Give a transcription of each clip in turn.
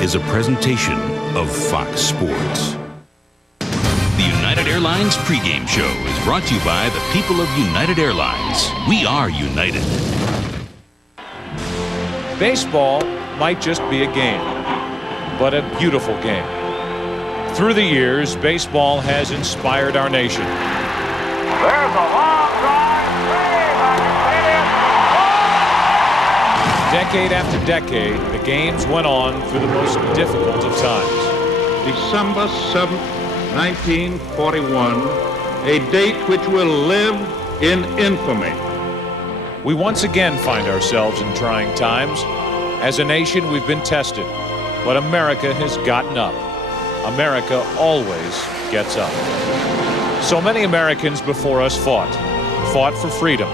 is a presentation of Fox Sports. The United Airlines pregame show is brought to you by the people of United Airlines. We are united. Baseball might just be a game, but a beautiful game. Through the years, baseball has inspired our nation. There's a long drive. Decade after decade, the games went on through the most difficult of times. December 7th, 1941, a date which will live in infamy. We once again find ourselves in trying times. As a nation, we've been tested, but America has gotten up. America always gets up. So many Americans before us fought for freedom.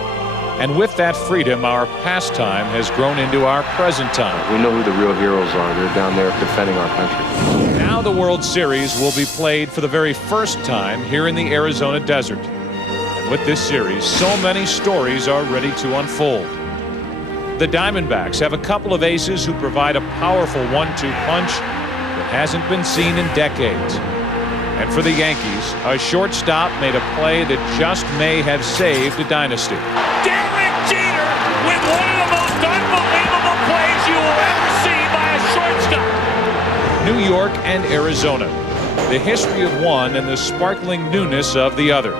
And with that freedom, our pastime has grown into our present time. We know who the real heroes are. They're down there defending our country. Now the World Series will be played for the very first time here in the Arizona desert. And with this series, so many stories are ready to unfold. The Diamondbacks have a couple of aces who provide a powerful 1-2 punch that hasn't been seen in decades. And for the Yankees, a shortstop made a play that just may have saved a dynasty. Derek Jeter with one of the most unbelievable plays you will ever see by a shortstop. New York and Arizona, the history of one and the sparkling newness of the other.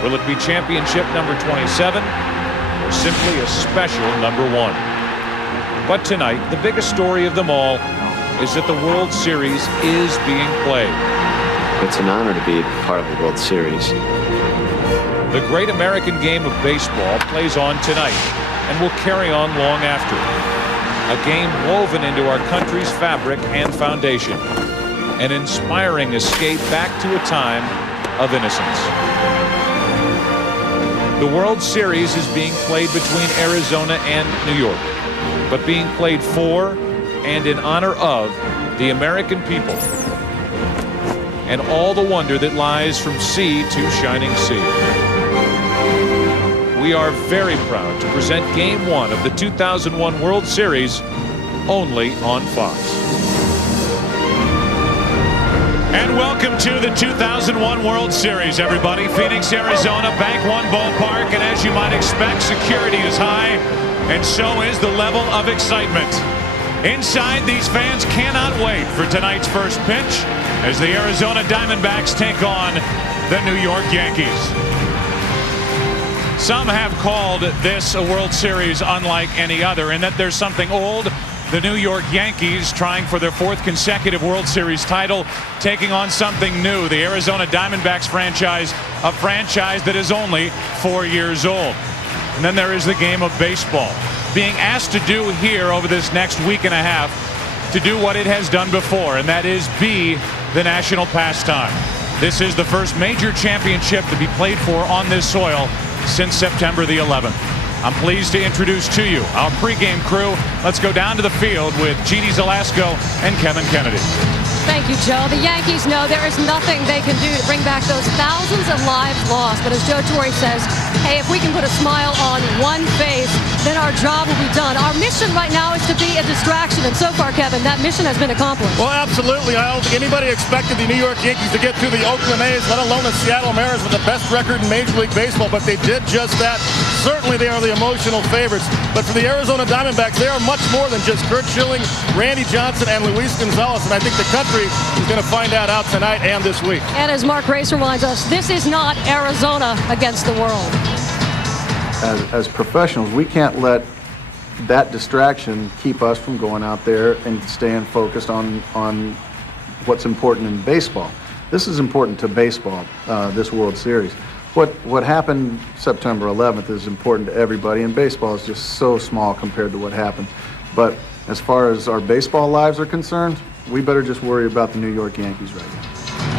Will it be championship number 27 or simply a special number 1? But tonight, the biggest story of them all is that the World Series is being played. It's an honor to be part of the World Series. The great American game of baseball plays on tonight and will carry on long after. A game woven into our country's fabric and foundation. An inspiring escape back to a time of innocence. The World Series is being played between Arizona and New York, but being played for and in honor of the American people and all the wonder that lies from sea to shining sea. We are very proud to present Game 1 of the 2001 World Series only on Fox. And welcome to the 2001 World Series, everybody. Phoenix, Arizona, Bank One Ballpark, and as you might expect, security is high, and so is the level of excitement. Inside, these fans cannot wait for tonight's first pitch as the Arizona Diamondbacks take on the New York Yankees. Some have called this a World Series unlike any other in that there's something old. The New York Yankees trying for their 4th consecutive World Series title, taking on something new. The Arizona Diamondbacks franchise, a franchise that is only 4 years old. And then there is the game of baseball, being asked to do here over this next week and a half, to do what it has done before, and that is be the national pastime. This is the first major championship to be played for on this soil since September the 11th. I'm pleased to introduce to you our pregame crew. Let's go down to the field with Genie Zelasco and Kevin Kennedy. Thank you, Joe. The Yankees know there is nothing they can do to bring back those thousands of lives lost. But as Joe Torre says, hey, if we can put a smile on one face, then our job will be done. Our mission right now is to be a distraction. And so far, Kevin, that mission has been accomplished. Well, absolutely. I don't think anybody expected the New York Yankees to get through the Oakland A's, let alone the Seattle Mariners with the best record in Major League Baseball. But they did just that. Certainly they are the emotional favorites. But for the Arizona Diamondbacks, they are much more than just Curt Schilling, Randy Johnson, and Luis Gonzalez. And I think the country is going to find out tonight and this week. And as Mark Race reminds us, this is not Arizona against the world. As professionals, we can't let that distraction keep us from going out there and staying focused on what's important in baseball. This is important to baseball, this World Series. What happened September 11th is important to everybody, and baseball is just so small compared to what happened. But as far as our baseball lives are concerned, we better just worry about the New York Yankees right now.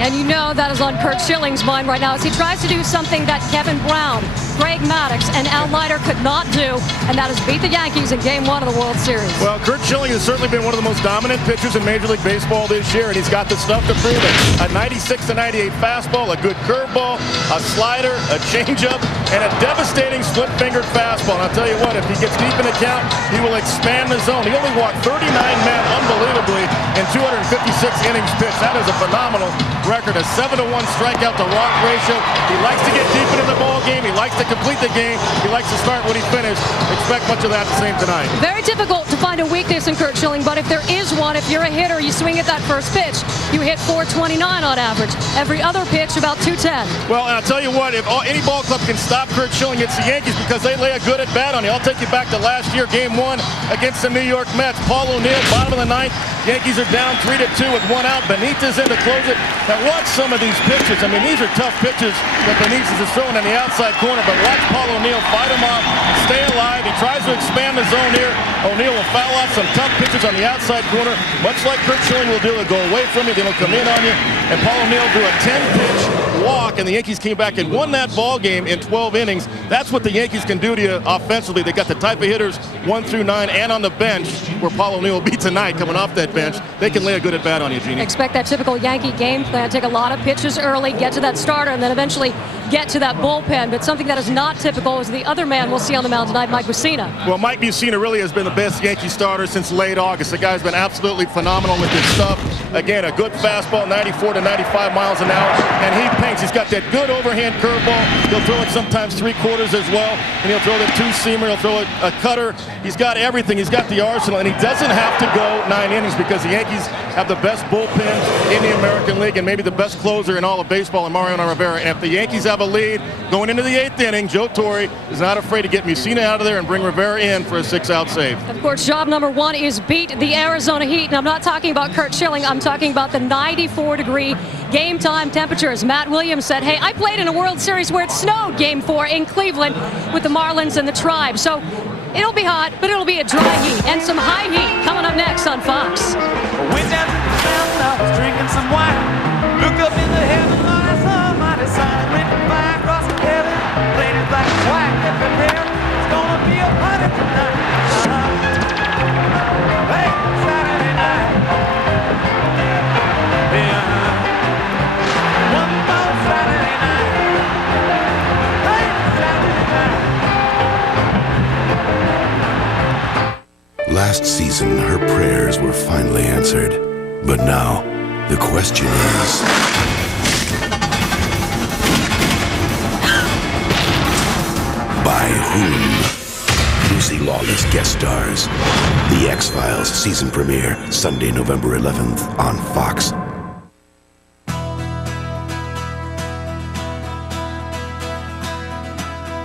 And you know that is on Curt Schilling's mind right now as he tries to do something that Kevin Brown Greg Maddux and Al Leiter could not do, and that is beat the Yankees in Game 1 of the World Series. Well, Curt Schilling has certainly been one of the most dominant pitchers in Major League Baseball this year, and he's got the stuff to prove it. A 96 to 98 fastball, a good curveball, a slider, a changeup, and a devastating split-fingered fastball. And I'll tell you what, if he gets deep in the count, he will expand the zone. He only walked 39 men, unbelievably, in 256 innings pitched. That is a phenomenal record, a 7-to-1 strikeout to walk ratio. He likes to get deep into the ball game. He likes to complete the game. He likes to start when he finished. Expect much of that the same tonight. Very difficult to find a weakness in Curt Schilling, but if there is one, if you're a hitter, you swing at that first pitch, you hit 429 on average. Every other pitch, about 210. Well, and I'll tell you what, if any ball club can stop Curt Schilling, it's the Yankees, because they lay a good at bat on you. I'll take you back to last year, Game 1 against the New York Mets. Paul O'Neill, bottom of the ninth. Yankees are down 3-2 with 1 out. Benitez in to close it. Now watch some of these pitches. I mean, these are tough pitches that Benitez is throwing in the outside corner, but watch Paul O'Neill fight him off, stay alive. He tries to expand the zone here. O'Neill will foul off some tough pitches on the outside corner, much like Curt Schilling will do. He'll go away from you, then he'll come in on you. And Paul O'Neill drew a 10-pitch walk, and the Yankees came back and won that ball game in 12 innings. That's what the Yankees can do to you offensively. They got the type of hitters 1 through 9 and on the bench, where Paul O'Neill will be tonight coming off that bench. They can lay a good at bat on you, Jeannie. Expect that typical Yankee game plan. Take a lot of pitches early, get to that starter, and then eventually get to that bullpen. But something that is not typical is the other man we'll see on the mound tonight, Mike Mussina. Well, Mike Mussina really has been the best Yankee starter since late August. The guy's been absolutely phenomenal with his stuff. Again, a good fastball, 94 to 95 miles an hour, and he paints. He's got that good overhand curveball. He'll throw it sometimes 3/4 as well, and he'll throw the 2-seamer. He'll throw a cutter. He's got everything. He's got the arsenal, and he doesn't have to go 9 innings because the Yankees have the best bullpen in the American League and maybe the best closer in all of baseball in Mariano Rivera. And if the Yankees have a lead going into the 8th inning, Joe Torre is not afraid to get Mussina out of there and bring Rivera in for a 6-out save. Of course, job number 1 is beat the Arizona Heat. And I'm not talking about Curt Schilling. I'm talking about the 94-degree game time temperatures. Matt Williams said, hey, I played in a World Series where it snowed Game 4 in Cleveland with the Marlins and the Tribe. So it'll be hot, but it'll be a dry heat and some high heat coming up next on Fox. Went down to the mountain, I was drinking some wine. Look up in the heavens, I saw a mighty sign. Went flying across the heaven, playing it black and white. Get prepared, it's gonna be a party tonight. Hey, Saturday night. Yeah. One more Saturday night. Hey, Saturday night. Last season, her prayers were finally answered. But now, the question is, by whom? Lucy Lawless guest stars. The X-Files season premiere, Sunday, November 11th on Fox.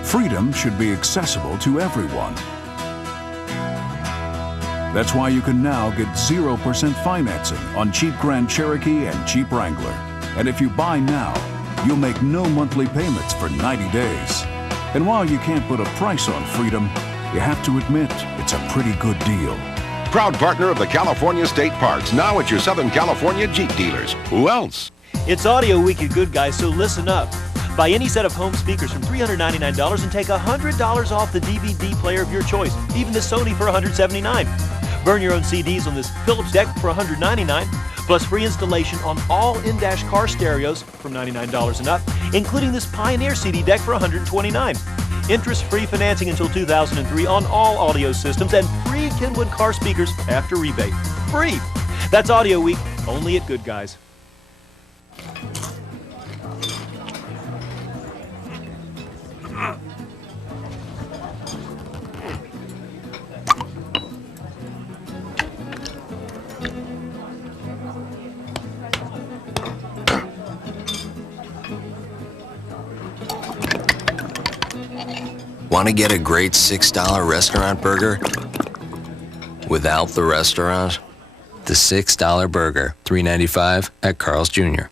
Freedom should be accessible to everyone. That's why you can now get 0% financing on Jeep Grand Cherokee and Jeep Wrangler. And if you buy now, you'll make no monthly payments for 90 days. And while you can't put a price on freedom, you have to admit it's a pretty good deal. Proud partner of the California State Parks, now at your Southern California Jeep dealers. Who else? It's Audio Week at Good Guys, so listen up. Buy any set of home speakers from $399 and take $100 off the DVD player of your choice, even the Sony for $179. Burn your own CDs on this Philips deck for $199, plus free installation on all in-dash car stereos from $99 and up, including this Pioneer CD deck for $129. Interest-free financing until 2003 on all audio systems, and free Kenwood car speakers after rebate. Free! That's Audio Week, only at Good Guys. Want to get a great $6 restaurant burger without the restaurant? The $6 burger, $3.95 at Carl's Jr.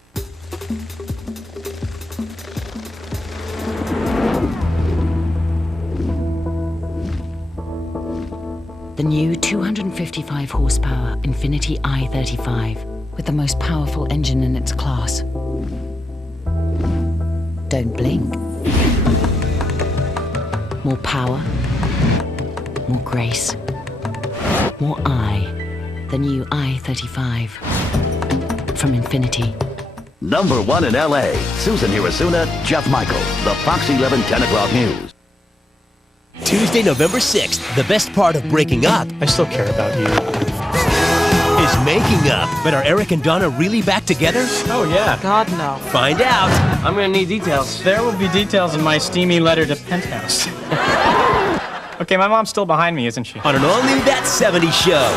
The new 255 horsepower Infiniti i35 with the most powerful engine in its class. Don't blink. More power, more grace, more I. The new I-35 from Infinity. Number 1 in L.A., Susan Hirasuna, Jeff Michael, the Fox 11 10 o'clock news. Tuesday, November 6th, the best part of breaking up, I still care about you, is making up. But are Eric and Donna really back together? Oh, yeah. God, no. Find out. I'm gonna need details. There will be details in my steamy letter to Penthouse. Okay, my mom's still behind me, isn't she? On an all-new That 70s Show.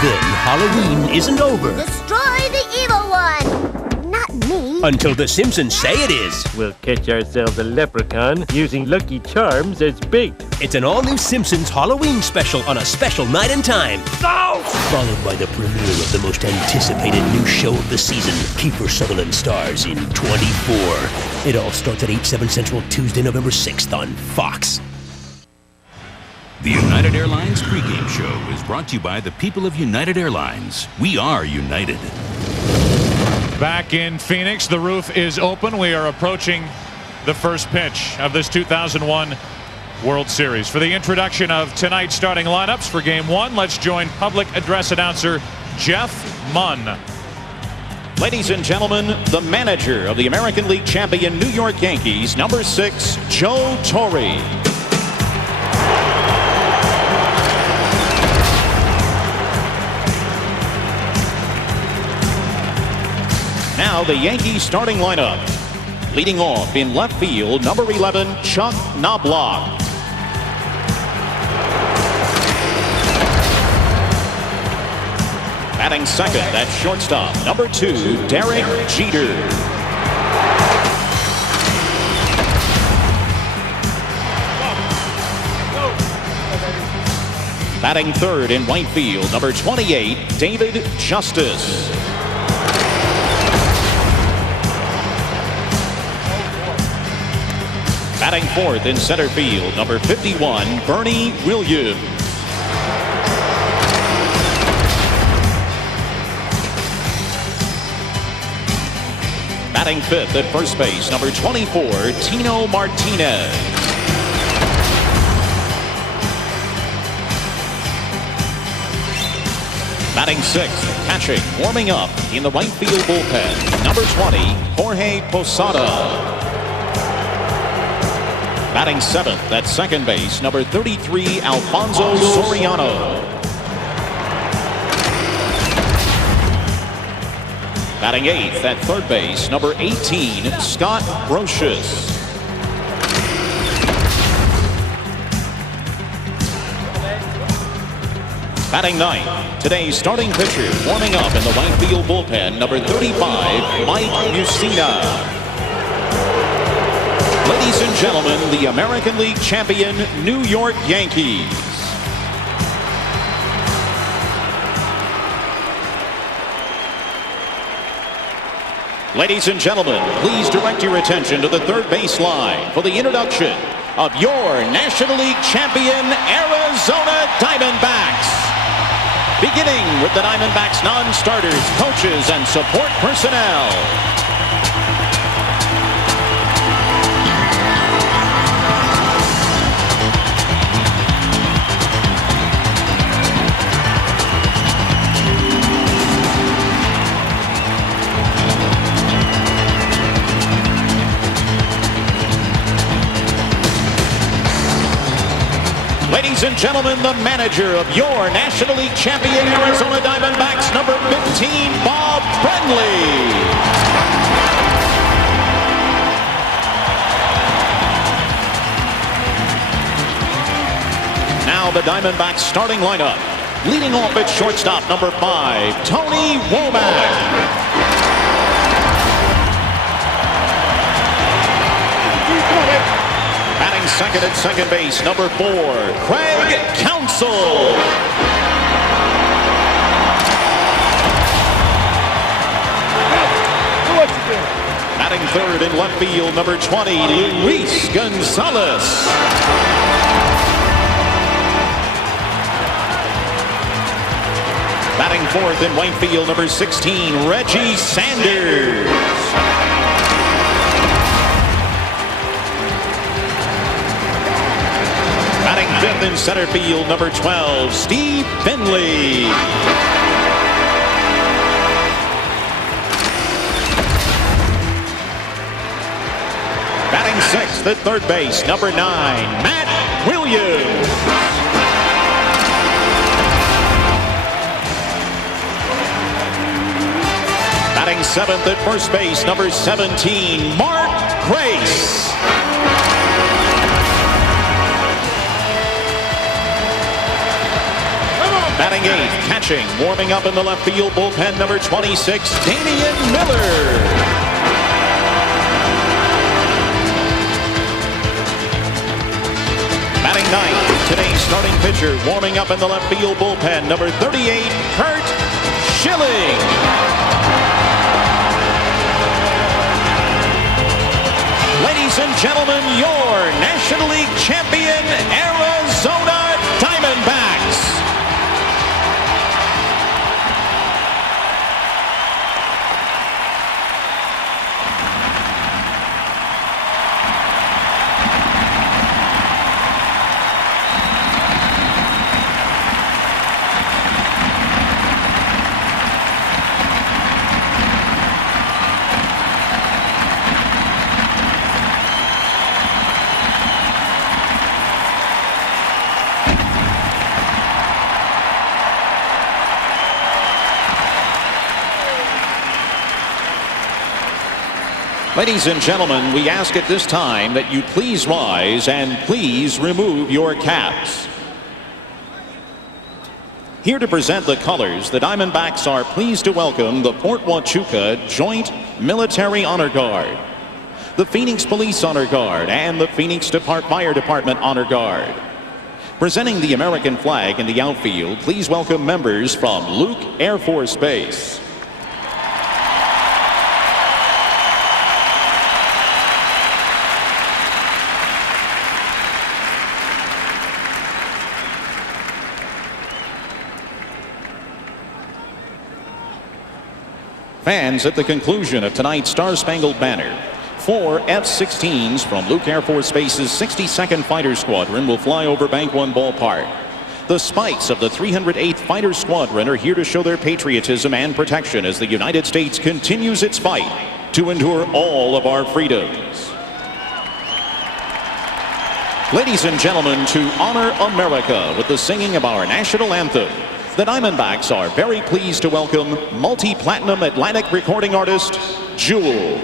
Then Halloween isn't over. Destroy the evil one! Not me. Until the Simpsons say it is. We'll catch ourselves a leprechaun using Lucky Charms as bait. It's an all-new Simpsons Halloween special on a special night and time. No! Followed by the premiere of the most anticipated new show of the season, Kiefer Sutherland stars in 24. It all starts at 8/7 Central, Tuesday, November 6th on Fox. The United Airlines pregame show is brought to you by the people of United Airlines. We are united. Back in Phoenix, the roof is open. We are approaching the first pitch of this 2001 World Series. For the introduction of tonight's starting lineups for Game 1, let's join public address announcer Jeff Munn. Ladies and gentlemen, the manager of the American League champion New York Yankees, number 6, Joe Torre. Now the Yankees starting lineup. Leading off in left field, number 11, Chuck Knobloch. Batting second at shortstop, number 2, Derek Jeter. Batting third in right field, number 28, David Justice. Batting fourth in center field, number 51, Bernie Williams. Batting fifth at first base, number 24, Tino Martinez. Batting sixth, catching, warming up in the right field bullpen, number 20, Jorge Posada. Batting seventh at second base, number 33, Alfonso Soriano. Batting eighth at third base, number 18, Scott Brocious. Batting ninth, today's starting pitcher, warming up in the right field bullpen, number 35, Mike Mussina. Ladies and gentlemen, the American League champion New York Yankees. Ladies and gentlemen, please direct your attention to the third base line for the introduction of your National League champion Arizona Diamondbacks. Beginning with the Diamondbacks non-starters, coaches, and support personnel. Ladies and gentlemen, the manager of your National League champion Arizona Diamondbacks, number 15, Bob Brenly. Now the Diamondbacks starting lineup. Leading off at shortstop, number 5, Tony Womack. Batting second at second base, number 4, Craig Counsell. Batting third in left field, number 20, Luis Gonzalez. Batting fourth in right field, number 16, Reggie Sanders. fifth in center field, number 12, Steve Finley. Batting sixth at third base, number 9, Matt Williams. Batting seventh at first base, number 17, Mark Grace. Batting eighth, catching, warming up in the left field bullpen, number 26, Damian Miller. Batting ninth, today's starting pitcher, warming up in the left field bullpen, number 38, Curt Schilling. Ladies and gentlemen, your National League champion, Arizona Diamondbacks. Ladies and gentlemen, we ask at this time that you please rise and please remove your caps. Here to present the colors, the Diamondbacks are pleased to welcome the Fort Huachuca Joint Military Honor Guard, the Phoenix Police Honor Guard, and the Phoenix Fire Department Honor Guard. Presenting the American flag in the outfield, please welcome members from Luke Air Force Base. Fans, at the conclusion of tonight's Star-Spangled Banner, 4 F-16s from Luke Air Force Base's 62nd Fighter Squadron will fly over Bank One Ballpark. The Spites of the 308th Fighter Squadron are here to show their patriotism and protection as the United States continues its fight to endure all of our freedoms. Ladies and gentlemen, to honor America with the singing of our national anthem, the Diamondbacks are very pleased to welcome multi-platinum Atlantic recording artist, Jewel.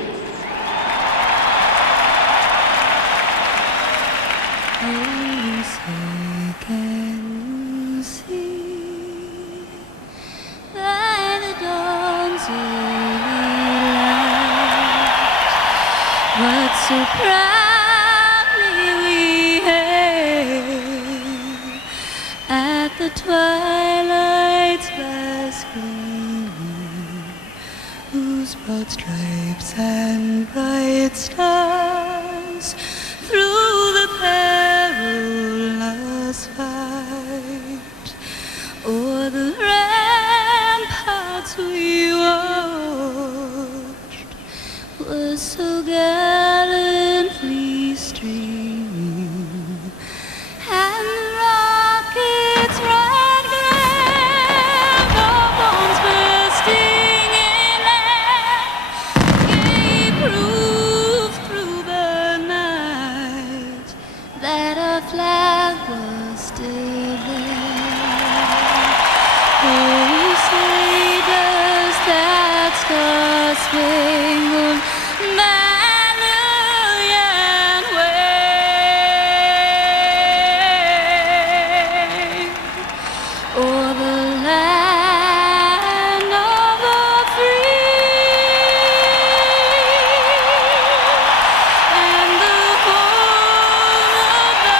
So proudly we hailed at the twilight's last gleaming, whose broad stripes and bright stars through the perilous fight o'er the ramparts we watched was so gallantly streaming, and the rocket's red glare, the bombs bursting in air, gave proof through the night that our flag was still there. Oh, say does that star-spangled banner yet wave o'er the land of the free and the home of the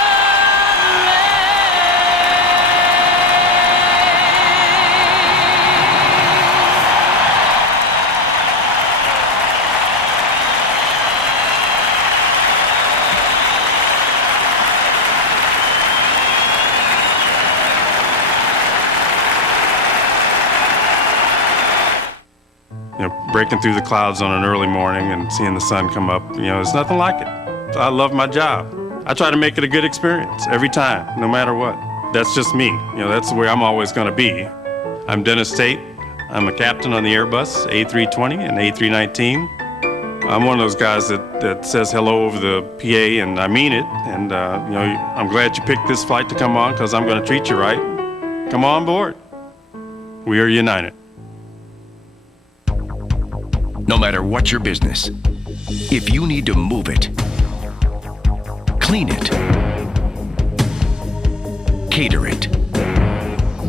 breaking through the clouds on an early morning and seeing the sun come up, there's nothing like it. I love my job. I try to make it a good experience every time, no matter what. That's just me. You know, that's the way I'm always going to be. I'm Dennis Tate. I'm a captain on the Airbus A320 and A319. I'm one of those guys that says hello over the PA, and I mean it. And, you know, I'm glad you picked this flight to come on because I'm going to treat you right. Come on board. We are united. No matter what your business, if you need to move it, clean it, cater it,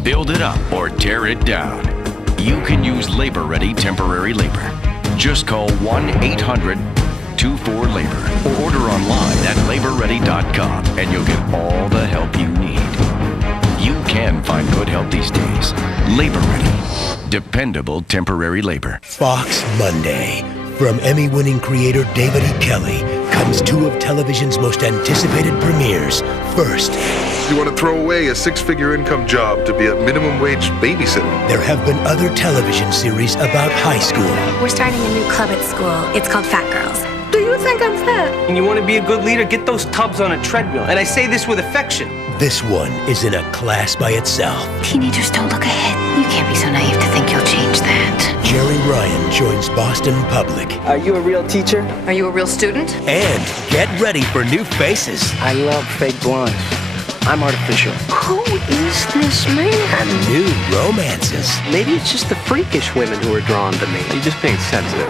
build it up, or tear it down, you can use labor-ready temporary labor. Just call 1-800-24-LABOR or order online at laborready.com and you'll get all the help you need. You can find good help these days. Labor Ready. Dependable temporary labor. Fox Monday. From Emmy-winning creator David E. Kelley comes two of television's most anticipated premieres. First, you want to throw away a six-figure income job to be a minimum wage babysitter. There have been other television series about high school. We're starting a new club at school. It's called Fat Girls. Do you think I'm fat? And you want to be a good leader? Get those tubs on a treadmill. And I say this with affection. This one is in a class by itself. Teenagers don't look ahead. You can't be so naive to think you'll change that. Jerry Ryan joins Boston Public. Are you a real teacher? Are you a real student? And get ready for new faces. I love fake blondes. I'm artificial. Who is this man? New romances. Maybe it's just the freakish women who are drawn to me. You're just being sensitive.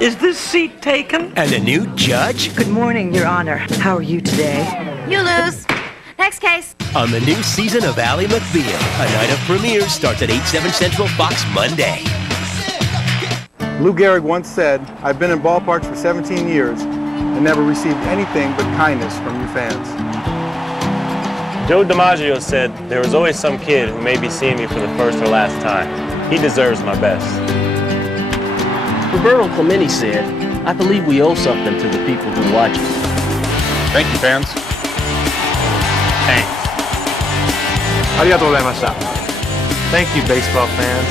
Is this seat taken? And a new judge. Good morning, Your Honor. How are you today? You lose. Next case. On the new season of Ally McBeal, a night of premieres starts at 8/7 Central Fox Monday. Lou Gehrig once said, "I've been in ballparks for 17 years and never received anything but kindness from you fans." Joe DiMaggio said, "There is always some kid who may be seeing me for the first or last time. He deserves my best." Roberto Clemente said, "I believe we owe something to the people who watch us." Thank you, fans. Thanks. Thank you, baseball fans.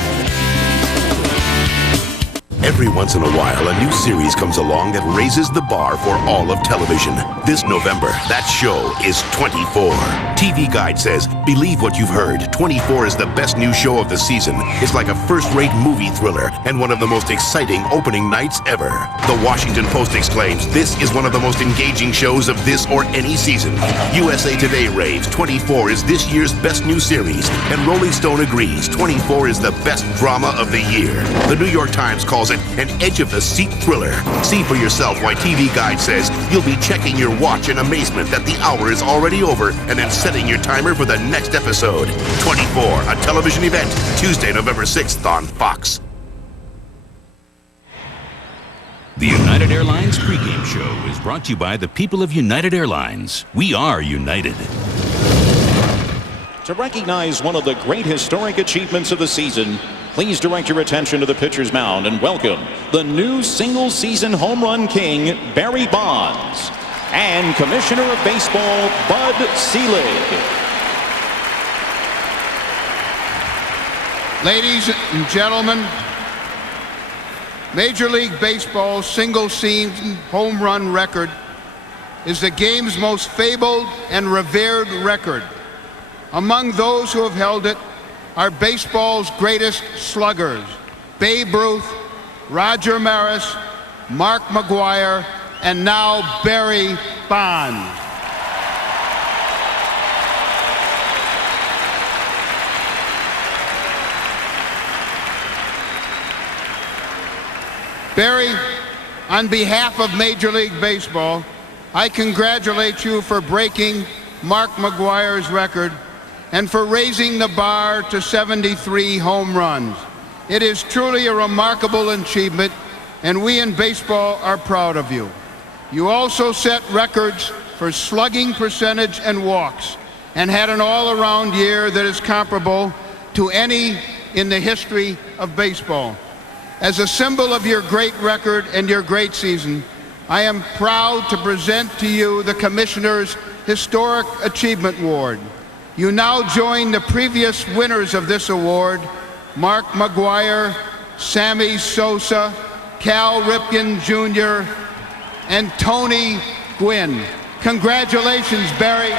Every once in a while, a new series comes along that raises the bar for all of television. This November, that show is 24. TV Guide says, believe what you've heard. 24 is the best new show of the season. It's like a first-rate movie thriller and one of the most exciting opening nights ever. The Washington Post exclaims, this is one of the most engaging shows of this or any season. USA Today raves 24 is this year's best new series, and Rolling Stone agrees 24 is the best drama of the year. The New York Times calls it an edge-of-the-seat thriller. See for yourself why TV Guide says you'll be checking your watch in amazement that the hour is already over and then setting your timer for the next episode. 24, a television event, Tuesday, November 6th on Fox. The United Airlines pregame show is brought to you by the people of United Airlines. We are united. To recognize one of the great historic achievements of the season, please direct your attention to the pitcher's mound and welcome the new single-season home run king, Barry Bonds, and Commissioner of Baseball, Bud Selig. Ladies and gentlemen, Major League Baseball's single-season home run record is the game's most fabled and revered record. Among those who have held it are baseball's greatest sluggers, Babe Ruth, Roger Maris, Mark McGwire, and now Barry Bonds. Barry, on behalf of Major League Baseball, I congratulate you for breaking Mark McGwire's record and for raising the bar to 73 home runs. It is truly a remarkable achievement, and we in baseball are proud of you. You also set records for slugging percentage and walks, and had an all-around year that is comparable to any in the history of baseball. As a symbol of your great record and your great season, I am proud to present to you the Commissioner's Historic Achievement Award. You now join the previous winners of this award, Mark McGwire, Sammy Sosa, Cal Ripken Jr., and Tony Gwynn. Congratulations, Barry.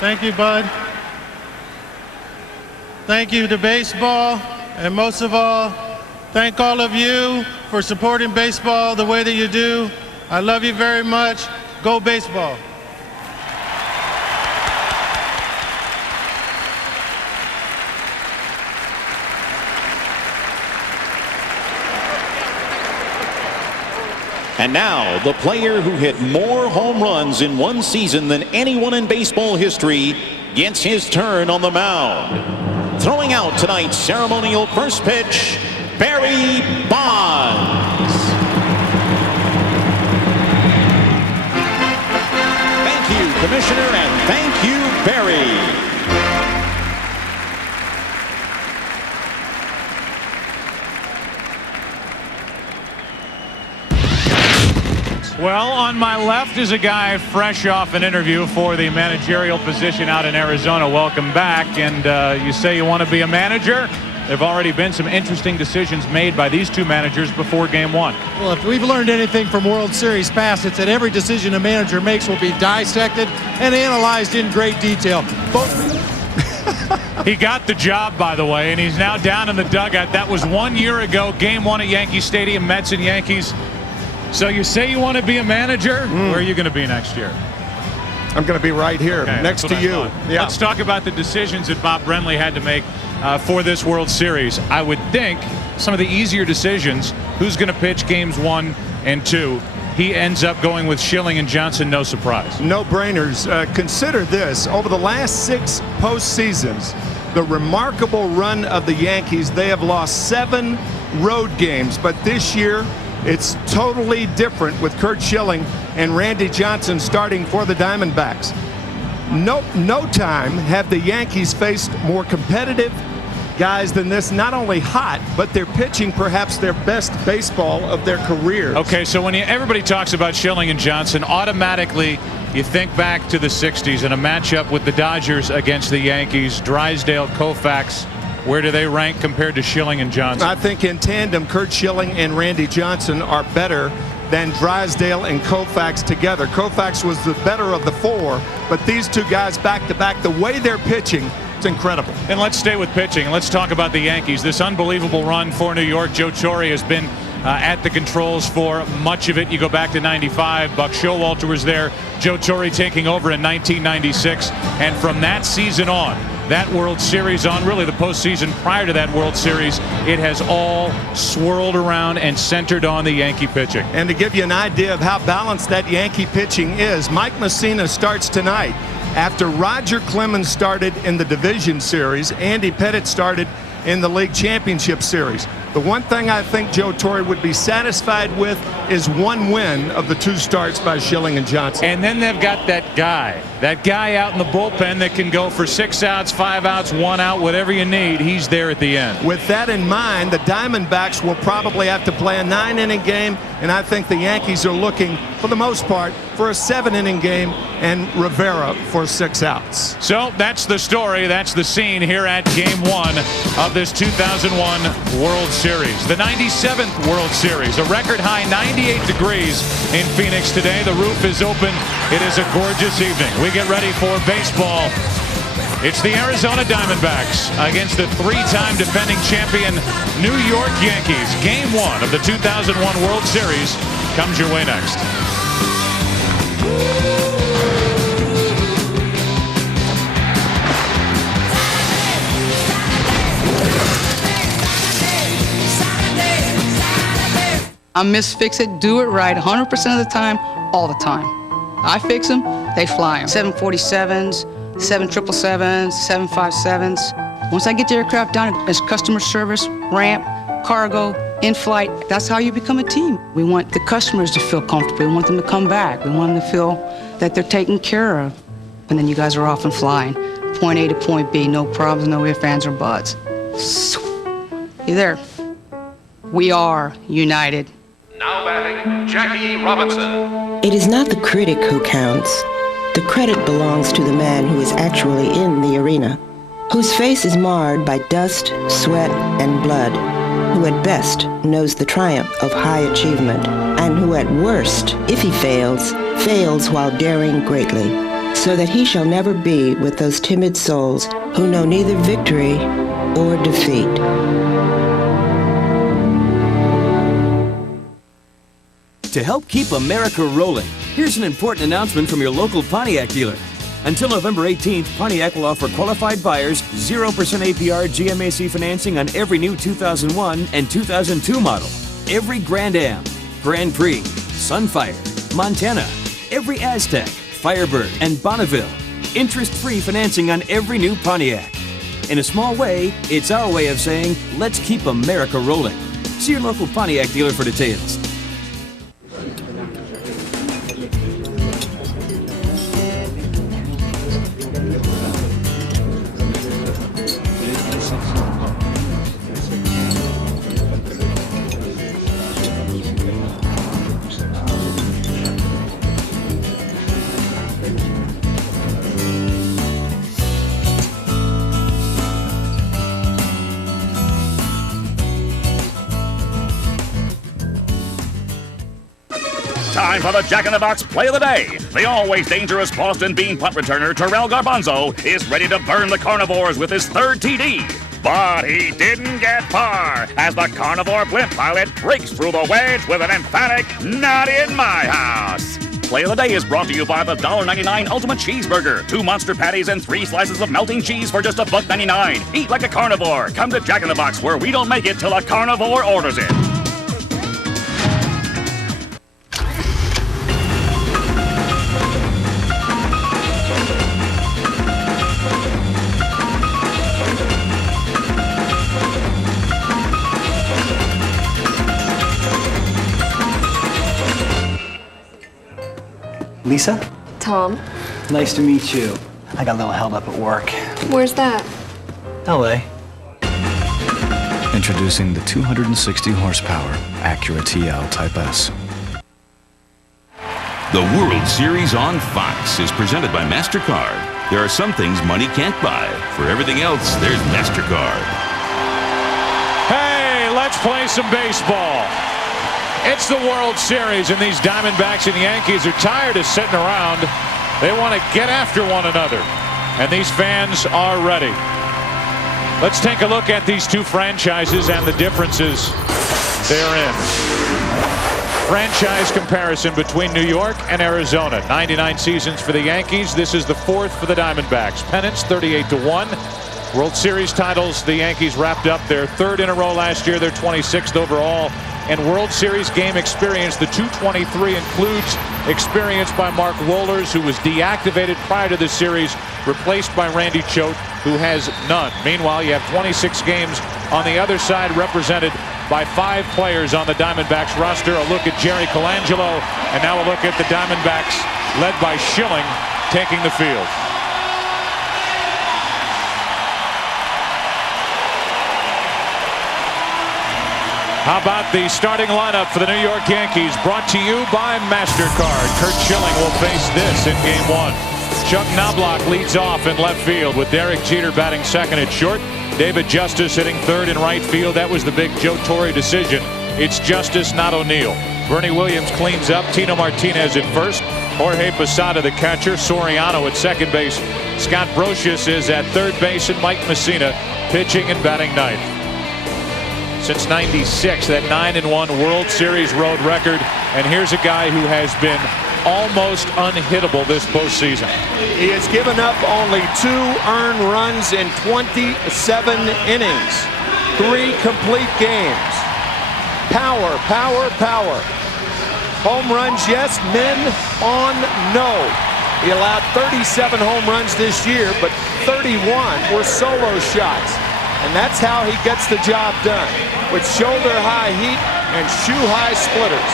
Thank you, Bud. Thank you to baseball, and most of all, thank all of you for supporting baseball the way that you do. I love you very much. Go baseball. And now, the player who hit more home runs in one season than anyone in baseball history gets his turn on the mound. Throwing out tonight's ceremonial first pitch, Barry Bonds. Thank you, Commissioner, and thank you, Barry. Well, on my left is a guy fresh off an interview for the managerial position out in Arizona. Welcome back. And you say you want to be a manager? There have already been some interesting decisions made by these two managers before Game 1. Well, if we've learned anything from World Series past, it's that every decision a manager makes will be dissected and analyzed in great detail. He got the job, by the way, and he's now down in the dugout. That was 1 year ago, Game 1 at Yankee Stadium, Mets and Yankees. So you say you want to be a manager? Where are you going to be next year? I'm going to be right here, next to you. Yeah. Let's talk about the decisions that Bob Brenly had to make for this World Series. I would think some of the easier decisions, who's going to pitch games 1 and 2, he ends up going with Schilling and Johnson, no surprise. No brainers. Consider this. Over the last 6 postseasons, the remarkable run of the Yankees, they have lost 7 road games. But this year, it's totally different with Curt Schilling and Randy Johnson starting for the Diamondbacks. No time have the Yankees faced more competitive guys than this. Not only hot, but they're pitching perhaps their best baseball of their careers. Okay, so when everybody talks about Schilling and Johnson, automatically you think back to the 60s and a matchup with the Dodgers against the Yankees, Drysdale, Koufax. Where do they rank compared to Schilling and Johnson? I think in tandem, Curt Schilling and Randy Johnson are better than Drysdale and Koufax together. Koufax was the better of the 4, but these two guys back to back, the way they're pitching, it's incredible. And let's stay with pitching, and let's talk about the Yankees. This unbelievable run for New York. Joe Torre has been at the controls for much of it. You go back to '95, Buck Showalter was there, Joe Torre taking over in 1996, and from that season on, that World Series on, really the postseason prior to that World Series, it has all swirled around and centered on the Yankee pitching. And to give you an idea of how balanced that Yankee pitching is, Mike Mussina starts tonight. After Roger Clemens started in the Division Series, Andy Pettitte started in the League Championship Series. The one thing I think Joe Torre would be satisfied with is 1 win of the 2 starts by Schilling and Johnson. And then they've got that guy out in the bullpen that can go for 6 outs, 5 outs, 1 out, whatever you need. He's there at the end. With that in mind, the Diamondbacks will probably have to play a 9-inning game, and I think the Yankees are looking, for the most part, for a 7-inning game, and Rivera for 6 outs. So that's the story. That's the scene here at Game 1 of this 2001 World Series. The 97th World Series. A record high 98 degrees in Phoenix today. The roof is open. It is a gorgeous evening. We get ready for baseball. It's the Arizona Diamondbacks against the 3-time defending champion New York Yankees. Game 1 of the 2001 World Series comes your way next. I'm Miss Fix It, do it right 100% of the time, all the time. I fix them, they fly them. 747s, 777s, 757s. Once I get the aircraft done, it's customer service, ramp, cargo, in-flight. That's how you become a team. We want the customers to feel comfortable. We want them to come back. We want them to feel that they're taken care of. And then you guys are off and flying. Point A to point B, no problems, no ifs, ands, or buts. You there? We are united. Now batting, Jackie Robinson. It is not the critic who counts, the credit belongs to the man who is actually in the arena, whose face is marred by dust, sweat, and blood, who at best knows the triumph of high achievement, and who at worst, if he fails, fails while daring greatly, so that he shall never be with those timid souls who know neither victory or defeat. To help keep America rolling, here's an important announcement from your local Pontiac dealer. Until November 18th, Pontiac will offer qualified buyers 0% APR GMAC financing on every new 2001 and 2002 model, every Grand Am, Grand Prix, Sunfire, Montana, every Aztec, Firebird, and Bonneville. Interest-free financing on every new Pontiac. In a small way, it's our way of saying, let's keep America rolling. See your local Pontiac dealer for details. Time for the Jack-in-the-Box Play of the Day. The always dangerous Boston Bean punt returner Terrell Garbanzo is ready to burn the Carnivores with his third TD. But he didn't get far as the Carnivore blimp pilot breaks through the wedge with an emphatic, "Not in my house." Play of the Day is brought to you by the $1.99 Ultimate Cheeseburger. 2 monster patties and 3 slices of melting cheese for just $1.99. Eat like a carnivore. Come to Jack-in-the-Box, where we don't make it till a carnivore orders it. Lisa? Tom. Nice to meet you. I got a little held up at work. Where's that? LA. Introducing the 260 horsepower Acura TL Type S. The World Series on Fox is presented by MasterCard. There are some things money can't buy. For everything else, there's MasterCard. Hey, let's play some baseball. It's the World Series, and these Diamondbacks and Yankees are tired of sitting around. They want to get after one another, and these fans are ready. Let's take a look at these two franchises and the differences they're in. Franchise comparison between New York and Arizona. 99 seasons for the Yankees. This is the 4th for the Diamondbacks. Pennants 38-1. World Series titles, the Yankees wrapped up their 3rd in a row last year. They're 26th overall. And World Series game experience, the 223 includes experience by Mark Wohlers, who was deactivated prior to this series, replaced by Randy Choate, who has none. Meanwhile, you have 26 games on the other side, represented by 5 players on the Diamondbacks roster. A look at Jerry Colangelo, and now a look at the Diamondbacks, led by Schilling, taking the field. How about the starting lineup for the New York Yankees, brought to you by MasterCard. Curt Schilling will face this in Game 1. Chuck Knobloch leads off in left field with Derek Jeter batting 2nd at short. David Justice hitting 3rd in right field. That was the big Joe Torre decision. It's Justice, not O'Neill. Bernie Williams cleans up. Tino Martinez at first. Jorge Posada, the catcher. Soriano at 2nd base. Scott Brocious is at 3rd base, and Mike Mussina pitching and batting 9th. Since '96, that 9-1 World Series road record. And here's a guy who has been almost unhittable this postseason. He has given up only 2 earned runs in 27 innings. 3 complete games. Power, power, power. Home runs, yes. Men on, no. He allowed 37 home runs this year, but 31 were solo shots. And that's how he gets the job done, with shoulder-high heat and shoe-high splitters.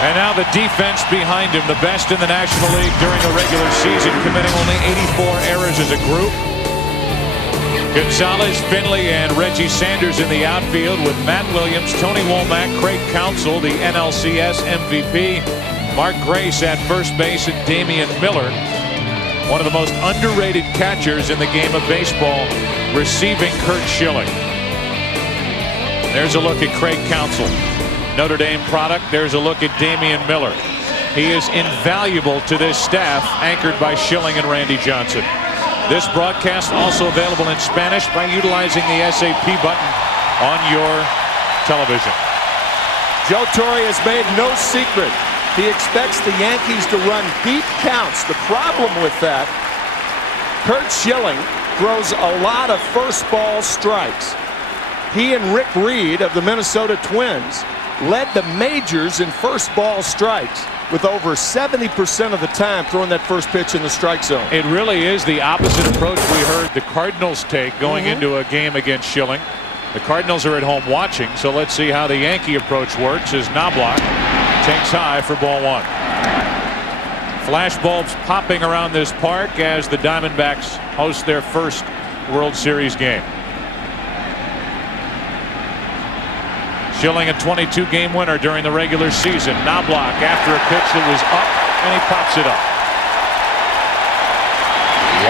And now the defense behind him, the best in the National League during the regular season, committing only 84 errors as a group. Gonzalez, Finley, and Reggie Sanders in the outfield with Matt Williams, Tony Womack, Craig Counsell, the NLCS MVP, Mark Grace at first base and Damian Miller, one of the most underrated catchers in the game of baseball, receiving Curt Schilling. There's a look at Craig Counsell, Notre Dame product. There's a look at Damian Miller. He is invaluable to this staff, anchored by Schilling and Randy Johnson. This broadcast also available in Spanish by utilizing the SAP button on your television. Joe Torre has made no secret. He expects the Yankees to run deep counts. The problem with that, Curt Schilling throws a lot of first ball strikes. He and Rick Reed of the Minnesota Twins led the majors in first ball strikes, with over 70% of the time throwing that first pitch in the strike zone. It really is the opposite approach we heard the Cardinals take going into a game against Schilling. The Cardinals are at home watching, so let's see how the Yankee approach works as Knobloch takes high for ball one. Flash bulbs popping around this park as the Diamondbacks host their first World Series game. Schilling, a 22-game winner during the regular season. Knobloch after a pitch that was up, and he pops it up.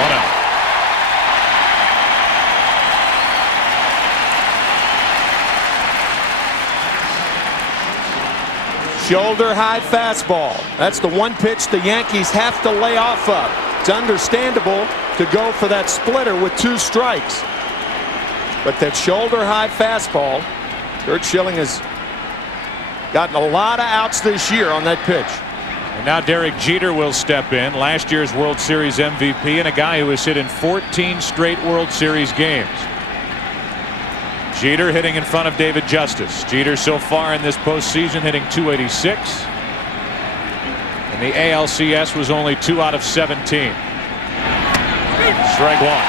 1 out. Shoulder high fastball. That's the one pitch the Yankees have to lay off of. It's understandable to go for that splitter with 2 strikes. But that shoulder high fastball, Curt Schilling has gotten a lot of outs this year on that pitch. And now Derek Jeter will step in, last year's World Series MVP and a guy who has hit in 14 straight World Series games. Jeter hitting in front of David Justice. Jeter so far in this postseason hitting .286. And the ALCS was only 2 out of 17. Strike one.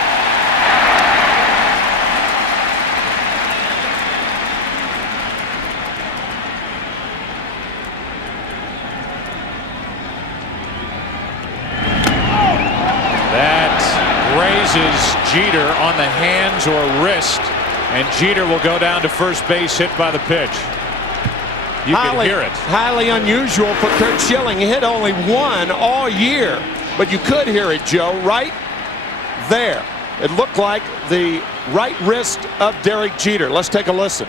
Jeter on the hands or wrist, and Jeter will go down to first base, hit by the pitch. You can hear it. Highly unusual for Curt Schilling. He hit only 1 all year, but you could hear it, Joe, right there. It looked like the right wrist of Derek Jeter. Let's take a listen.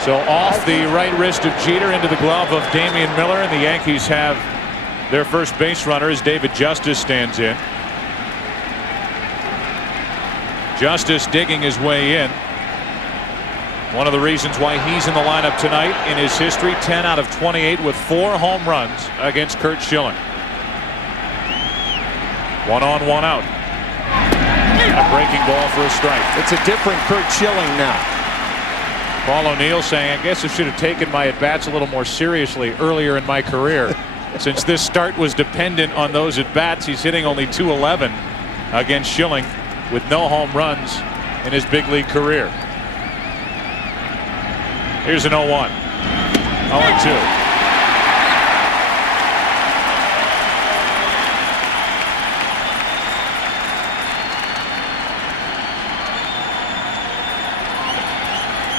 So off the right wrist of Jeter into the glove of Damian Miller, and the Yankees have their first base runner as David Justice stands in. Justice digging his way in. One of the reasons why he's in the lineup tonight in his history, 10 out of 28 with 4 home runs against Curt Schilling. 1 on, 1 out. And a breaking ball for a strike. It's a different Curt Schilling now. Paul O'Neill saying, I guess I should have taken my at-bats a little more seriously earlier in my career. Since this start was dependent on those at-bats, he's hitting only .211 against Schilling with no home runs in his big league career. Here's an 0-1. 0-2.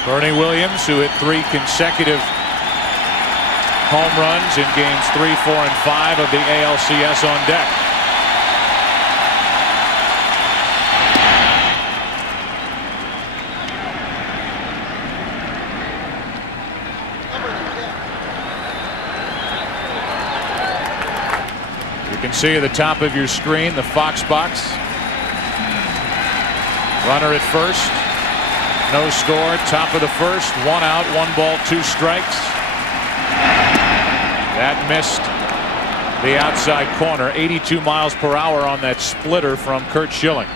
Bernie Williams, who hit 3 consecutive home runs in games 3, 4, and 5 of the ALCS, on deck. You can see at the top of your screen the Fox box. Runner at first. No score, top of the first, 1 out, 1 ball, 2 strikes. That missed the outside corner. 82 miles per hour on that splitter from Curt Schilling.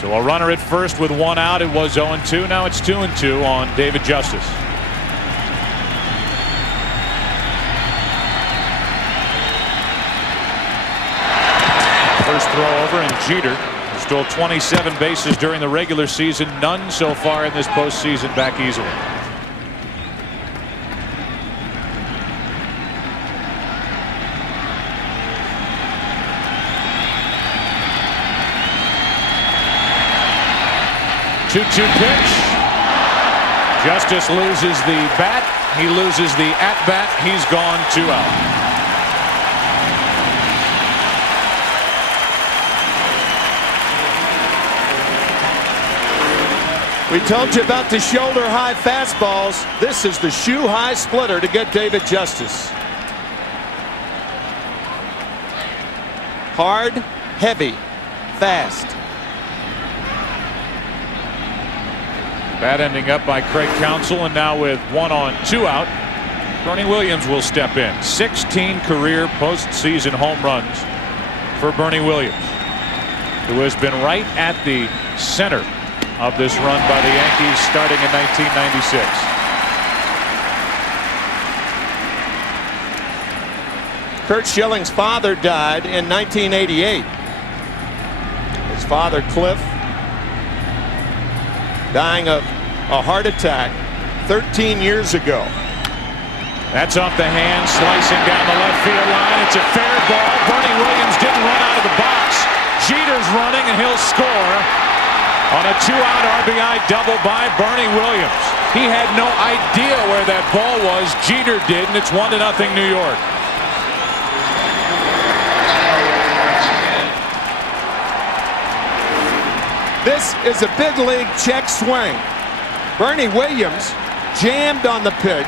So a runner at first with 1 out. It was 0-2. Now it's 2-2 on David Justice. First throw over, and Jeter stole 27 bases during the regular season. None so far in this postseason back easily. 2-2 pitch. Justice loses the bat. He loses the at-bat. He's gone 2 out. We told you about the shoulder-high fastballs. This is the shoe-high splitter to get David Justice. Hard, heavy, fast. Bat ending up by Craig Counsell, and now with 1 on 2 out, Bernie Williams will step in. 16 career postseason home runs for Bernie Williams, who has been right at the center of this run by the Yankees starting in 1996. Curt Schilling's father died in 1988. His father, Cliff, dying of a heart attack 13 years ago. That's off the hand, slicing down the left field line. It's a fair ball. Bernie Williams didn't run out of the box. Jeter's running, and he'll score on a 2-out RBI double by Bernie Williams. He had no idea where that ball was. Jeter did, and it's 1-0 New York. This is a big league check swing. Bernie Williams jammed on the pitch,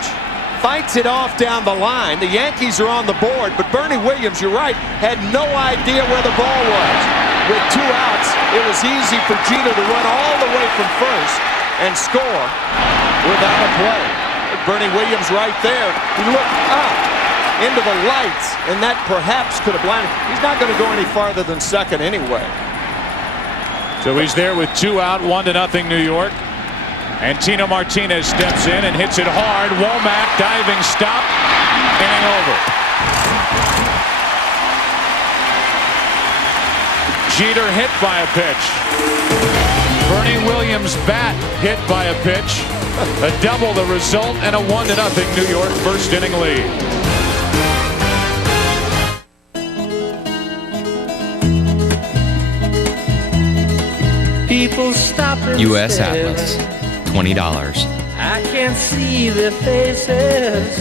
fights it off down the line. The Yankees are on the board, but Bernie Williams, you're right, had no idea where the ball was. With 2 outs, it was easy for Jeter to run all the way from first and score without a play. But Bernie Williams right there, he looked up into the lights, and that perhaps could have blinded. He's not going to go any farther than second anyway. So he's there with 2 out, 1-0 New York. And Tino Martinez steps in and hits it hard. Womack diving stop, inning over. Jeter hit by a pitch. Bernie Williams' bat hit by a pitch. A double the result, and a 1-0 New York first inning lead. U.S. Atlas, $20. I can't see their faces,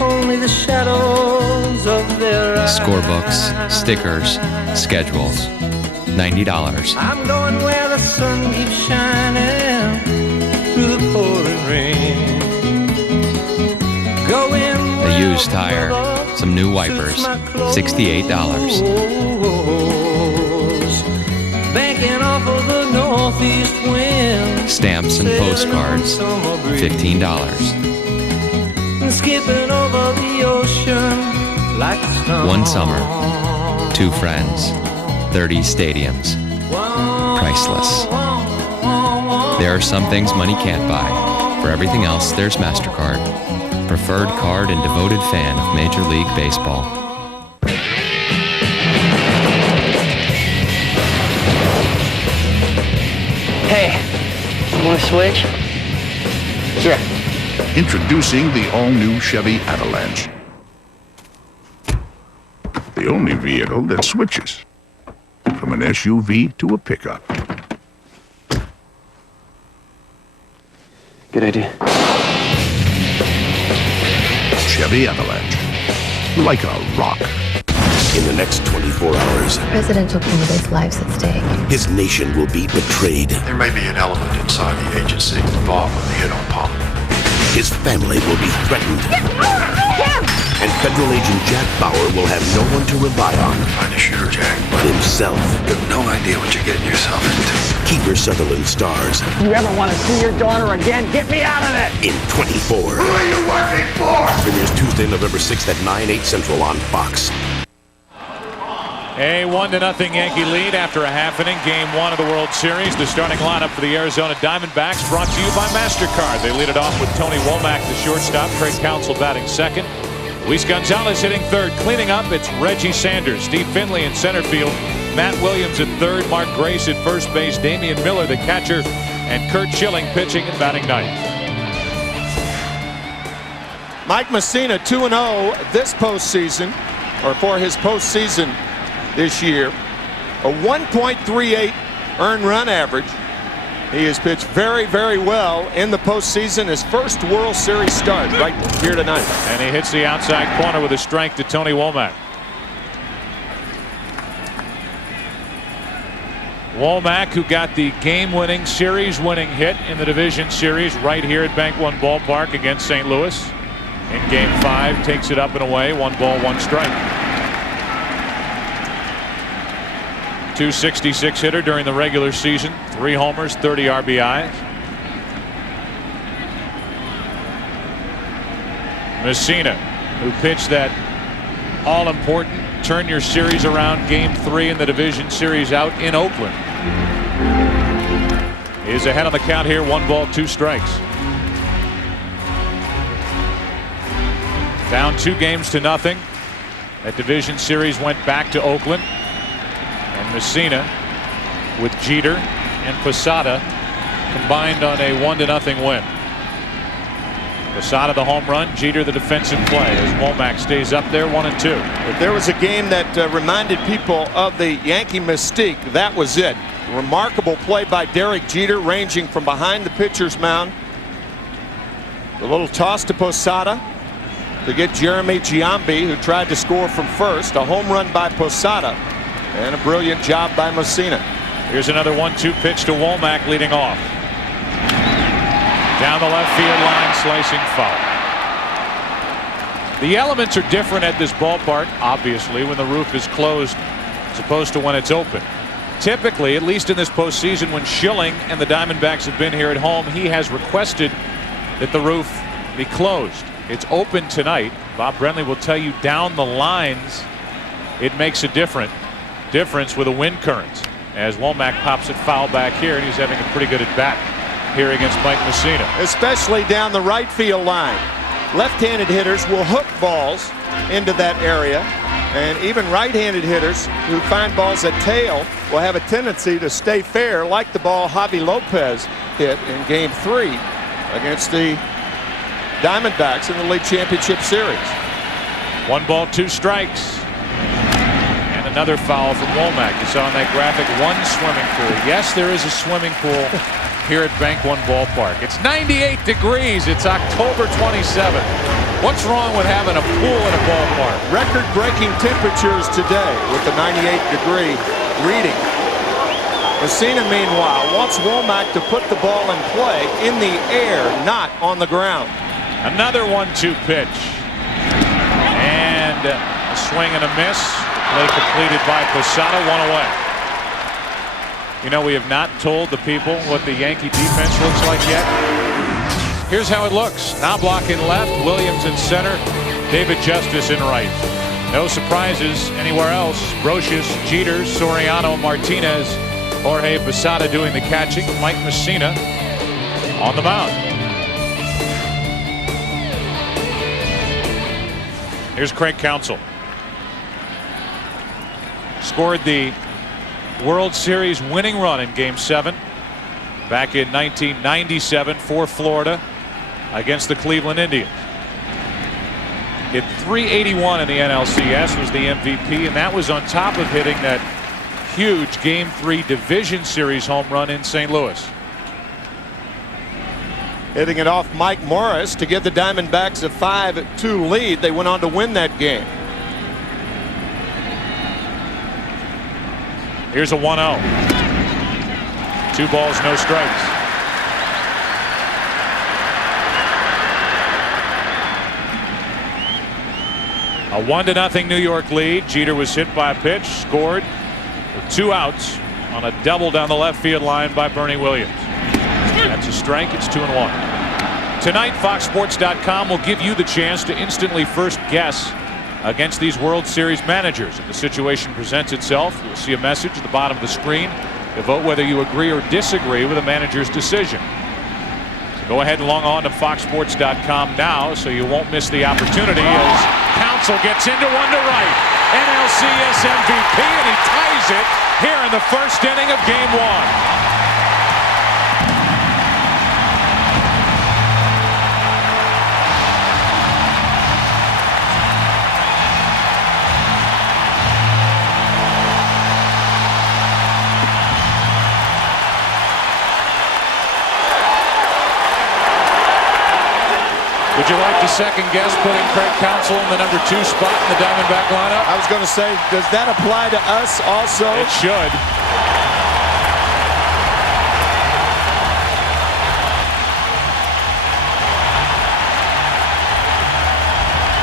only the shadows of their eyes. Scorebooks, stickers, schedules, $90. I'm going where the sun keeps shining through the pouring rain. Going A used tire, some new wipers, $68. Banking off of the northeast wind. Stamps and postcards, $15. Skipping over the ocean like a stone. One summer, 2 friends, 30 stadiums, priceless. There are some things money can't buy. For everything else, there's MasterCard. Preferred card and devoted fan of Major League Baseball. Hey, you want to switch? Sure. Introducing the all-new Chevy Avalanche. The only vehicle that switches from an SUV to a pickup. Good idea. Chevy Avalanche. Like a rock. In the next 24 hours, presidential candidate's life's at stake. his nation will be betrayed. There may be an element inside the agency involved with the hit on Palmer. His family will be threatened. And federal agent Jack Bauer will have no one to rely on. Find a shooter, Jack. But himself. You have no idea what you're getting yourself into. Kiefer Sutherland stars. You ever want to see your daughter again? Get me out of it! In 24. Who are you working for? Premieres Tuesday, November 6th at 9/8 Central on Fox. A 1-0 Yankee lead after a half inning. Game 1 of the World Series. The starting lineup for the Arizona Diamondbacks brought to you by MasterCard. They lead it off with Tony Womack, the shortstop. Craig Counsell batting second. Luis Gonzalez hitting third. Cleaning up, it's Reggie Sanders. Steve Finley in center field. Matt Williams at third. Mark Grace at first base. Damian Miller, the catcher. And Curt Schilling pitching and batting ninth. Mike Mussina 2-0 this postseason, or for his postseason this year. A 1.38 earned run average, He has pitched very, very well in the postseason. His first World Series start right here tonight. And he hits the outside corner with a strike to Tony Womack. Womack, who got the game-winning, series-winning hit in the division series right here at Bank One Ballpark against St. Louis. In Game 5, takes it up and away, 1 ball, 1 strike. .266 hitter during the regular season, 3 homers, 30 RBIs. Mussina, who pitched that all-important turn your series around Game 3 in the division series out in Oakland, is ahead on the count here, 1 ball, 2 strikes. Down 2 games to nothing. That division series went back to Oakland. And Mussina with Jeter and Posada combined on a 1-0 win. Posada the home run, Jeter the defensive play as Womack stays up there 1-2. If there was a game that reminded people of the Yankee mystique, that was it. Remarkable play by Derek Jeter, ranging from behind the pitcher's mound. The little toss to Posada to get Jeremy Giambi, who tried to score from first. A home run by Posada. And a brilliant job by Mussina. Here's another 1-2 pitch to Womack leading off. Down the left field line, slicing foul. The elements are different at this ballpark, obviously, when the roof is closed as opposed to when it's open. Typically, at least in this postseason, when Schilling and the Diamondbacks have been here at home, he has requested that the roof be closed. It's open tonight. Bob Brenly will tell you down the lines it makes a difference with a wind current, as Womack pops it foul back here, and he's having a pretty good at bat here against Mike Mussina. Especially down the right field line. Left-handed hitters will hook balls into that area, and even right-handed hitters who find balls at tail will have a tendency to stay fair, like the ball Javi Lopez hit in Game 3 against the Diamondbacks in the League Championship Series. 1 ball, 2 strikes. Another foul from Womack. You saw in that graphic 1 swimming pool. Yes, there is a swimming pool here at Bank One Ballpark. It's 98 degrees. It's October 27th. What's wrong with having a pool in a ballpark? Record-breaking temperatures today with the 98-degree reading. Mussina, meanwhile, wants Womack to put the ball in play in the air, not on the ground. Another 1-2 pitch. And a swing and a miss. Play completed by Posada, 1 away. You know, we have not told the people what the Yankee defense looks like yet. Here's how it looks. Knobloch in left, Williams in center, David Justice in right. No surprises anywhere else. Brocious, Jeter, Soriano, Martinez, Jorge Posada doing the catching. Mike Mussina on the mound. Here's Craig Counsell. Scored the World Series winning run in Game 7 back in 1997 for Florida against the Cleveland Indians. Hit .381 in the NLCS, was the MVP, and that was on top of hitting that huge Game 3 division series home run in St. Louis. Hitting it off Mike Morris to give the Diamondbacks a 5-2 lead. They went on to win that game. Here's a 1-0. 2 balls, no strikes. A 1-0 New York lead. Jeter was hit by a pitch, scored with 2 outs on a double down the left field line by Bernie Williams. That's a strike. It's 2-1. Tonight, FoxSports.com will give you the chance to instantly first guess against these World Series managers. If the situation presents itself, you'll see a message at the bottom of the screen to vote whether you agree or disagree with a manager's decision. So go ahead and log on to FoxSports.com now so you won't miss the opportunity as Counsell gets into one to right. NLCS MVP, and he ties it here in the first inning of Game 1. Would you like to second guess putting Craig Counsell in the number 2 spot in the Diamondback lineup? I was going to say, does that apply to us also? It should.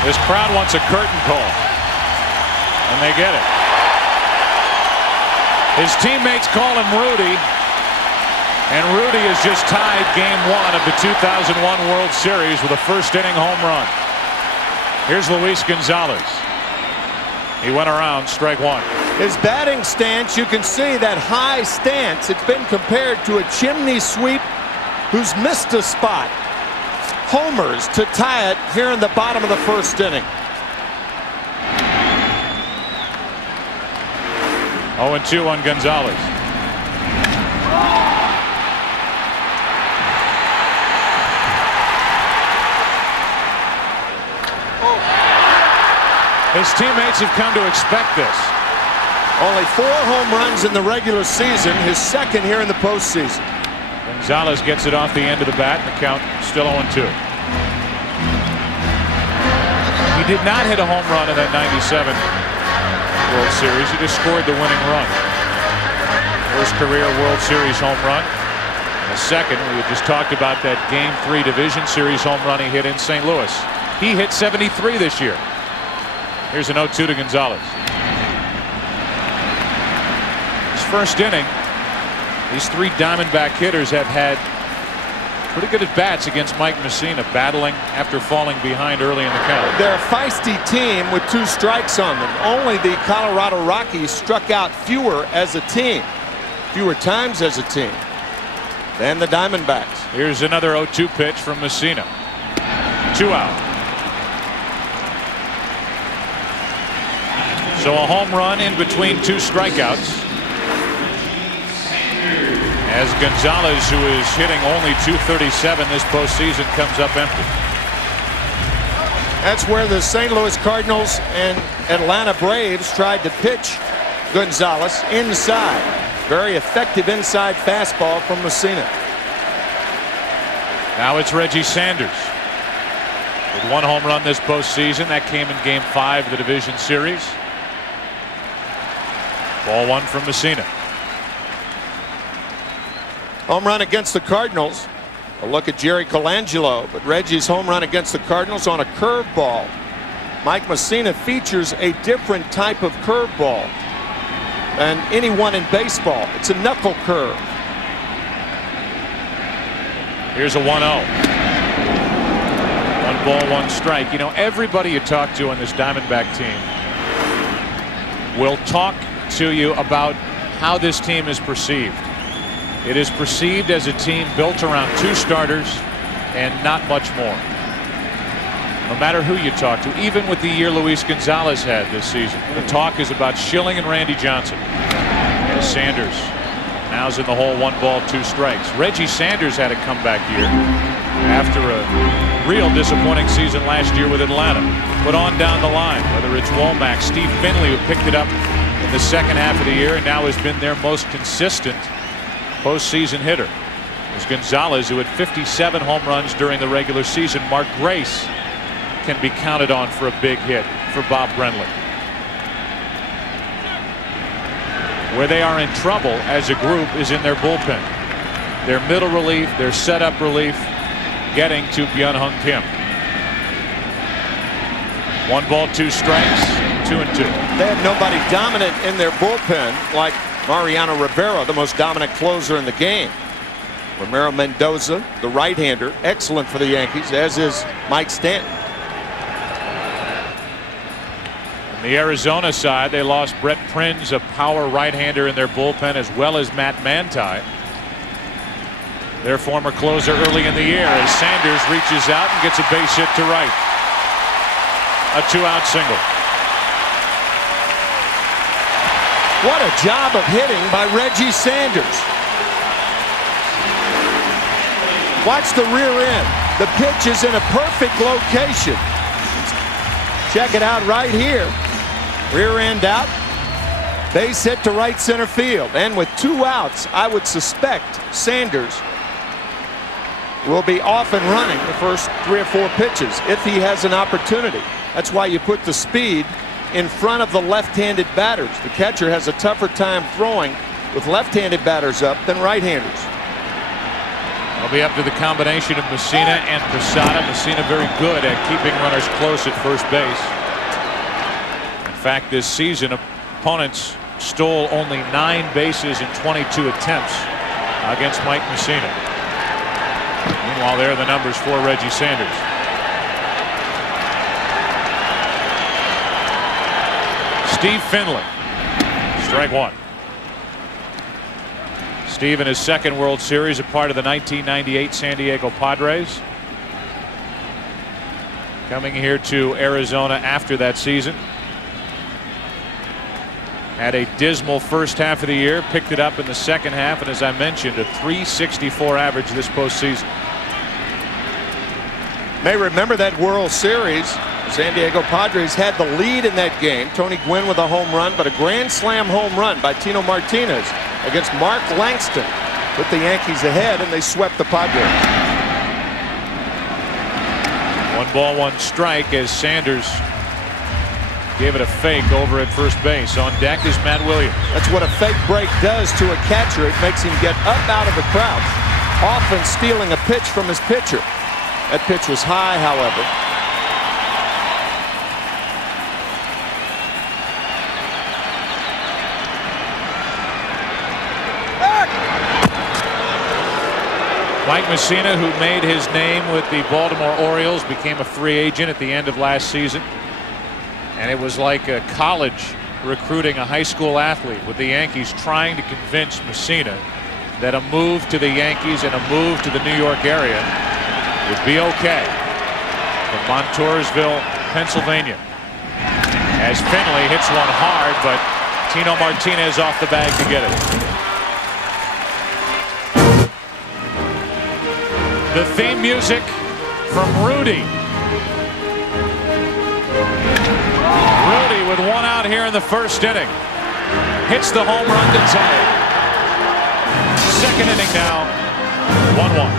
This crowd wants a curtain call, and they get it. His teammates call him Rudy, and Rudy has just tied Game 1 of the 2001 World Series with a first-inning home run. Here's Luis Gonzalez. He went around, strike 1. His batting stance, you can see that high stance. It's been compared to a chimney sweep who's missed a spot. Homers to tie it here in the bottom of the first inning. 0-2 on Gonzalez. His teammates have come to expect this. Only 4 home runs in the regular season, his second here in the postseason. Gonzalez gets it off the end of the bat, and the count still 0-2. He did not hit a home run in that 97 World Series. He just scored the winning run. First career World Series home run. And the second, we had just talked about that Game 3 Division Series home run he hit in St. Louis. He hit 73 this year. Here's an 0-2 to Gonzalez. His first inning, these 3 Diamondback hitters have had pretty good at bats against Mike Mussina, battling after falling behind early in the count. They're a feisty team with 2 strikes on them. Only the Colorado Rockies struck out fewer as a team, fewer times as a team than the Diamondbacks. Here's another 0-2 pitch from Mussina. 2 out. So a home run in between 2 strikeouts, as Gonzalez, who is hitting only .237 this postseason, comes up empty. That's where the St. Louis Cardinals and Atlanta Braves tried to pitch Gonzalez inside. Very effective inside fastball from Mussina. Now it's Reggie Sanders with 1 home run this postseason. That came in Game 5 of the Division Series. Ball 1 from Mussina. Home run against the Cardinals. A look at Jerry Colangelo, but Reggie's home run against the Cardinals on a curveball. Mike Mussina features a different type of curveball than anyone in baseball. It's a knuckle curve. Here's a 1-0. 1 ball, 1 strike. You know, everybody you talk to on this Diamondback team will talk to you about how this team is perceived. It is perceived as a team built around 2 starters and not much more. No matter who you talk to, even with the year Luis Gonzalez had this season, the talk is about Schilling and Randy Johnson. As Sanders now's in the hole, 1 ball, 2 strikes. Reggie Sanders had a comeback year after a real disappointing season last year with Atlanta. But on down the line, whether it's Womack, Steve Finley, who picked it up in the second half of the year and now has been their most consistent postseason hitter. There's Gonzalez, who had 57 home runs during the regular season. Mark Grace can be counted on for a big hit for Bob Brenly. Where they are in trouble as a group is in their bullpen. Their middle relief, their setup relief, getting to Byung-Hyun Kim. 1 ball, 2 strikes, 2-2. They have nobody dominant in their bullpen like Mariano Rivera, the most dominant closer in the game. Ramiro Mendoza, the right-hander, excellent for the Yankees, as is Mike Stanton. On the Arizona side, they lost Brett Prinz, a power right-hander in their bullpen, as well as Matt Manti, their former closer early in the year, as Sanders reaches out and gets a base hit to right. A 2-out single. What a job of hitting by Reggie Sanders. Watch the rear end. The pitch is in a perfect location. Check it out right here. Rear end out. Base hit to right center field. And with 2 outs, I would suspect Sanders will be off and running the first 3 or 4 pitches if he has an opportunity. That's why you put the speed in front of the left-handed batters. The catcher has a tougher time throwing with left-handed batters up than right-handers. It'll be up to the combination of Mussina and Posada. Mussina very good at keeping runners close at first base. In fact, this season, opponents stole only 9 bases in 22 attempts against Mike Mussina. Meanwhile, there are the numbers for Reggie Sanders. Steve Finley, strike 1. Steve in his second World Series, a part of the 1998 San Diego Padres. Coming here to Arizona after that season. Had a dismal first half of the year, picked it up in the second half, and as I mentioned, a .364 average this postseason. May remember that World Series. San Diego Padres had the lead in that game. Tony Gwynn with a home run, but a grand slam home run by Tino Martinez against Mark Langston put the Yankees ahead, and they swept the Padres. 1 ball, 1 strike as Sanders gave it a fake over at first base. On deck is Matt Williams. That's what a fake break does to a catcher. It makes him get up out of the crouch, often stealing a pitch from his pitcher. That pitch was high, however. Mike Mussina, who made his name with the Baltimore Orioles, became a free agent at the end of last season. And it was like a college recruiting a high school athlete, with the Yankees trying to convince Mussina that a move to the Yankees and a move to the New York area would be okay. From Montoursville, Pennsylvania. As Finley hits one hard, but Tino Martinez off the bag to get it. The theme music from Rudy. Rudy with 1 out here in the first inning. Hits the home run to tie it. Second inning now. 1-1.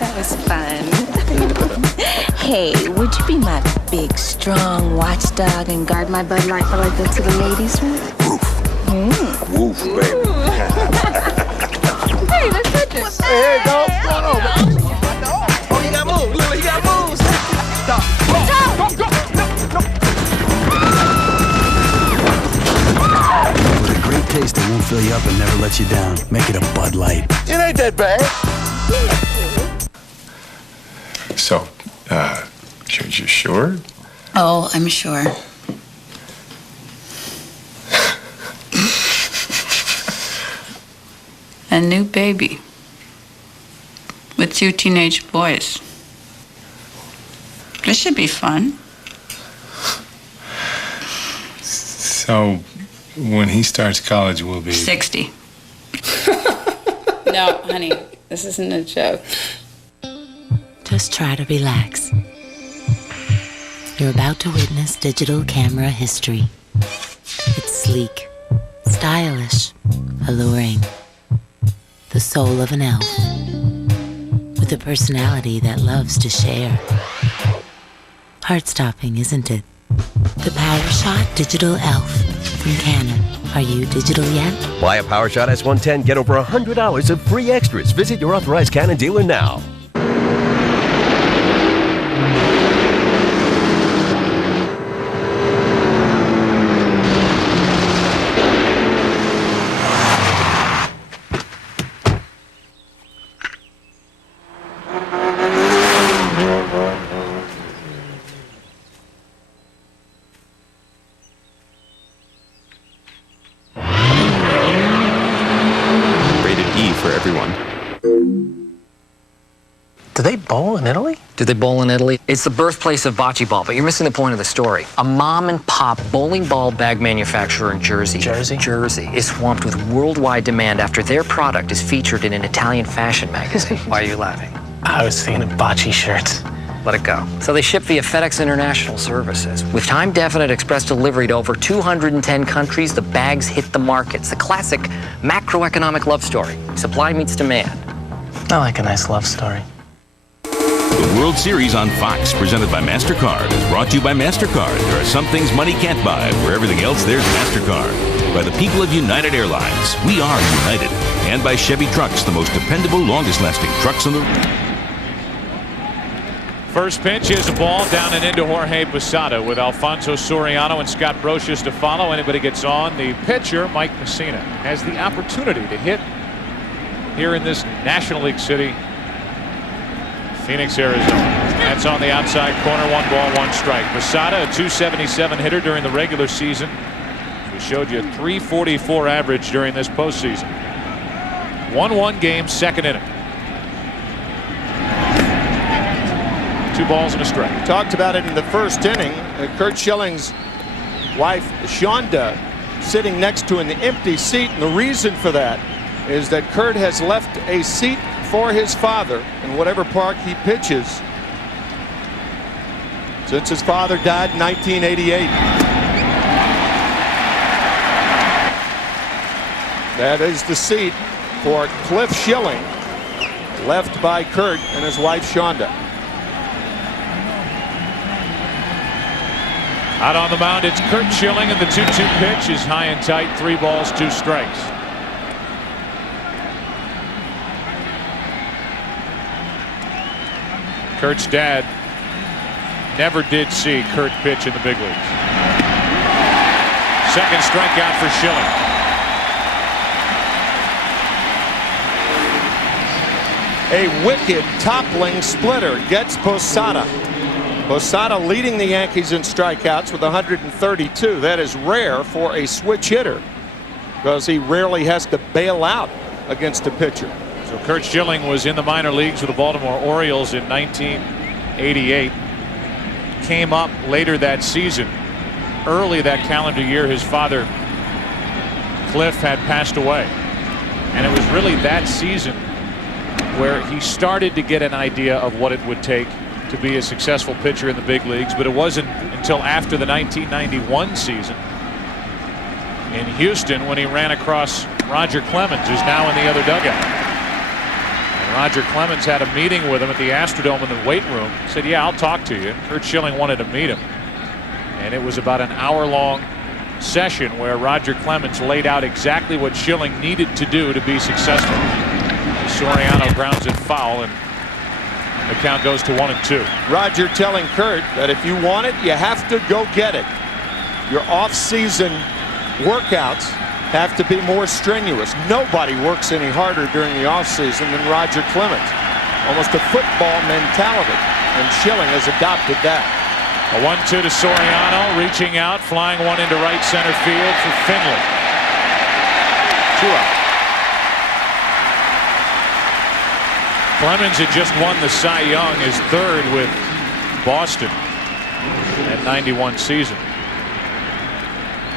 That was fun. Hey, would you be my big, strong watchdog and guard my Bud Light while I go to the ladies' room? Woof. Woof, baby. Hey, that's Patrick. Hey, dog, what's going on? Oh, he got moves. Look, he got moves. Stop. With a great taste that won't fill you up and never let you down. Make it a Bud Light. It ain't that bad. So, you sure? Oh, I'm sure. A new baby with 2 teenage boys. This should be fun. So, when he starts college, we'll be 60. No, honey, this isn't a joke. Just try to relax. You're about to witness digital camera history. It's sleek, stylish, alluring. The soul of an elf, with a personality that loves to share. Heart-stopping, isn't it? The PowerShot Digital Elf from Canon. Are you digital yet? Buy a PowerShot S110, get over $100 of free extras. Visit your authorized Canon dealer now. Do they bowl in Italy? Do they bowl in Italy? It's the birthplace of bocce ball, but you're missing the point of the story. A mom and pop bowling ball bag manufacturer in Jersey. Jersey is swamped with worldwide demand after their product is featured in an Italian fashion magazine. Why are you laughing? I was thinking of bocce shirts. Let it go. So they ship via FedEx International Services. With time-definite express delivery to over 210 countries, the bags hit the markets. The classic macroeconomic love story. Supply meets demand. I like a nice love story. The World Series on Fox, presented by MasterCard, is brought to you by MasterCard. There are some things money can't buy. For everything else, there's MasterCard. By the people of United Airlines, we are united. And by Chevy Trucks, the most dependable, longest-lasting trucks on the road. First pitch is a ball down and into Jorge Posada with Alfonso Soriano and Scott Brocious to follow. Anybody gets on, the pitcher, Mike Mussina, has the opportunity to hit here in this National League city, Phoenix, Arizona. That's on the outside corner. 1 ball, 1 strike. Posada, a .277 hitter during the regular season. We showed you a .344 average during this postseason. 1-1 game, second inning. 2 balls and a strike. We talked about it in the first inning. Curt Schilling's wife, Shonda, sitting next to an empty seat. And the reason for that is that Curt has left a seat for his father in whatever park he pitches since his father died in 1988. That is the seat for Cliff Schilling, left by Curt and his wife Shonda. Out on the mound, it's Curt Schilling, and the 2-2 pitch is high and tight. 3 balls, 2 strikes. Curt's dad never did see Curt pitch in the big leagues. Second strikeout for Schilling. A wicked toppling splitter gets Posada. Posada leading the Yankees in strikeouts with 132. That is rare for a switch hitter because he rarely has to bail out against a pitcher. So Curt Schilling was in the minor leagues with the Baltimore Orioles in 1988. Came up later that season. Early that calendar year, his father, Cliff, had passed away. And it was really that season where he started to get an idea of what it would take to be a successful pitcher in the big leagues. But it wasn't until after the 1991 season in Houston when he ran across Roger Clemens, who's now in the other dugout. And Roger Clemens had a meeting with him at the Astrodome in the weight room. He said, yeah, I'll talk to you. Curt Schilling wanted to meet him. And it was about an hour-long session where Roger Clemens laid out exactly what Schilling needed to do to be successful. Soriano grounds it foul, and the count goes to 1-2. Roger telling Curt that if you want it, you have to go get it. Your off-season workouts have to be more strenuous. Nobody works any harder during the off-season than Roger Clemens. Almost a football mentality, and Schilling has adopted that. A 1-2 to Soriano, reaching out, flying one into right center field for Finley. 2 out. Clemens had just won the Cy Young, his 3rd with Boston that 91 season.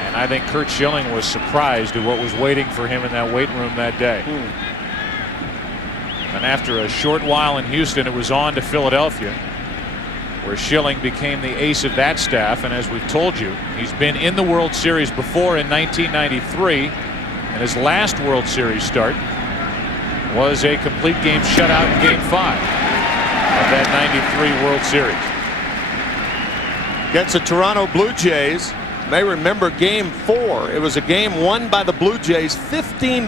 And I think Curt Schilling was surprised at what was waiting for him in that weight room that day. And after a short while in Houston, it was on to Philadelphia, where Schilling became the ace of that staff. And as we've told you, he's been in the World Series before in 1993, and his last World Series start was a complete game shutout in Game 5 of that 93 World Series. Against the Toronto Blue Jays. You may remember Game 4. It was a game won by the Blue Jays 15-14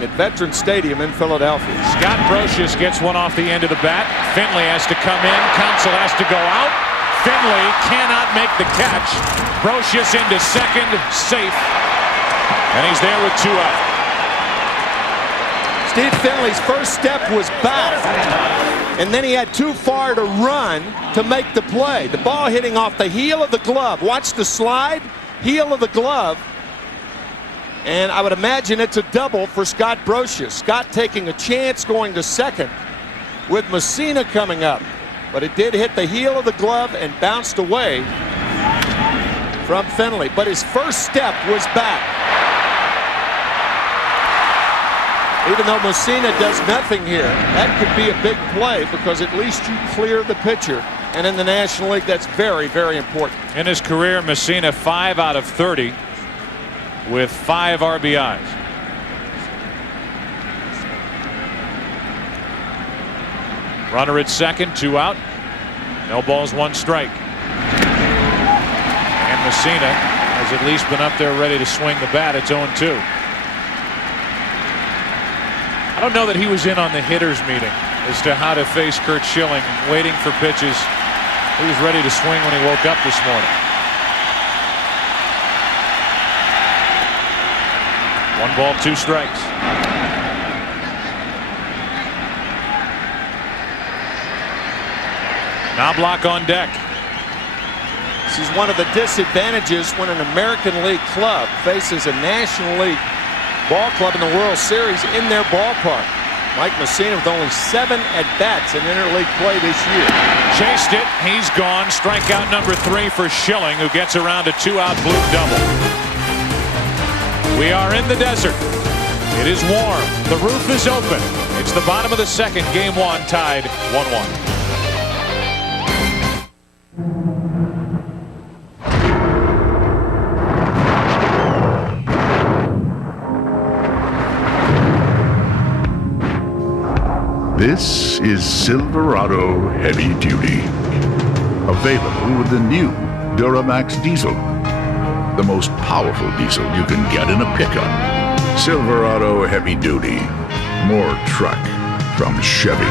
at Veterans Stadium in Philadelphia. Scott Brocious gets one off the end of the bat. Finley has to come in. Counsell has to go out. Finley cannot make the catch. Brocious into second, safe. And he's there with 2 out. Steve Finley's first step was back, and then he had too far to run to make the play. The ball hitting off the heel of the glove. Watch the slide, heel of the glove, and I would imagine it's a double for Scott Brocious. Scott taking a chance going to second with Mussina coming up, but it did hit the heel of the glove and bounced away from Finley. But his first step was back. Even though Mussina does nothing here, that could be a big play because at least you clear the pitcher. And in the National League, that's very, very important. In his career, Mussina 5 out of 30 with 5 RBIs. Runner at second, 2 out. No balls, 1 strike. And Mussina has at least been up there ready to swing the bat. It's 0-2. I don't know that he was in on the hitters meeting as to how to face Curt Schilling, waiting for pitches. He was ready to swing when he woke up this morning. 1 ball, 2 strikes. Knobloch on deck. This is one of the disadvantages when an American League club faces a National League ball club in the World Series in their ballpark. Mike Mussina with only 7 at-bats in interleague play this year. Chased it. He's gone. Strikeout number 3 for Schilling, who gets around a 2-out blue double. We are in the desert. It is warm. The roof is open. It's the bottom of the second. Game 1 tied 1-1. This is Silverado Heavy Duty. Available with the new Duramax diesel. The most powerful diesel you can get in a pickup. Silverado Heavy Duty. More truck from Chevy.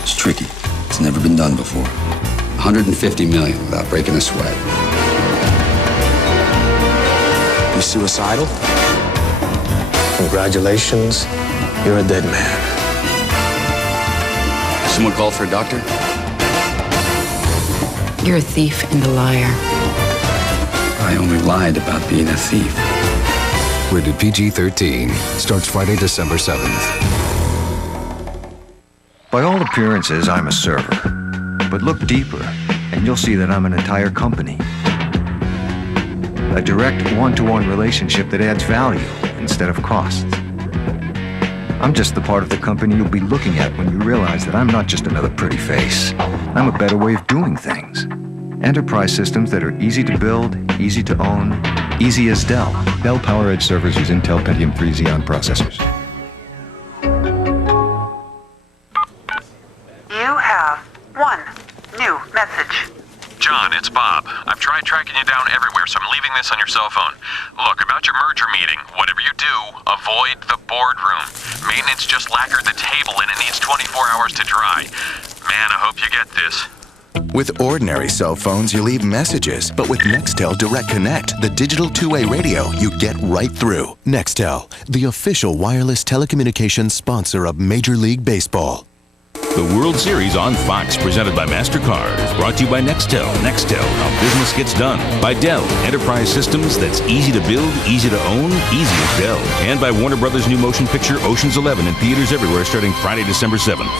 It's tricky. It's never been done before. 150 million without breaking a sweat. You suicidal? Congratulations, you're a dead man. Someone call for a doctor? You're a thief and a liar. I only lied about being a thief. Rated PG-13. Starts Friday, December 7th. By all appearances, I'm a server. But look deeper, and you'll see that I'm an entire company. A direct one-to-one relationship that adds value instead of costs. I'm just the part of the company you'll be looking at when you realize that I'm not just another pretty face. I'm a better way of doing things. Enterprise systems that are easy to build, easy to own, easy as Dell. Dell PowerEdge servers use Intel Pentium 3 Xeon processors. You have 1 new message. John, it's Bob. I've tried tracking you down everywhere, so I'm leaving this on your cell phone. Look, about your merger meeting, whatever you do, avoid the boardroom. Maintenance just lacquered the table and it needs 24 hours to dry. Man, I hope you get this. With ordinary cell phones, you leave messages. But with Nextel Direct Connect, the digital two-way radio, you get right through. Nextel, the official wireless telecommunications sponsor of Major League Baseball. The World Series on Fox, presented by MasterCard, is brought to you by Nextel. Nextel, how business gets done. By Dell, enterprise systems that's easy to build, easy to own, easy as Dell. And by Warner Brothers' new motion picture, Ocean's 11, in theaters everywhere starting Friday, December 7th.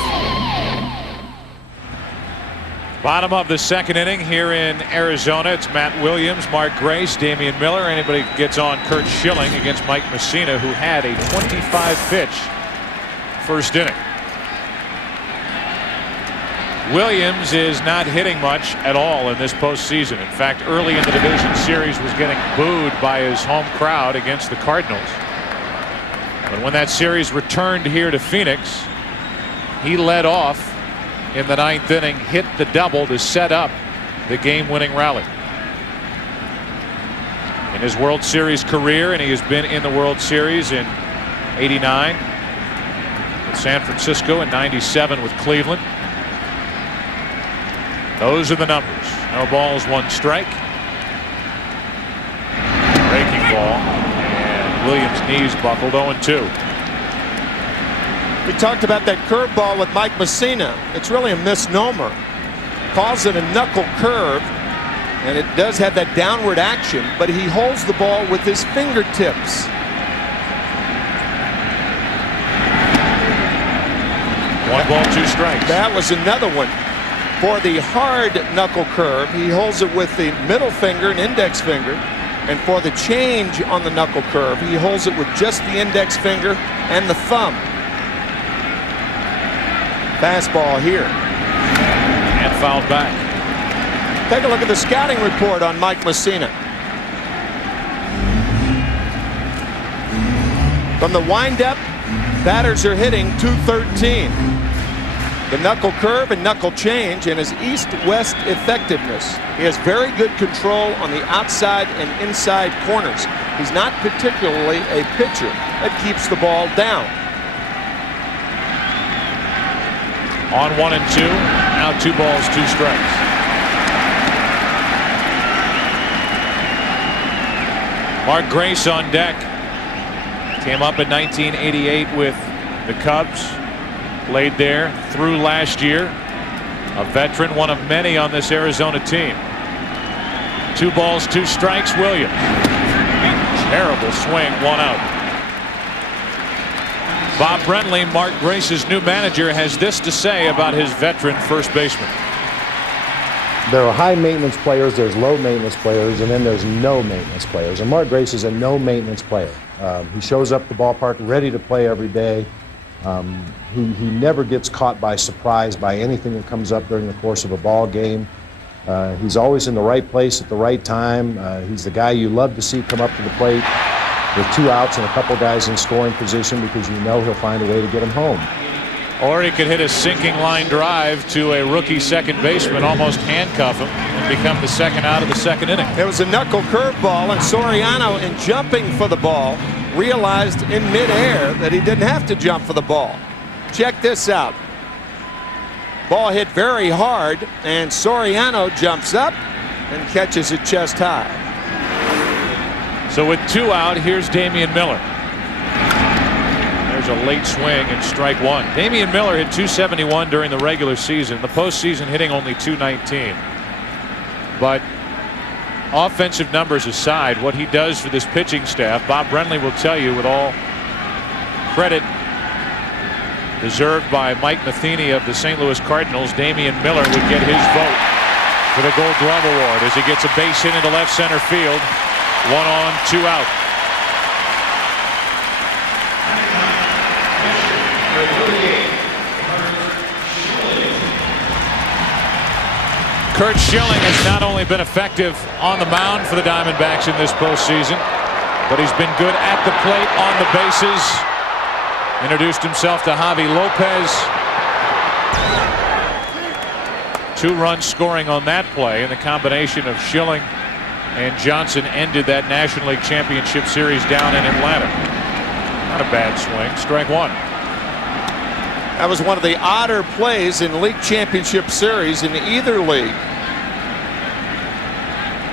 Bottom of the second inning here in Arizona. It's Matt Williams, Mark Grace, Damian Miller. Anybody gets on Curt Schilling against Mike Mussina, who had a 25-pitch first inning. Williams is not hitting much at all in this postseason. In fact, early in the division series was getting booed by his home crowd against the Cardinals. But when that series returned here to Phoenix, he led off in the 9th inning, hit the double to set up the game-winning rally. In his World Series career, and he has been in the World Series in '89 with San Francisco and '97 with Cleveland. Those are the numbers. No balls, 1 strike. Breaking ball, and Williams' knees buckled. 0-2. We talked about that curveball with Mike Mussina. It's really a misnomer. Calls it a knuckle curve, and it does have that downward action, but he holds the ball with his fingertips. One ball, 2 strikes. That was another one. For the hard knuckle curve, he holds it with the middle finger and index finger. And for the change on the knuckle curve, he holds it with just the index finger and the thumb. Fastball here. And fouled back. Take a look at the scouting report on Mike Mussina. From the windup, batters are hitting .213. The knuckle curve and knuckle change and his east-west effectiveness. He has very good control on the outside and inside corners. He's not particularly a pitcher that keeps the ball down. On 1 and 2, now 2 balls, 2 strikes. Mark Grace on deck. Came up in 1988 with the Cubs. Played there through last year. A veteran, one of many on this Arizona team. 2 balls, 2 strikes, Williams. Terrible swing, 1 out. Bob Brenly, Mark Grace's new manager, has this to say about his veteran first baseman. There are high maintenance players, there's low maintenance players, and then there's no maintenance players. And Mark Grace is a no maintenance player. He shows up at the ballpark ready to play every day. He never gets caught by surprise by anything that comes up during the course of a ball game. He's always in the right place at the right time. He's the guy you love to see come up to the plate with 2 outs and a couple guys in scoring position, because you know he'll find a way to get him home. Or he could hit a sinking line drive to a rookie second baseman, almost handcuff him, and become the second out of the second inning. It was a knuckle curveball, and Soriano, in jumping for the ball, realized in midair that he didn't have to jump for the ball. Check this out. Ball hit very hard, and Soriano jumps up and catches it chest high. So with 2 out, here's Damian Miller. There's a late swing and strike 1. Damian Miller hit .271 during the regular season. The postseason hitting only .219. But offensive numbers aside, what he does for this pitching staff, Bob Brenly will tell you, with all credit deserved by Mike Matheny of the St. Louis Cardinals, Damian Miller would get his vote for the Gold Glove Award as he gets a base hit into left center field. 1 on, 2 out. Curt Schilling has not only been effective on the mound for the Diamondbacks in this postseason, but he's been good at the plate, on the bases. Introduced himself to Javi Lopez. 2 runs scoring on that play, and the combination of Schilling and Johnson ended that National League Championship Series down in Atlanta. Not a bad swing. Strike 1. That was one of the odder plays in League Championship Series in either league.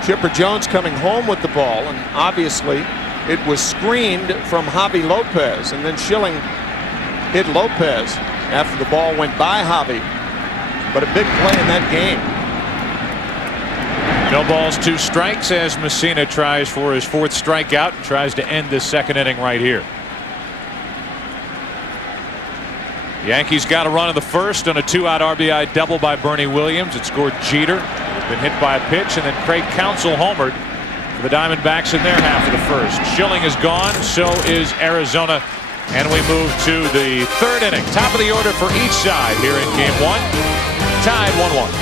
Chipper Jones coming home with the ball, and obviously it was screened from Javi Lopez, and then Schilling hit Lopez after the ball went by Javi. But a big play in that game. No balls, 2 strikes as Mussina tries for his 4th strikeout and tries to end this second inning right here. Yankees got a run in the first on a 2-out RBI double by Bernie Williams. It scored Jeter. Been hit by a pitch, and then Craig Counsell homered for the Diamondbacks in their half of the first. Schilling is gone, so is Arizona, and we move to the 3rd inning. Top of the order for each side here in Game 1. Tied 1-1.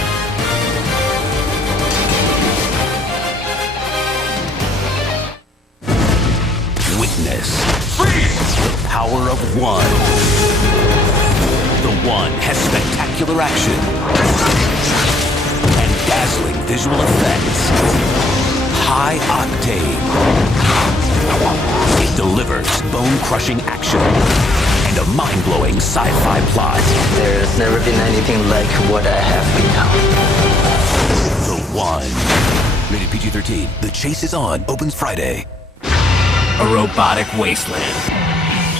Witness the power of one. The one has spectacular action and dazzling visual effects. High octane. It delivers bone-crushing action and a mind-blowing sci-fi plot. There's never been anything like what I have become. The One. Rated PG-13. The Chase is On. Opens Friday. A robotic wasteland,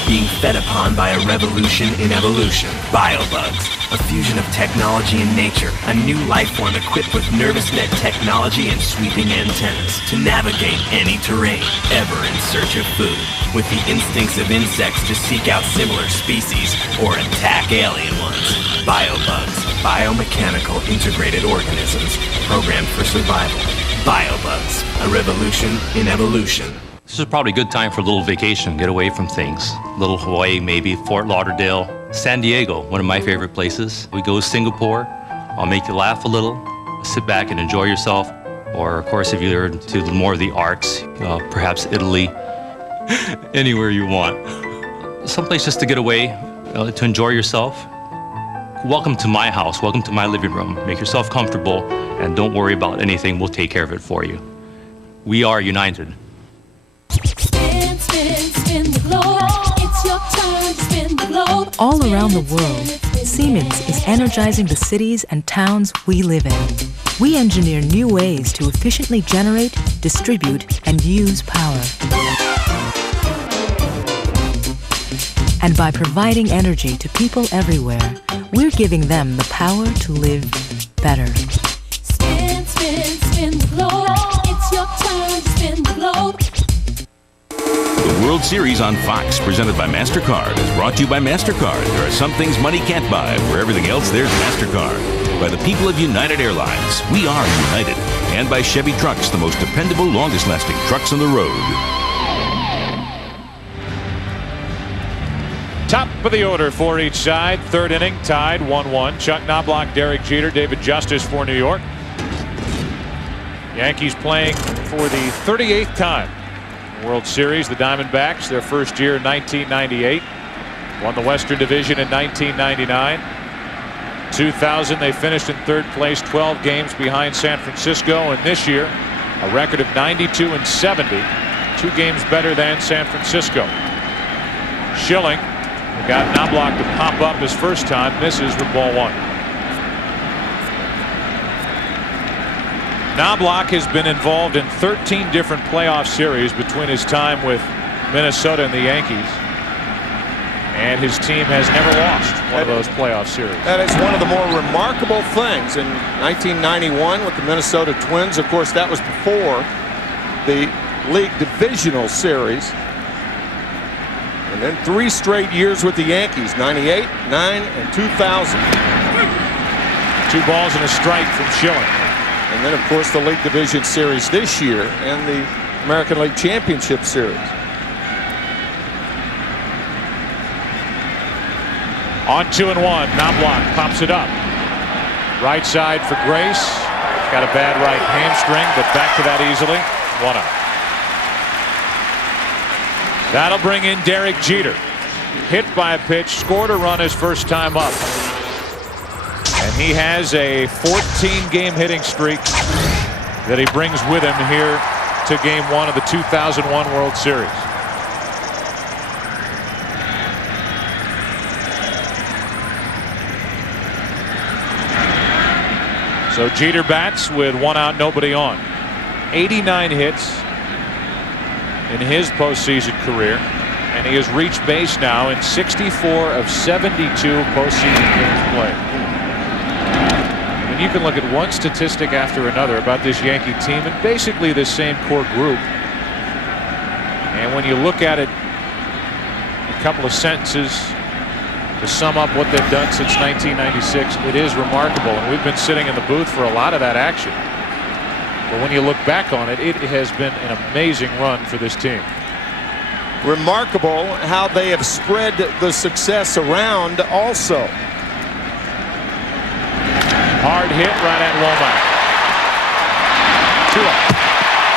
being fed upon by a revolution in evolution. Biobugs, a fusion of technology and nature, a new life form equipped with nervous net technology and sweeping antennas to navigate any terrain, ever in search of food, with the instincts of insects to seek out similar species or attack alien ones. Biobugs, biomechanical integrated organisms programmed for survival. Biobugs, a revolution in evolution. This is probably a good time for a little vacation, get away from things. Little Hawaii, maybe Fort Lauderdale, San Diego, one of my favorite places. We go to Singapore, I'll make you laugh a little, sit back and enjoy yourself. Or of course, if you're into more of the arts, perhaps Italy, anywhere you want. someplace just to get away, to enjoy yourself. Welcome to my house. Welcome to my living room. Make yourself comfortable and don't worry about anything. We'll take care of it for you. We are united. Spin, spin, spin the globe. It's your turn to spin the globe. All around the world, Siemens is energizing the cities and towns we live in. We engineer new ways to efficiently generate, distribute, and use power. And by providing energy to people everywhere, we're giving them the power to live better. Spin, spin, spin the globe. It's your turn to spin the globe. The World Series on Fox, presented by MasterCard, is brought to you by MasterCard. There are some things money can't buy. For everything else, there's MasterCard. By the people of United Airlines, we are united. And by Chevy Trucks, the most dependable, longest-lasting trucks on the road. Top of the order for each side. Third inning, tied 1-1. Chuck Knobloch, Derek Jeter, David Justice for New York. Yankees playing for the 38th time. World Series, the Diamondbacks, their first year in 1998. Won the Western Division in 1999. 2000, they finished in third place, 12 games behind San Francisco. And this year, a record of 92-70. 2 games better than San Francisco. Schilling got Knobloch to pop up his first time, misses with ball 1. Knobloch has been involved in 13 different playoff series between his time with Minnesota and the Yankees. And his team has never lost one of those playoff series. That is one of the more remarkable things. In 1991 with the Minnesota Twins, of course, that was before the league divisional series. And then 3 straight years with the Yankees, 98, 9, and 2000. 2 balls and a strike from Schilling. And then, of course, the League Division Series this year and the American League Championship Series. On 2-1, Knobloch pops it up. Right side for Grace. Got a bad right hamstring, but back to that easily. 1 out. That'll bring in Derek Jeter. Hit by a pitch, scored a run his first time up. And he has a 14-game hitting streak that he brings with him here to Game 1 of the 2001 World Series. So Jeter bats with 1 out, nobody on. 89 hits in his postseason career, and he has reached base now in 64 of 72 postseason games played. I mean, you can look at one statistic after another about this Yankee team and basically the same core group. And when you look at it, a couple of sentences to sum up what they've done since 1996, it is remarkable. And we've been sitting in the booth for a lot of that action. But when you look back on it, it has been an amazing run for this team. Remarkable how they have spread the success around also. Hard hit right at Womack. 2 out.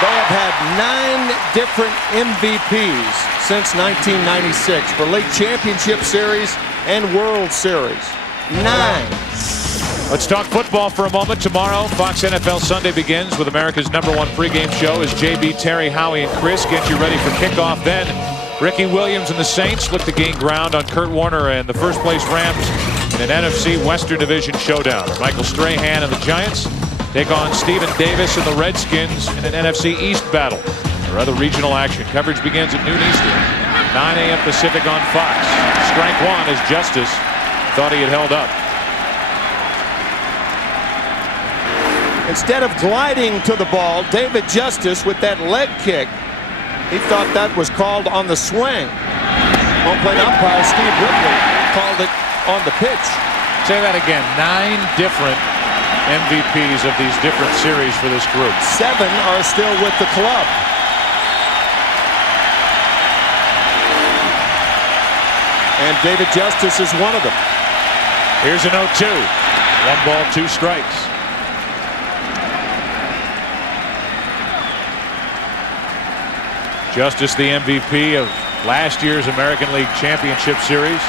They have had 9 different MVPs since 1996 for League Championship Series and World Series. 9. Let's talk football for a moment. Tomorrow, Fox NFL Sunday begins with America's #1 pregame show as JB, Terry, Howie, and Chris get you ready for kickoff. Then, Ricky Williams and the Saints look to gain ground on Kurt Warner and the first-place Rams in an NFC Western Division showdown. Michael Strahan and the Giants take on Stephen Davis and the Redskins in an NFC East battle. Or other regional action. Coverage begins at noon Eastern, 9 a.m. Pacific on Fox. Strike 1 as Justice thought he had held up. Instead of gliding to the ball, David Justice with that leg kick, he thought that was called on the swing. Home plate umpire Steve Ripley called it on the pitch. Say that again. 9 different MVPs of these different series for this group. 7 are still with the club. And David Justice is one of them. Here's an 0-2. 1 ball, 2 strikes. Justice, the MVP of last year's American League Championship Series.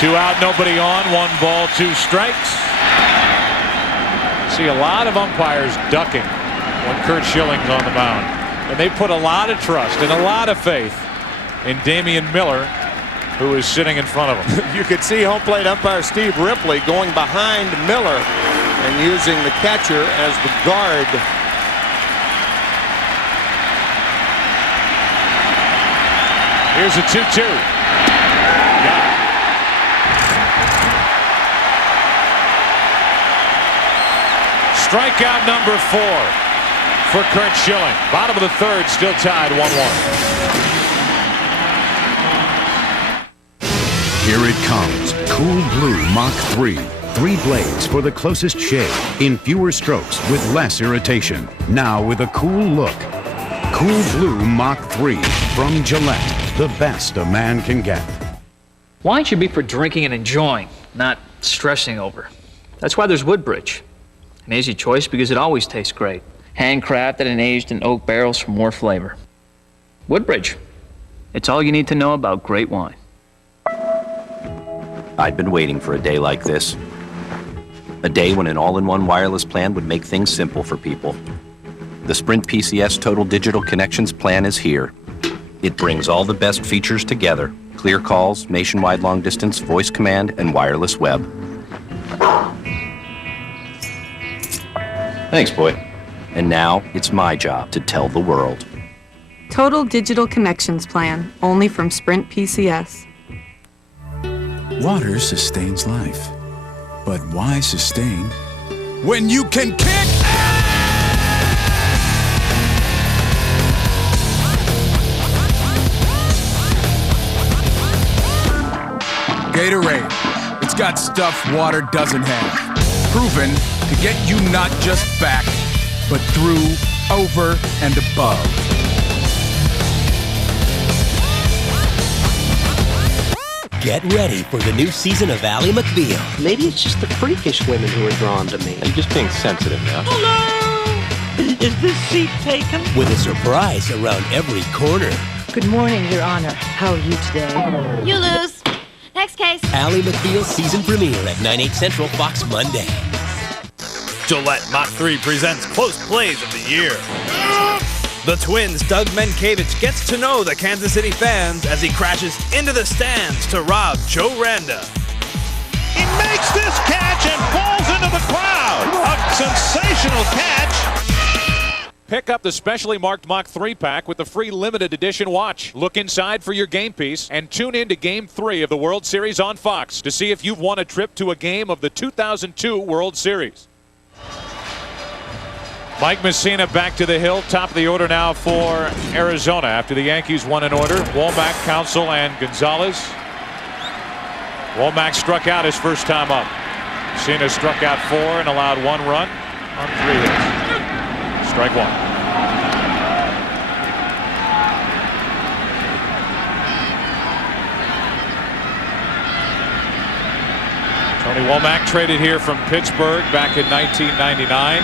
2 out, nobody on, 1 ball, 2 strikes. See a lot of umpires ducking when Curt Schilling's on the mound. And they put a lot of trust and a lot of faith in Damian Miller, who is sitting in front of him. You could see home plate umpire Steve Ripley going behind Miller and using the catcher as the guard. Here's a 2-2. Strikeout number 4 for Curt Schilling. Bottom of the 3rd, still tied 1-1. Here it comes. Cool Blue Mach 3. 3 blades for the closest shave in fewer strokes with less irritation. Now with a cool look. Cool Blue Mach 3 from Gillette. The best a man can get. Wine should be for drinking and enjoying, not stressing over. That's why there's Woodbridge. An easy choice because it always tastes great. Handcrafted and aged in oak barrels for more flavor. Woodbridge. It's all you need to know about great wine. I'd been waiting for a day like this. A day when an all-in-one wireless plan would make things simple for people. The Sprint PCS Total Digital Connections plan is here. It brings all the best features together. Clear calls, nationwide long-distance voice command, and wireless web. Thanks, boy. And now it's my job to tell the world. Total Digital Connections plan, only from Sprint PCS. Water sustains life. But why sustain when you can kick? Gatorade. It's got stuff water doesn't have. Proven to get you not just back, but through, over, and above. Get ready for the new season of Ally McBeal. Maybe it's just the freakish women who are drawn to me. You're just being sensitive now. Hello! Is this seat taken? With a surprise around every corner. Good morning, Your Honor. How are you today? You lose. Next case. Ally McBeal season premiere at 9/8 Central, Fox Monday. Gillette Mach 3 presents Close Plays of the Year. The Twins' Doug Menkiewicz gets to know the Kansas City fans as he crashes into the stands to rob Joe Randa. He makes this catch and falls into the crowd. A sensational catch. Pick up the specially marked Mach 3 pack with the free limited edition watch. Look inside for your game piece and tune in to Game 3 of the World Series on Fox to see if you've won a trip to a game of the 2002 World Series. Mike Mussina back to the hill. Top of the order now for Arizona after the Yankees won an order. Womack, Counsell, and Gonzalez. Womack struck out his first time up. Mussina struck out 4 and allowed 1 run on 3 hits. Strike 1. Tony Womack traded here from Pittsburgh back in 1999.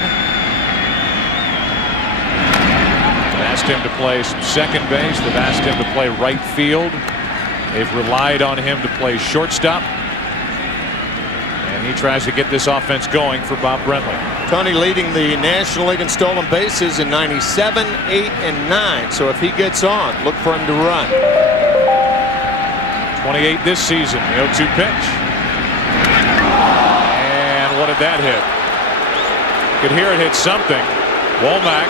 Asked him to play some second base. They've asked him to play right field. They've relied on him to play shortstop. And he tries to get this offense going for Bob Brenly. Tony leading the National League in stolen bases in 97, 8, and 9. So if he gets on, look for him to run. 28 this season. The 0-2 pitch. And what did that hit? You could hear it hit something. Womack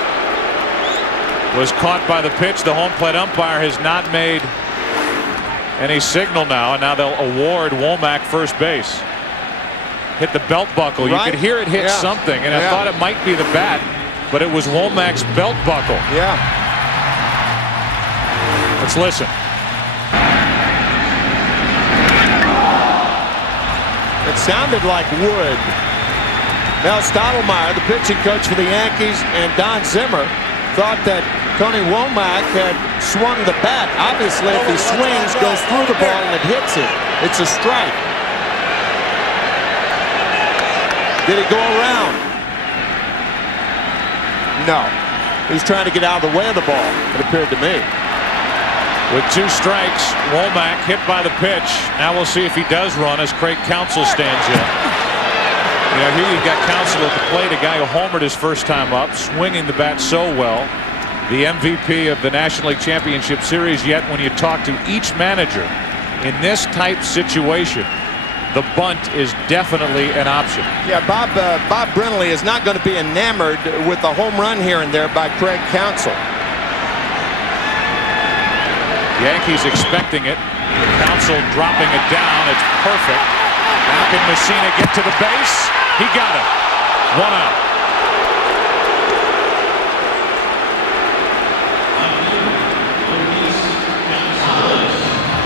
was caught by the pitch. The home plate umpire has not made any signal now, and now they'll award Womack first base. Hit the belt buckle. Right. You could hear it hit something, and I thought it might be the bat, but it was Womack's belt buckle. Yeah. Let's listen. It sounded like wood. Mel Stottlemyre, the pitching coach for the Yankees, and Don Zimmer thought that Tony Womack had swung the bat. Obviously, if he swings, goes through the ball, and it hits it, it's a strike. Did he go around? No. He's trying to get out of the way of the ball, it appeared to me. With 2 strikes, Womack hit by the pitch. Now we'll see if he does run as Craig Counsell stands in. You know, here you've got Counsell at the plate, a guy who homered his first time up, swinging the bat so well. The MVP of the National League Championship Series. Yet when you talk to each manager in this type situation, the bunt is definitely an option. Yeah, Bob Brenly is not going to be enamored with the home run here and there by Craig Counsell. Yankees expecting it. Counsell dropping it down. It's perfect. Now can Mussina get to the base? He got it. 1 out.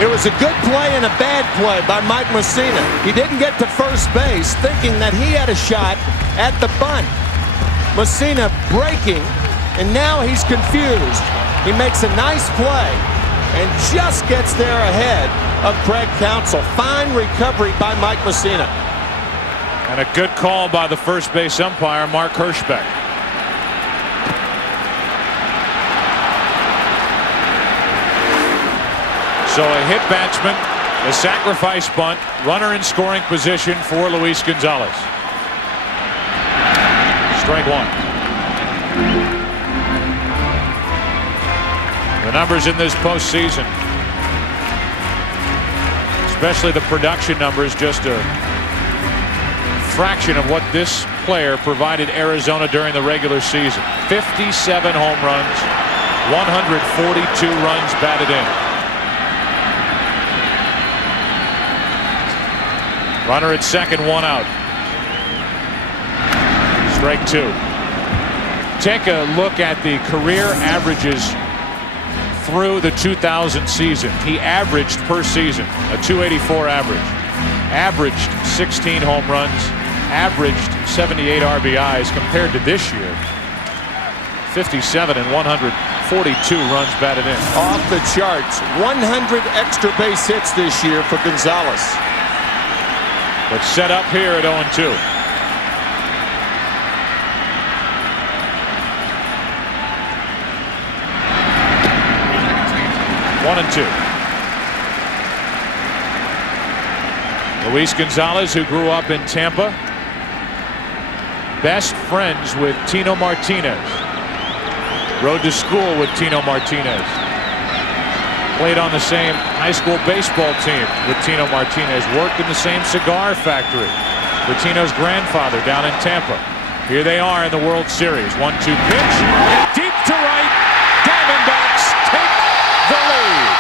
It was a good play and a bad play by Mike Mussina. He didn't get to first base thinking that he had a shot at the bunt. Mussina breaking, and now he's confused. He makes a nice play and just gets there ahead of Craig Counsell. Fine recovery by Mike Mussina. And a good call by the first base umpire, Mark Hirschbeck. So a hit batsman, a sacrifice bunt, runner in scoring position for Luis Gonzalez. Strike 1. The numbers in this postseason, especially the production numbers, just a fraction of what this player provided Arizona during the regular season. 57 home runs, 142 runs batted in. Runner at second, 1 out. Strike 2. Take a look at the career averages through the 2000 season. He averaged per season a .284 average. Averaged 16 home runs. Averaged 78 RBIs compared to this year. 57 and 142 runs batted in. Off the charts. 100 extra base hits this year for Gonzalez. But set up here at 0-2. One and 2. Luis Gonzalez, who grew up in Tampa, best friends with Tino Martinez. Rode to school with Tino Martinez. Played on the same high school baseball team with Tino Martinez. Worked in the same cigar factory with Tino's grandfather down in Tampa. Here they are in the World Series. 1-2 pitch. Deep to right. Diamondbacks take the lead.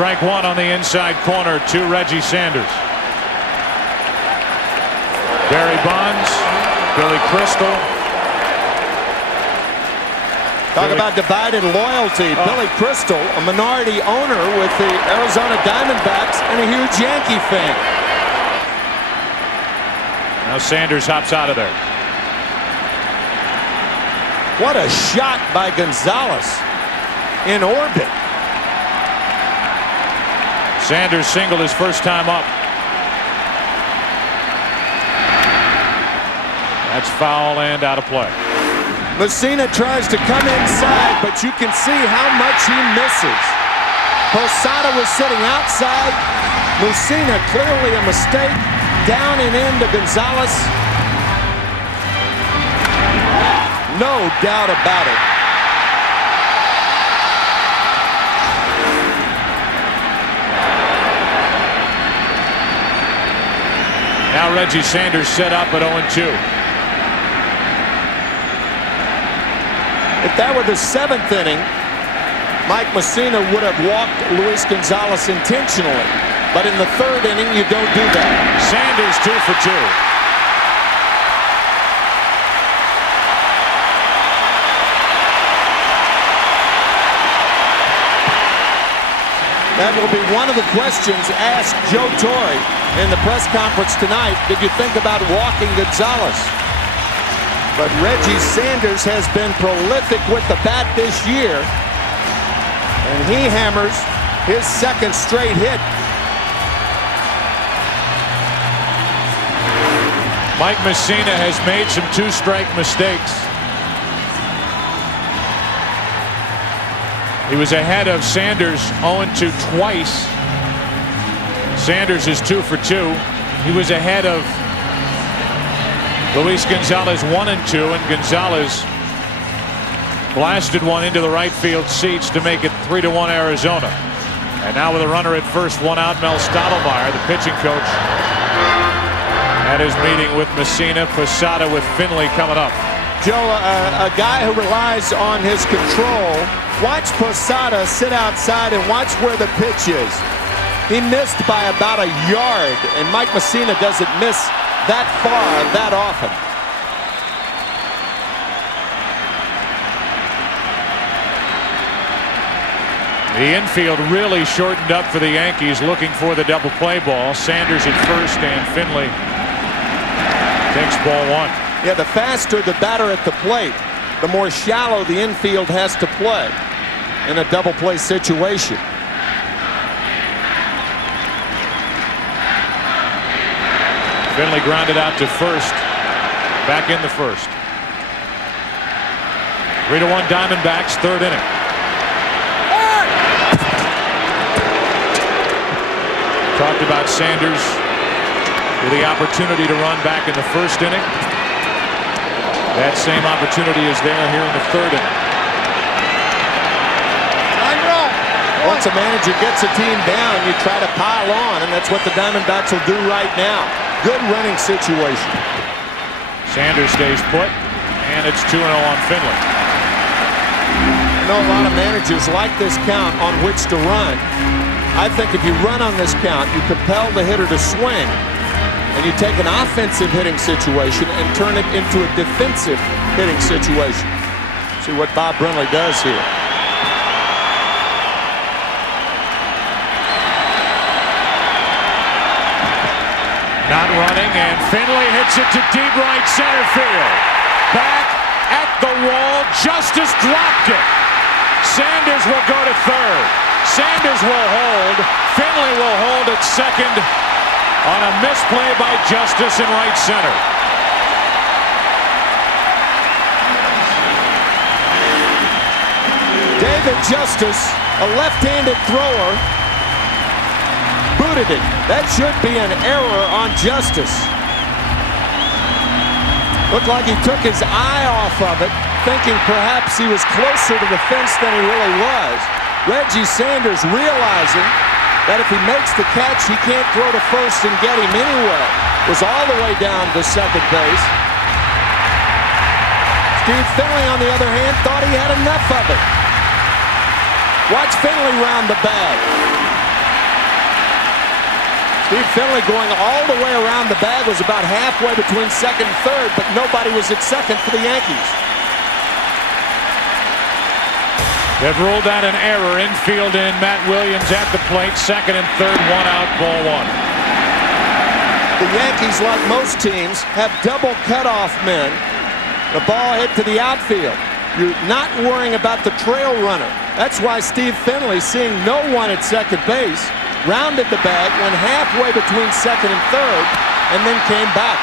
Strike 1 on the inside corner to Reggie Sanders. Barry Bonds, Billy Crystal. Talk about divided loyalty. Billy Crystal, a minority owner with the Arizona Diamondbacks and a huge Yankee fan. Now Sanders hops out of there. What a shot by Gonzalez in orbit. Sanders singled his first time up. That's foul and out of play. Mussina tries to come inside, but you can see how much he misses. Posada was sitting outside. Mussina, clearly a mistake. Down and into Gonzalez. No doubt about it. Now Reggie Sanders set up at 0-2. If that were the 7th inning, Mike Mussina would have walked Luis Gonzalez intentionally. But in the 3rd inning, you don't do that. Sanders 2 for 2. That will be one of the questions asked Joe Torre in the press conference tonight. Did you think about walking Gonzalez? But Reggie Sanders has been prolific with the bat this year. And he hammers his 2nd straight hit. Mike Mussina has made some 2-strike mistakes. He was ahead of Sanders 0-2 twice. Sanders is 2 for 2. He was ahead of Luis Gonzalez 1-2, and Gonzalez blasted one into the right field seats to make it 3-1 Arizona. And now with a runner at first, 1 out, Mel Stottlemyre, the pitching coach, at his meeting with Mussina. Posada with Finley coming up. Joe, a guy who relies on his control. Watch Posada sit outside and watch where the pitch is. He missed by about a yard, and Mike Mussina doesn't miss that far that often. The infield really shortened up for the Yankees, looking for the double play ball. Sanders at first, and Finley takes ball 1. Yeah, the faster the batter at the plate, the more shallow the infield has to play in a double play situation. Finley grounded out to first. Back in the first. 3-1 Diamondbacks, 3rd inning. Talked about Sanders with the opportunity to run back in the 1st inning. That same opportunity is there here in the 3rd inning. Once a manager gets a team down, you try to pile on, and that's what the Diamondbacks will do right now. Good running situation. Sanders stays put, and it's 2-0 on Finley. I know a lot of managers like this count on which to run. I think if you run on this count, you compel the hitter to swing, and you take an offensive hitting situation and turn it into a defensive hitting situation. See what Bob Brenly does here. Not running, and Finley hits it to deep right center field. Back at the wall, Justice dropped it. Sanders will go to 3rd. Sanders will hold. Finley will hold at 2nd on a misplay by Justice in right center. David Justice, a left-handed thrower, booted it. That should be an error on Justice. Looked like he took his eye off of it, thinking perhaps he was closer to the fence than he really was. Reggie Sanders realizing that if he makes the catch, he can't throw to first and get him anyway. Was all the way down to 2nd base. Steve Finley, on the other hand, thought he had enough of it. Watch Finley round the bag. Steve Finley going all the way around the bag, was about halfway between 2nd and 3rd, but nobody was at 2nd for the Yankees. They've ruled out an error. Infield in. Matt Williams at the plate. 2nd and 3rd. 1 out. Ball 1. The Yankees, like most teams, have double cutoff men. The ball hit to the outfield. You're not worrying about the trail runner. That's why Steve Finley, seeing no one at 2nd base, rounded the bag, went halfway between 2nd and 3rd, and then came back.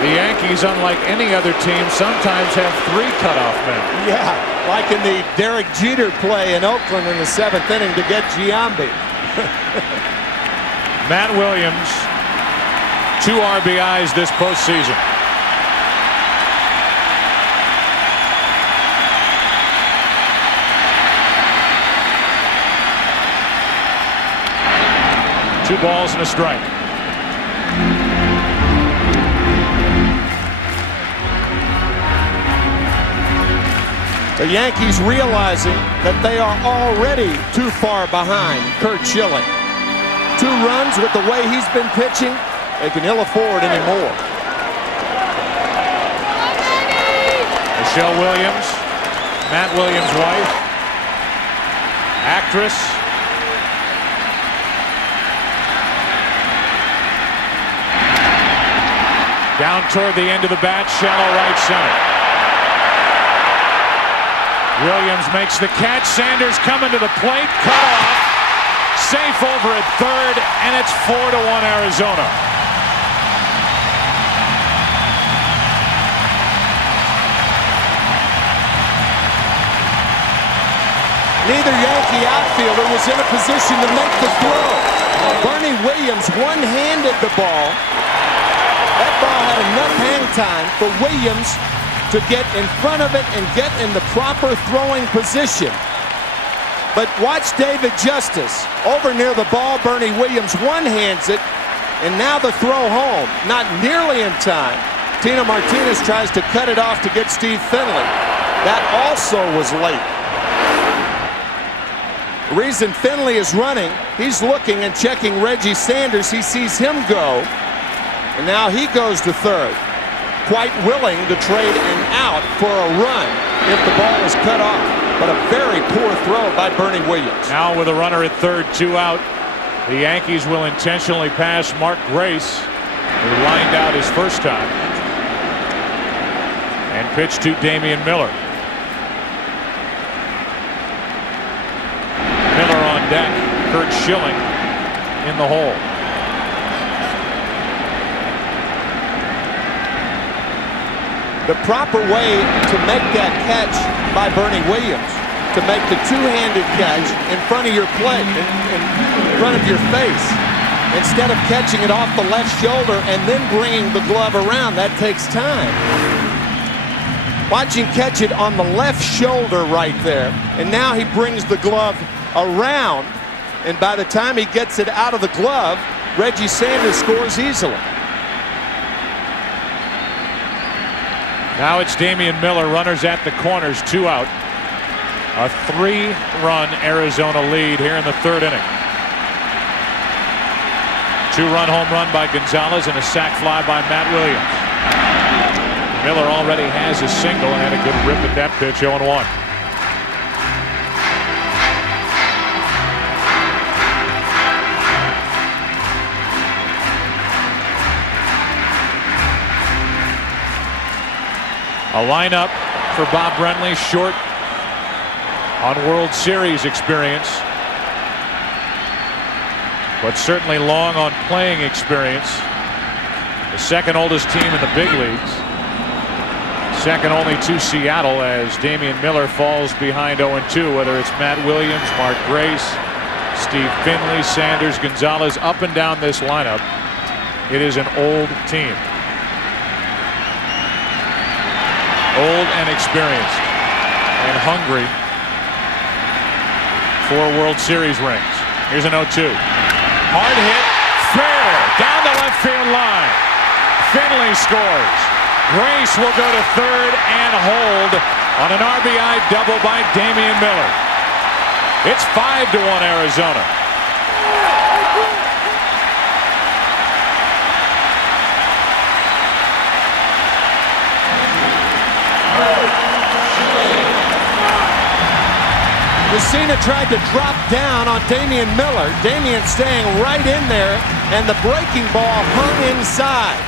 The Yankees, unlike any other team, sometimes have 3 cutoff men. Yeah, like in the Derek Jeter play in Oakland in the 7th inning to get Giambi. Matt Williams 2 RBIs this postseason. Two balls and a strike. The Yankees realizing that they are already too far behind Curt Schilling. 2 runs with the way he's been pitching, they can ill afford anymore. Michelle Williams, Matt Williams' wife, actress. Down toward the end of the bat, shallow right center. Williams makes the catch. Sanders coming to the plate. Cut off. Safe over at third, and it's 4-1 Arizona. Neither Yankee outfielder was in a position to make the throw. Bernie Williams one-handed the ball. That ball had enough hang time for Williams to get in front of it and get in the proper throwing position. But watch David Justice. Over near the ball, Bernie Williams one-hands it, and now the throw home. Not nearly in time. Tina Martinez tries to cut it off to get Steve Finley. That also was late. The reason Finley is running, he's looking and checking Reggie Sanders. He sees him go, and now he goes to third. Quite willing to trade an out for a run if the ball is cut off. But a very poor throw by Bernie Williams. Now with a runner at third, 2 out, the Yankees will intentionally pass Mark Grace, who lined out his first time, and pitch to Damian Miller. Miller on deck, Curt Schilling in the hole. The proper way to make that catch by Bernie Williams, to make the two-handed catch in front of your plate, in front of your face, instead of catching it off the left shoulder and then bringing the glove around. That takes time. Watch him catch it on the left shoulder right there, and now he brings the glove around, and by the time he gets it out of the glove, Reggie Sanders scores easily. Now it's Damian Miller, runners at the corners, 2 out. A 3-run Arizona lead here in the 3rd inning. 2-run home run by Gonzalez and a sac fly by Matt Williams. Miller already has a single and had a good rip at that pitch, 0-1. A lineup for Bob Brenly, short on World Series experience, but certainly long on playing experience. The second oldest team in the big leagues. Second only to Seattle as Damian Miller falls behind 0-2, whether it's Matt Williams, Mark Grace, Steve Finley, Sanders, Gonzalez, up and down this lineup. It is an old team. Old and experienced and hungry for World Series rings. Here's an 0-2. Hard hit, fair, down the left field line. Finley scores. Grace will go to third and hold on an RBI double by Damian Miller. It's 5-1 Arizona. Mussina tried to drop down on Damian Miller. Damian staying right in there, and the breaking ball hung inside.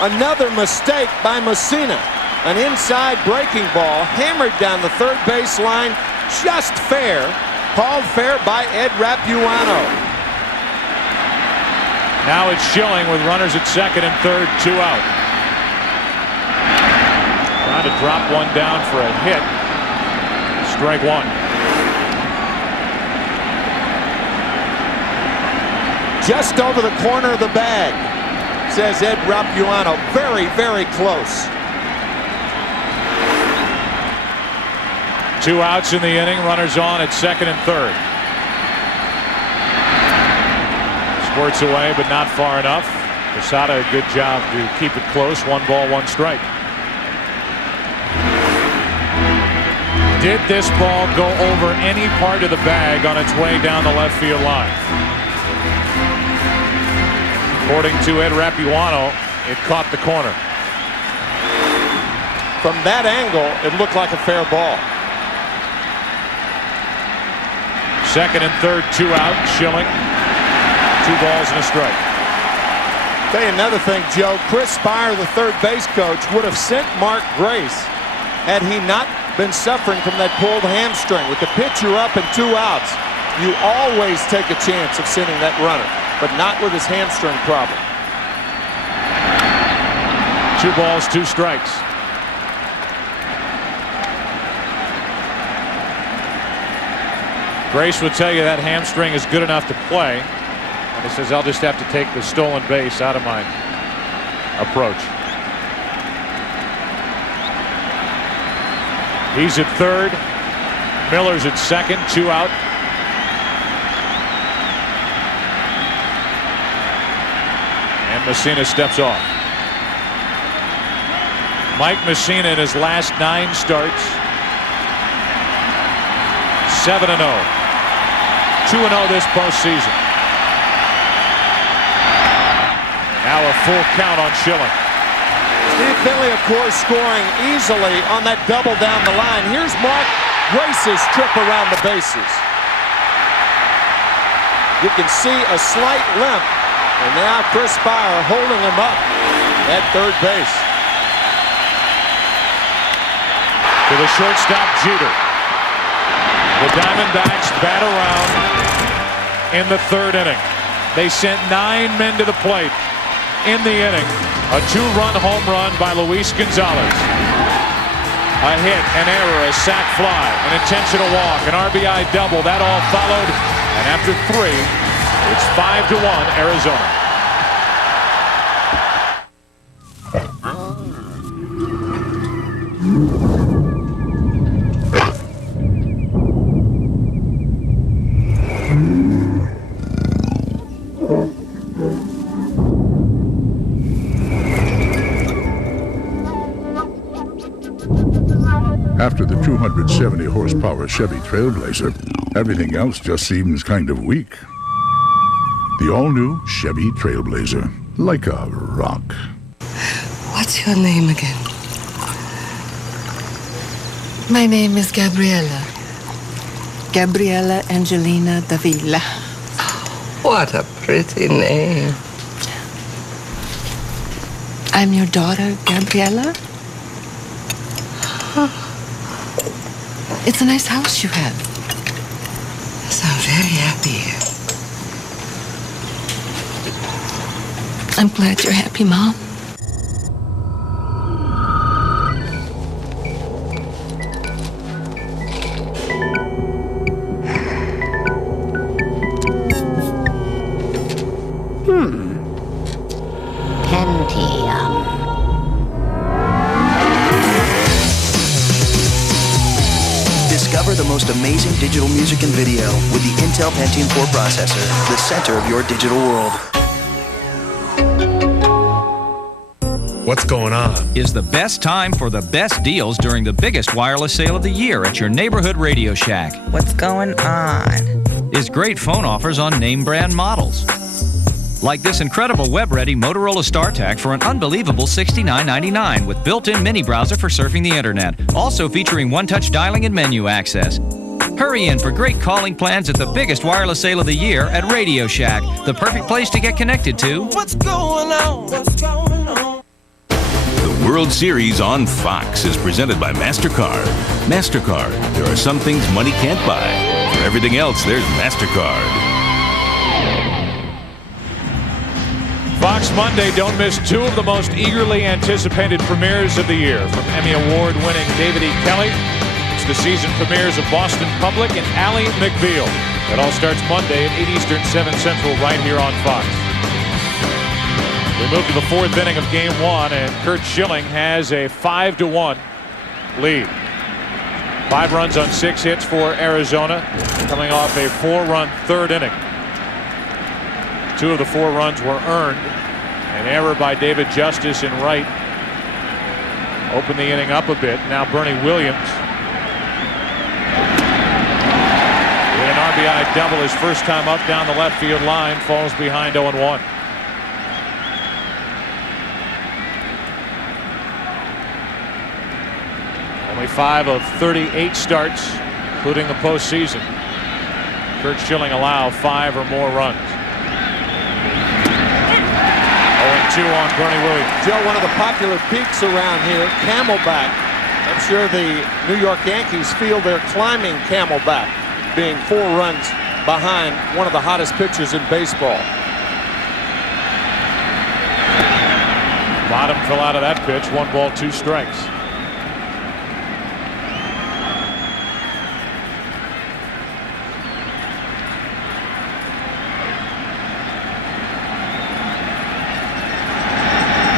Another mistake by Mussina. An inside breaking ball hammered down the third base line, just fair. Called fair by Ed Rapuano. Now it's Schilling with runners at second and third, 2 out. Trying to drop one down for a hit. Strike 1. Just over the corner of the bag. says Ed Rapuano. Very, very close. 2 outs in the inning. Runners on at second and third. Squirts away, but not far enough. Posada, a good job to keep it close. 1 ball, 1 strike. Did this ball go over any part of the bag on its way down the left field line? According to Ed Rapuano, it caught the corner. From that angle, it looked like a fair ball. Second and third, 2 out. Schilling. 2 balls and a strike. Tell you another thing, Joe. Chris Spire, the third base coach, would have sent Mark Grace had he not been suffering from that pulled hamstring. With the pitcher up and 2 outs, you always take a chance of sending that runner, but not with his hamstring problem. 2 balls, 2 strikes. Grace would tell you that hamstring is good enough to play. And he says, I'll just have to take the stolen base out of my approach. He's at third. Miller's at second. 2 out. And Mussina steps off. Mike Mussina in his last 9 starts. 7-0. 2-0 this postseason. Now a full count on Schilling. Steve Finley, of course, scoring easily on that double down the line. Here's Mark Grace's trip around the bases. You can see a slight limp, and now Chris Spire holding him up at third base. To the shortstop, Jeter. The Diamondbacks bat around in the third inning. They sent 9 men to the plate in the inning. A 2-run home run by Luis Gonzalez. A hit, an error, a sac fly, an intentional walk, an RBI double. That all followed. And after 3, it's 5-1 Arizona. After the 270 horsepower Chevy Trailblazer, everything else just seems kind of weak. The all-new Chevy Trailblazer, like a rock. What's your name again? My name is Gabriella. Gabriella Angelina Davila. What a pretty name. I'm your daughter, Gabriella? Huh. It's a nice house you have. Yes, I'm very happy here. I'm glad you're happy, Mom. Pentium. Discover the most amazing digital music and video with the Intel Pentium 4 processor, the center of your digital world. What's going on? Is the best time for the best deals during the biggest wireless sale of the year at your neighborhood Radio Shack. What's going on? Is great phone offers on name brand models. Like this incredible web-ready Motorola StarTAC for an unbelievable $69.99 with built-in mini browser for surfing the internet. Also featuring one-touch dialing and menu access. Hurry in for great calling plans at the biggest wireless sale of the year at Radio Shack, the perfect place to get connected to. What's going on? What's going on? The World Series on Fox is presented by MasterCard. MasterCard, there are some things money can't buy. For everything else, there's MasterCard. Fox Monday, don't miss 2 of the most eagerly anticipated premieres of the year. From Emmy Award-winning David E. Kelley, it's the season premieres of Boston Public and Ally McBeal. It all starts Monday at 8 Eastern, 7 Central, right here on Fox. We move to the fourth inning of game one, and Curt Schilling has a 5-1 lead. 5 runs on 6 hits for Arizona, coming off a 4-run third inning. 2 of the 4 runs were earned. An error by David Justice in right opened the inning up a bit. Now Bernie Williams with an RBI double his first time up down the left field line, falls behind 0-1. Only 5 of 38 starts, including the postseason. Curt Schilling allow 5 or more runs. 0-2 on Bernie Williams. Joe, one of the popular peaks around here, Camelback. I'm sure the New York Yankees feel they're climbing Camelback, being 4 runs behind one of the hottest pitchers in baseball. Bottom fell out of that pitch. 1 ball, 2 strikes.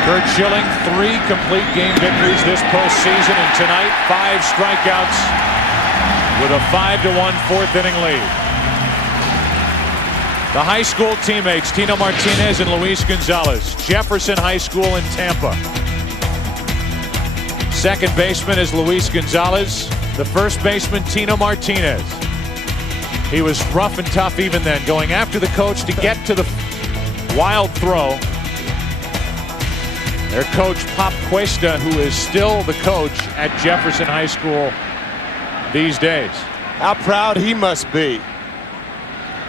Curt Schilling, 3 complete game victories this postseason, and tonight 5 strikeouts with a 5-1 fourth inning lead. The high school teammates Tino Martinez and Luis Gonzalez, Jefferson High School in Tampa. Second baseman is Luis Gonzalez. The first baseman, Tino Martinez. He was rough and tough even then, going after the coach to get to the wild throw. Their coach, Pop Cuesta, who is still the coach at Jefferson High School these days. How proud he must be.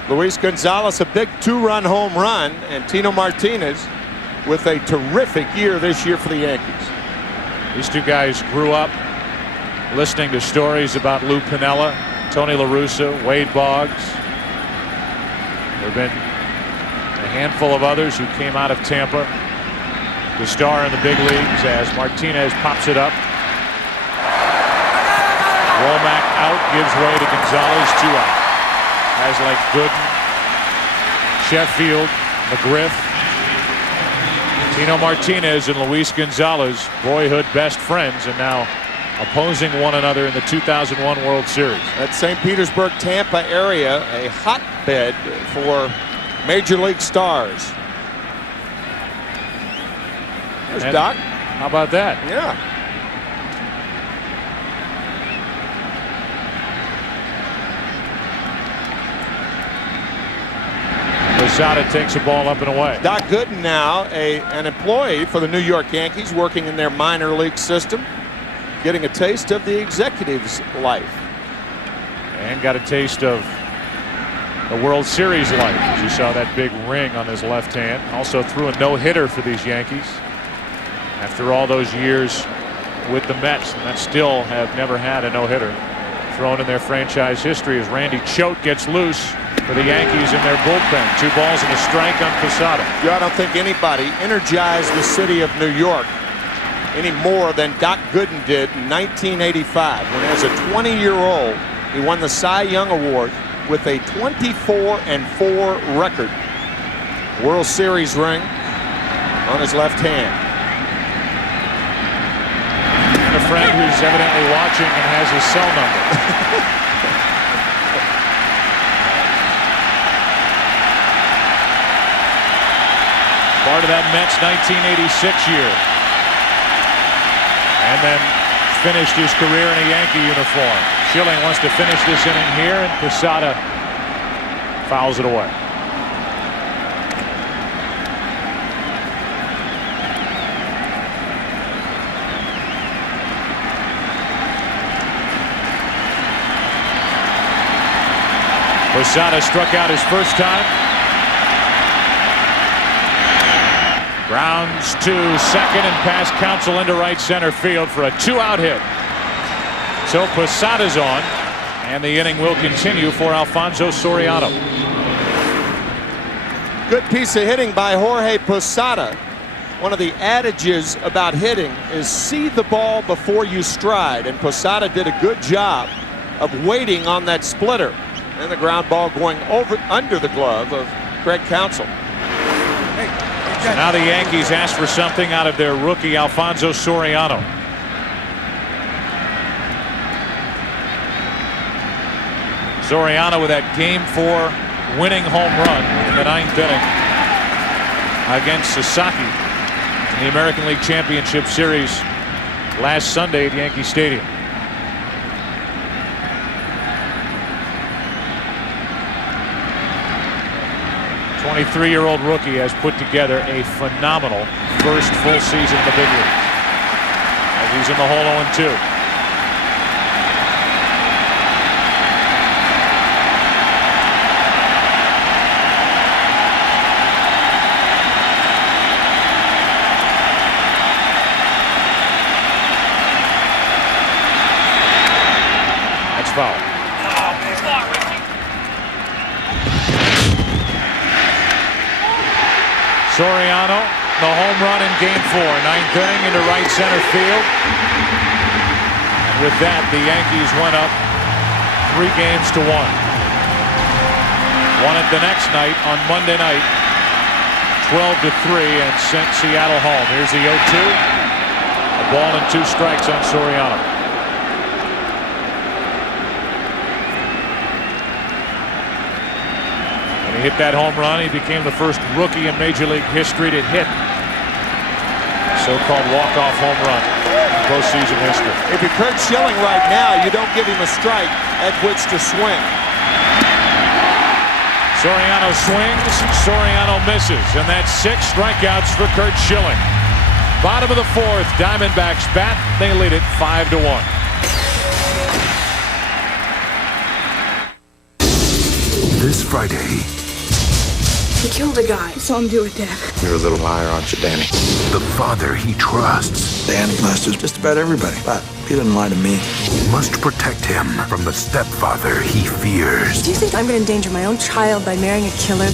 Luis Gonzalez, a big 2-run home run, and Tino Martinez with a terrific year this year for the Yankees. These 2 guys grew up listening to stories about Lou Piniella, Tony La Russa, Wade Boggs. There have been a handful of others who came out of Tampa to star in the big leagues as Martinez pops it up. Womack out, gives way to Gonzalez, 2 out. Guys like Gooden, Sheffield, McGriff, Tino Martinez and Luis Gonzalez, boyhood best friends, and now opposing one another in the 2001 World Series. That St. Petersburg, Tampa area, a hotbed for major league stars. There's Doc. How about that? Yeah. Posada takes a ball up and away. Doc Gooden now an employee for the New York Yankees, working in their minor league system, getting a taste of the executive's life. And got a taste of the World Series life, as you saw that big ring on his left hand. Also threw a no-hitter for these Yankees after all those years with the Mets, and that still have never had a no-hitter thrown in their franchise history, as Randy Choate gets loose for the Yankees in their bullpen. 2 balls and a strike on Posada. I don't think anybody energized the city of New York any more than Doc Gooden did in 1985, when as a 20-year-old he won the Cy Young Award with a 24-4 record. World Series ring on his left hand. A friend who's evidently watching and has his cell number. Part of that Mets 1986 year. And then finished his career in a Yankee uniform. Schilling wants to finish this inning here, and Posada fouls it away. Posada struck out his first time. Grounds to second and past Counsell into right center field for a 2-out hit. So Posada's on, and the inning will continue for Alfonso Soriano. Good piece of hitting by Jorge Posada. One of the adages about hitting is see the ball before you stride, and Posada did a good job of waiting on that splitter. And the ground ball going under the glove of Craig Counsell. Hey, Now the Yankees ask for something out of their rookie Alfonso Soriano. Soriano with that Game 4 winning home run in the 9th inning against Sasaki in the American League Championship Series last Sunday at Yankee Stadium. The 23-year-old rookie has put together a phenomenal first full season in the big leagues. As he's in the hole 0-2. Foul. Soriano, the home run in Game 4, 9th inning into right center field. And with that, the Yankees went up 3-1. Won it the next night on Monday night, 12-3, and sent Seattle home. Here's the 0-2. A ball and 2 strikes on Soriano. He hit that home run. He became the first rookie in Major League history to hit so-called walk-off home run in postseason history. If you're Curt Schilling right now, you don't give him a strike at which to swing. Soriano swings, Soriano misses, and that's 6 strikeouts for Curt Schilling. Bottom of the 4th, Diamondbacks bat. They lead it 5-1. This Friday, He killed a guy. Saw him do it, Dad. You're a little liar, aren't you, Danny? the father he trusts Danny musters just about everybody, but he doesn't lie to me. must protect him from the stepfather he fears. Do you think I'm going to endanger my own child by marrying a killer?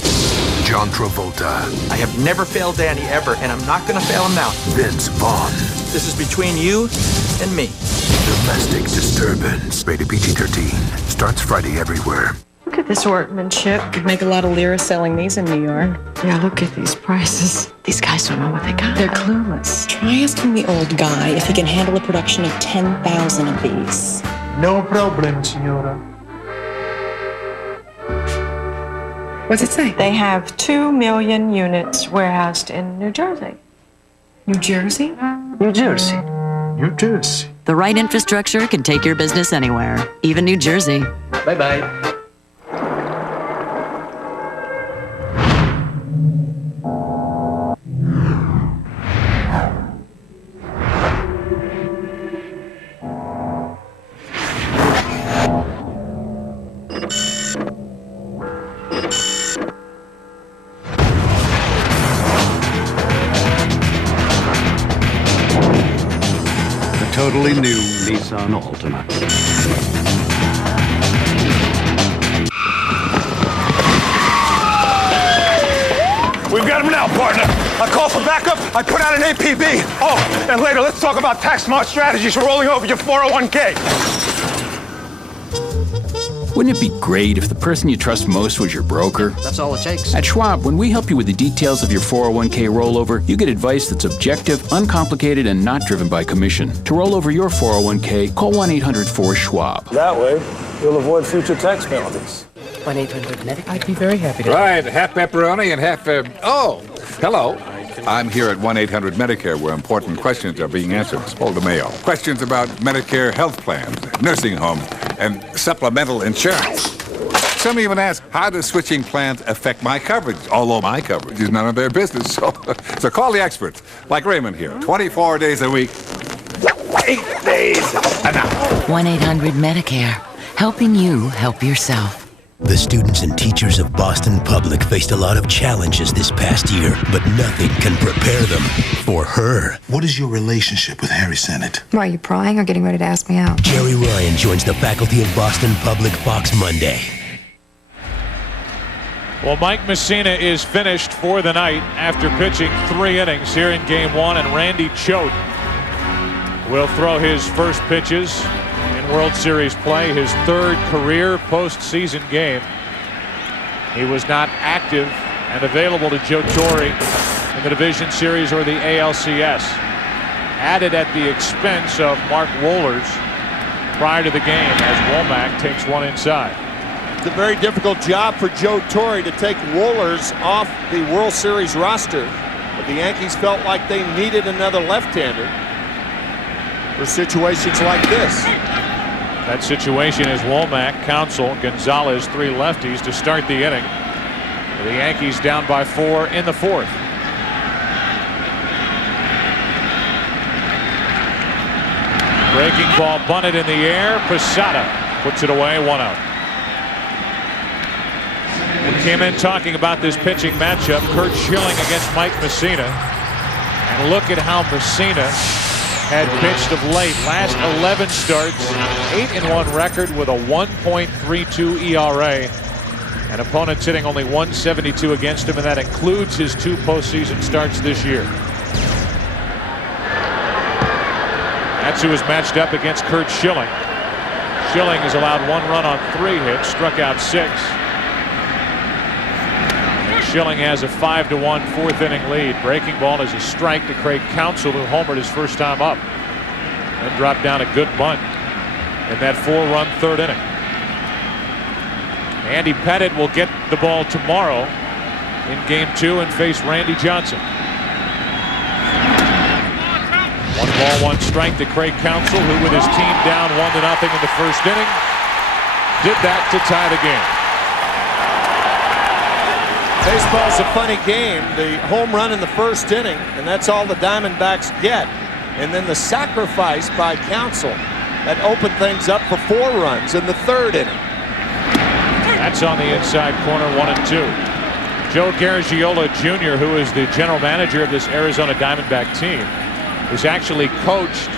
John Travolta, I have never failed Danny ever, and I'm not going to fail him now. Vince Vaughn. This is between you and me. Domestic Disturbance. Rated PG-13. Starts Friday everywhere. Look at this workmanship. You'd make a lot of lira selling these in New York. Yeah, look at these prices. These guys don't know what they got. They're clueless. Try asking the old guy if he can handle a production of 10,000 of these. No problem, signora. What's it say? They have 2 million units warehoused in New Jersey. New Jersey? New Jersey. New Jersey. The right infrastructure can take your business anywhere, even New Jersey. Bye-bye. Totally new Nissan Altima. We've got him now, partner. I call for backup. I put out an APB. Oh, and later, let's talk about tax smart strategies for rolling over your 401k. Wouldn't it be great if the person you trust most was your broker? That's all it takes. At Schwab, when we help you with the details of your 401k rollover, you get advice that's objective, uncomplicated, and not driven by commission. To roll over your 401k, call 1-800-4-SCHWAB. That way, you'll avoid future tax penalties. 1-800-MEDIC. I'd be very happy to. Right, half pepperoni and half, oh, hello. I'm here at 1-800-MEDICARE where important questions are being answered. Hold the mail. Questions about Medicare health plans, nursing homes, and supplemental insurance. Some even ask, how does switching plans affect my coverage? Although my coverage is none of their business. So call the experts, like Raymond here, 24 days a week, 8 days an hour. 1-800-MEDICARE. Helping you help yourself. The students and teachers of Boston Public faced a lot of challenges this past year, but nothing can prepare them for her. What is your relationship with Harry Sennett? Why, are you prying or getting ready to ask me out? Jerry Ryan joins the faculty of Boston Public Fox Monday. Well, Mike Mussina is finished for the night after pitching 3 innings here in Game 1, and Randy Choate will throw his first pitches in World Series play, his 3rd career postseason game. He was not active and available to Joe Torre in the division series or the ALCS. Added at the expense of Mark Wohlers prior to the game as Womack takes one inside. It's a very difficult job for Joe Torre to take Wohlers off the World Series roster. But the Yankees felt like they needed another left-hander for situations like this. That situation is Womack, Counsell, Gonzalez, 3 lefties to start the inning. The Yankees down by 4 in the 4th. Breaking ball bunted in the air. Posada puts it away, 1 out. We came in talking about this pitching matchup. Curt Schilling against Mike Mussina. And look at how Mussina had pitched of late. Last 11 starts, 8-1 record with a 1.32 ERA. And opponents hitting only 172 against him, and that includes his 2 postseason starts this year. That's who is matched up against Curt Schilling. Schilling has allowed 1 run on 3 hits, struck out 6. And Schilling has a 5-1 4th inning lead. Breaking ball is a strike to Craig Counsell, who homered his first time up. And dropped down a good bunt in that 4-run 3rd inning. Andy Pettitte will get the ball tomorrow in game 2 and face Randy Johnson. 1 ball, 1 strike to Craig Counsell, who with his team down 1-0 in the 1st inning, did that to tie the game. Baseball's a funny game. The home run in the 1st inning, and that's all the Diamondbacks get. And then the sacrifice by Counsell that opened things up for 4 runs in the 3rd inning. That's on the inside corner, 1-2. Joe Garagiola Jr., who is the general manager of this Arizona Diamondback team, was actually coached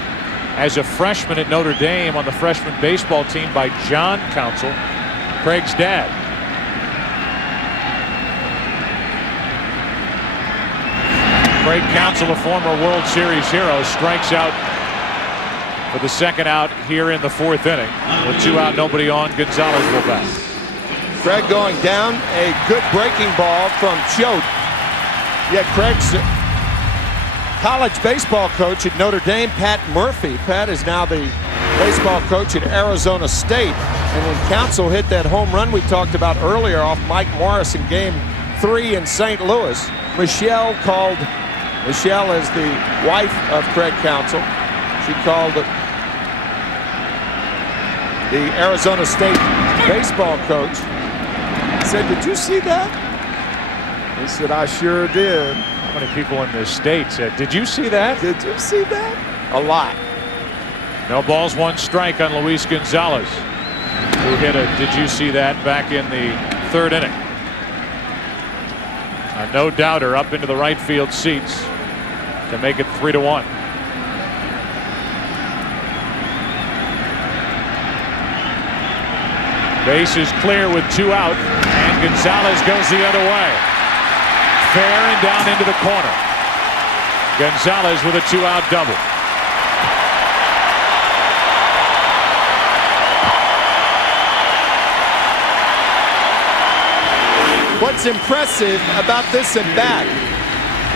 as a freshman at Notre Dame on the freshman baseball team by John Counsell, Craig's dad. Craig Counsell, a former World Series hero, strikes out for the 2nd out here in the 4th inning. With 2 out, nobody on, Gonzalez will bat. Craig going down, a good breaking ball from Choate. Yeah, Craig's college baseball coach at Notre Dame, Pat Murphy. Pat is now the baseball coach at Arizona State. And when Counsell hit that home run we talked about earlier off Mike Morris in game 3 in St. Louis, Michelle is the wife of Craig Counsell. She called the Arizona State baseball coach. Said, "Did you see that?" He said, "I sure did." How many people in this state said, "Did you see that?" Did you see that? A lot. No balls, 1 strike on Luis Gonzalez, who hit a "Did you see that?" back in the 3rd inning. A no-doubter up into the right field seats to make it 3-1. Base is clear with 2 out, and Gonzalez goes the other way. Fair and down into the corner. Gonzalez with a 2-out double. What's impressive about this at-bat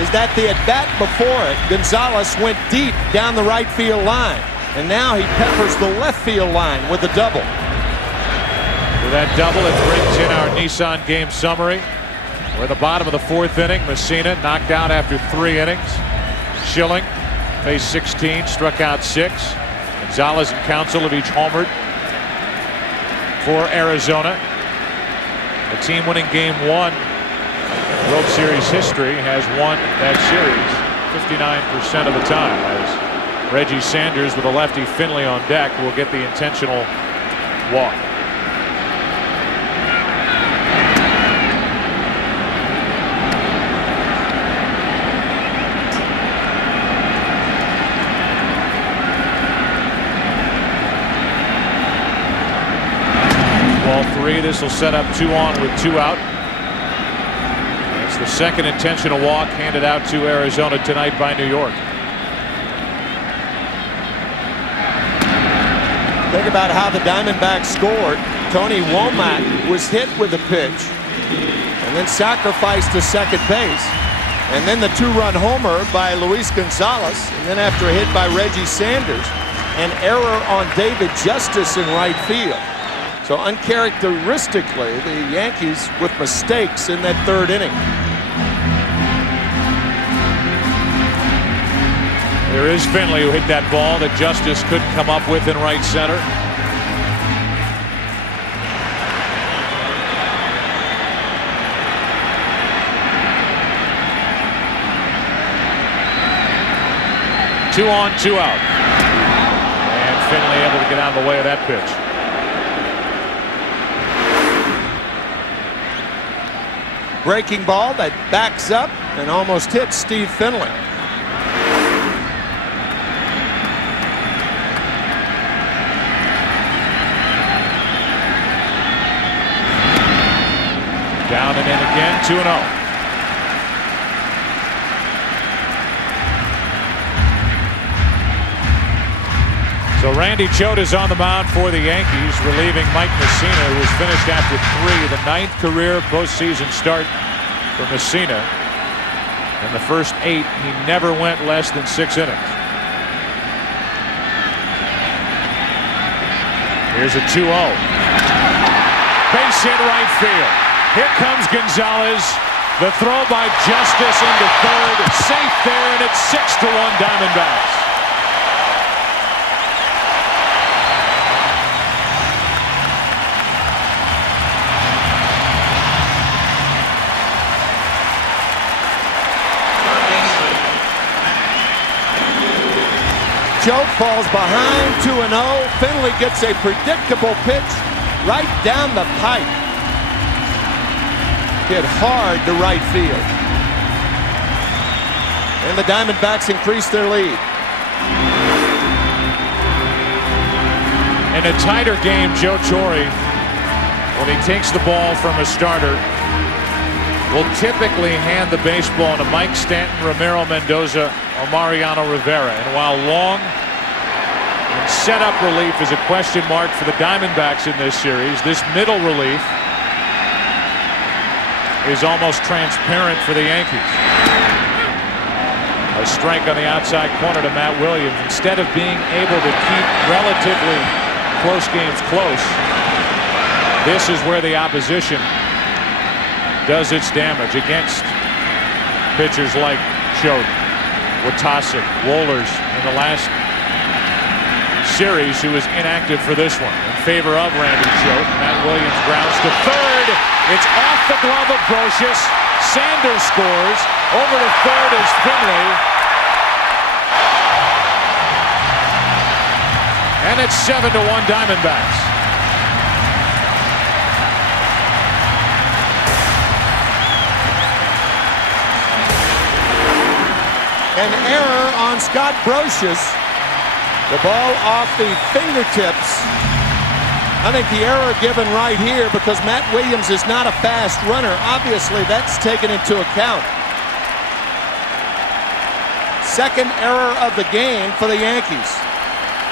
is that the at-bat before it, Gonzalez went deep down the right field line, and now he peppers the left field line with a double. With that double, it brings in our Nissan game summary. We're at the bottom of the 4th inning. Mussina knocked out after 3 innings. Schilling faced 16, struck out 6. Gonzalez and Counsell have each homered for Arizona. The team winning game 1 World Series history has won that series 59% of the time, as Reggie Sanders with a lefty Finley on deck will get the intentional walk. Ball 3. This will set up 2 on with 2 out. It's the 2nd intentional walk handed out to Arizona tonight by New York. Think about how the Diamondbacks scored. Tony Womack was hit with a pitch and then sacrificed to second base. And then the two-run homer by Luis Gonzalez. And then after a hit by Reggie Sanders, an error on David Justice in right field. So uncharacteristically, the Yankees with mistakes in that third inning. There is Finley, who hit that ball that Justice couldn't come up with in right center. Two on, two out. And Finley able to get out of the way of that pitch. Breaking ball that backs up and almost hits Steve Finley. Down and in again, 2-0. So Randy Choate is on the mound for the Yankees, relieving Mike Mussina, who was finished after 3, the 9th career postseason start for Mussina. In the first 8, he never went less than 6 innings. Here's a 2-0. Base hit right field. Here comes Gonzalez. The throw by Justice into third. Safe there, and it's 6-1 Diamondbacks. Choate falls behind 2-0. Finley gets a predictable pitch right down the pipe. Hit hard to right field. And the Diamondbacks increase their lead. In a tighter game, Joe Torre, when he takes the ball from a starter, will typically hand the baseball to Mike Stanton, Ramiro Mendoza, or Mariano Rivera. And while long and setup relief is a question mark for the Diamondbacks in this series, this middle relief is almost transparent for the Yankees. A strike on the outside corner to Matt Williams. Instead of being able to keep relatively close games close, this is where the opposition does its damage against pitchers like Choate, Watasic, Wohlers in the last series, who was inactive for this one. In favor of Randy Choate, Matt Williams grounds to third. It's off the glove of Brocious. Sanders scores. Over to third is Finley. And it's 7-1 Diamondbacks. An error on Scott Brocious. The ball off the fingertips. I think the error given right here because Matt Williams is not a fast runner. Obviously, that's taken into account. Second error of the game for the Yankees.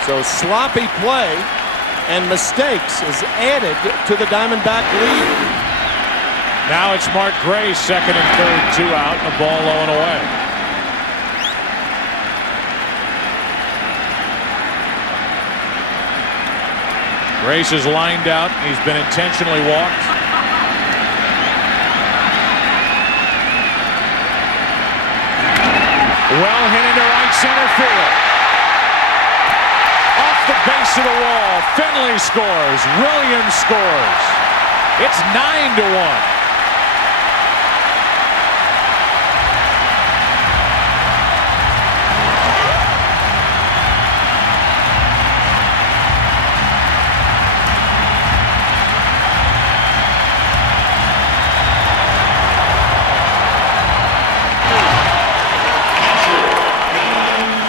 So sloppy play and mistakes is added to the Diamondback lead. Now it's Mark Gray, second and third, 2 out, and the ball low and away. Grace is lined out. He's been intentionally walked. Well hit into right center field. Off the base of the wall. Finley scores. Williams scores. It's 9-1.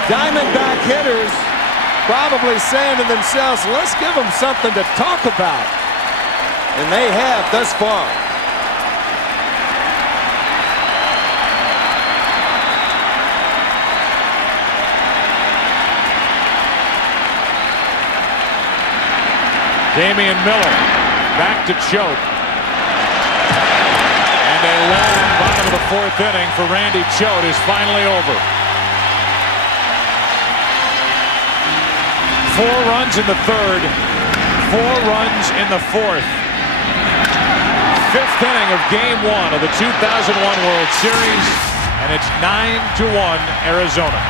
Diamondback hitters probably saying to themselves, let's give them something to talk about. And they have thus far. Damian Miller back to Choate. And a long bottom of the fourth inning for Randy Choate is finally over. 4 runs in the third, 4 runs in the fourth. 5th inning of Game 1 of the 2001 World Series, and it's 9-1 Arizona.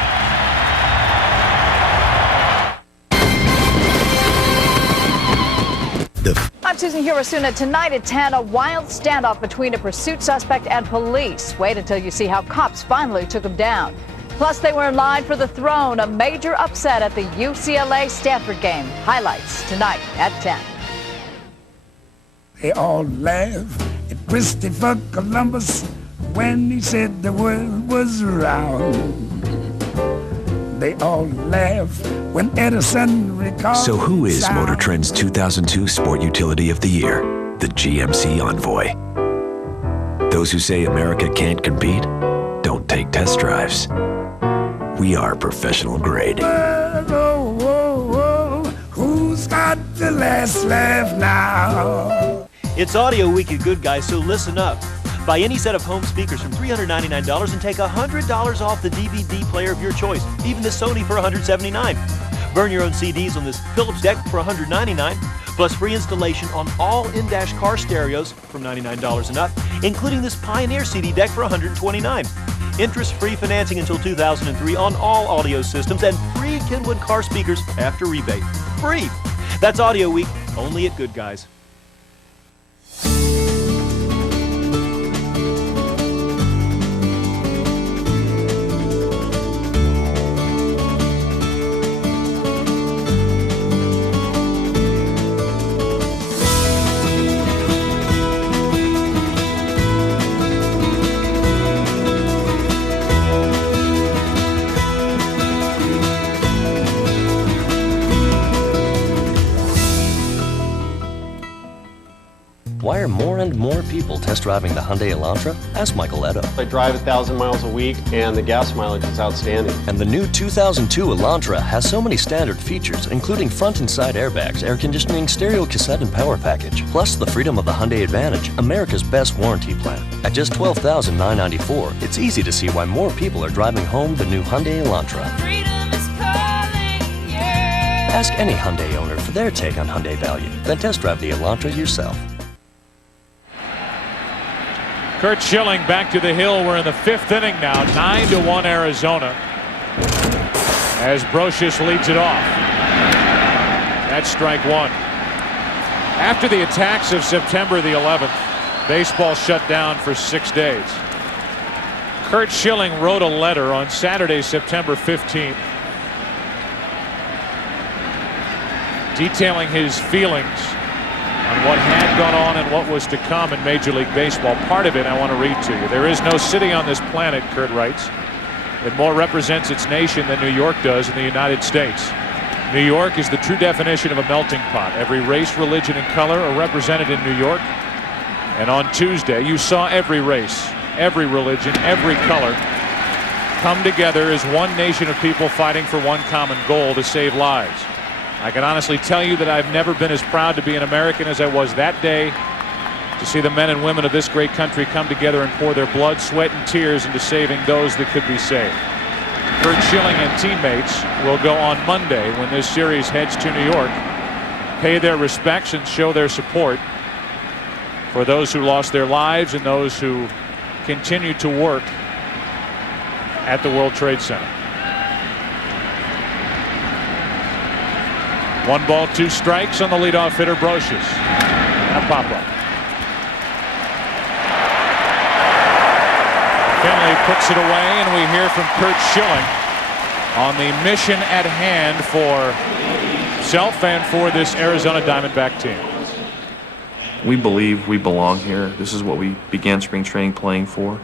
I'm Susan Hirosuna. Tonight at 10, a wild standoff between a pursuit suspect and police. Wait until you see how cops finally took him down. Plus, they were in line for the throne, a major upset at the UCLA-Stanford game. Highlights tonight at 10. They all laugh at Christopher Columbus when he said the world was round. They all laugh when Edison recalls. So who is Motor Trend's 2002 Sport Utility of the Year? The GMC Envoy. Those who say America can't compete don't take test drives. We are professional grade. Whoa, whoa, whoa, who's got the last laugh now? It's Audio Week at Good Guys, so listen up. Buy any set of home speakers from $399 and take $100 off the DVD player of your choice, even the Sony for $179. Burn your own CDs on this Philips deck for $199, plus free installation on all in-dash car stereos from $99 and up, including this Pioneer CD deck for $129. Interest-free financing until 2003 on all audio systems, and free Kenwood car speakers after rebate. Free! That's Audio Week, only at Good Guys. Why are more and more people test driving the Hyundai Elantra? Ask Michael Edo. I drive 1,000 miles a week, and the gas mileage is outstanding. And the new 2002 Elantra has so many standard features, including front and side airbags, air conditioning, stereo cassette, and power package. Plus the freedom of the Hyundai Advantage, America's best warranty plan. At just $12,994, it's easy to see why more people are driving home the new Hyundai Elantra. Freedom is calling, yeah. Ask any Hyundai owner for their take on Hyundai value. Then test drive the Elantra yourself. Curt Schilling back to the hill. We're in the 5th inning now. 9-1 Arizona as Brocious leads it off. That's strike 1. After the attacks of September the 11th, baseball shut down for 6 days. Curt Schilling wrote a letter on Saturday, September 15th, detailing his feelings on what had gone on and what was to come in Major League Baseball. Part of it I want to read to you. There is no city on this planet, Curt writes, that more represents its nation than New York does in the United States. New York is the true definition of a melting pot. Every race, religion, and color are represented in New York. And on Tuesday, you saw every race, every religion, every color come together as one nation of people fighting for one common goal: to save lives. I can honestly tell you that I've never been as proud to be an American as I was that day, to see the men and women of this great country come together and pour their blood, sweat, and tears into saving those that could be saved. Curt Schilling and teammates will go on Monday, when this series heads to New York, pay their respects and show their support for those who lost their lives and those who continue to work at the World Trade Center. 1 ball, 2 strikes on the leadoff hitter, Brocious. A pop-up. Finley puts it away, and we hear from Curt Schilling on the mission at hand for himself and for this Arizona Diamondback team. We believe we belong here. This is what we began spring training playing for.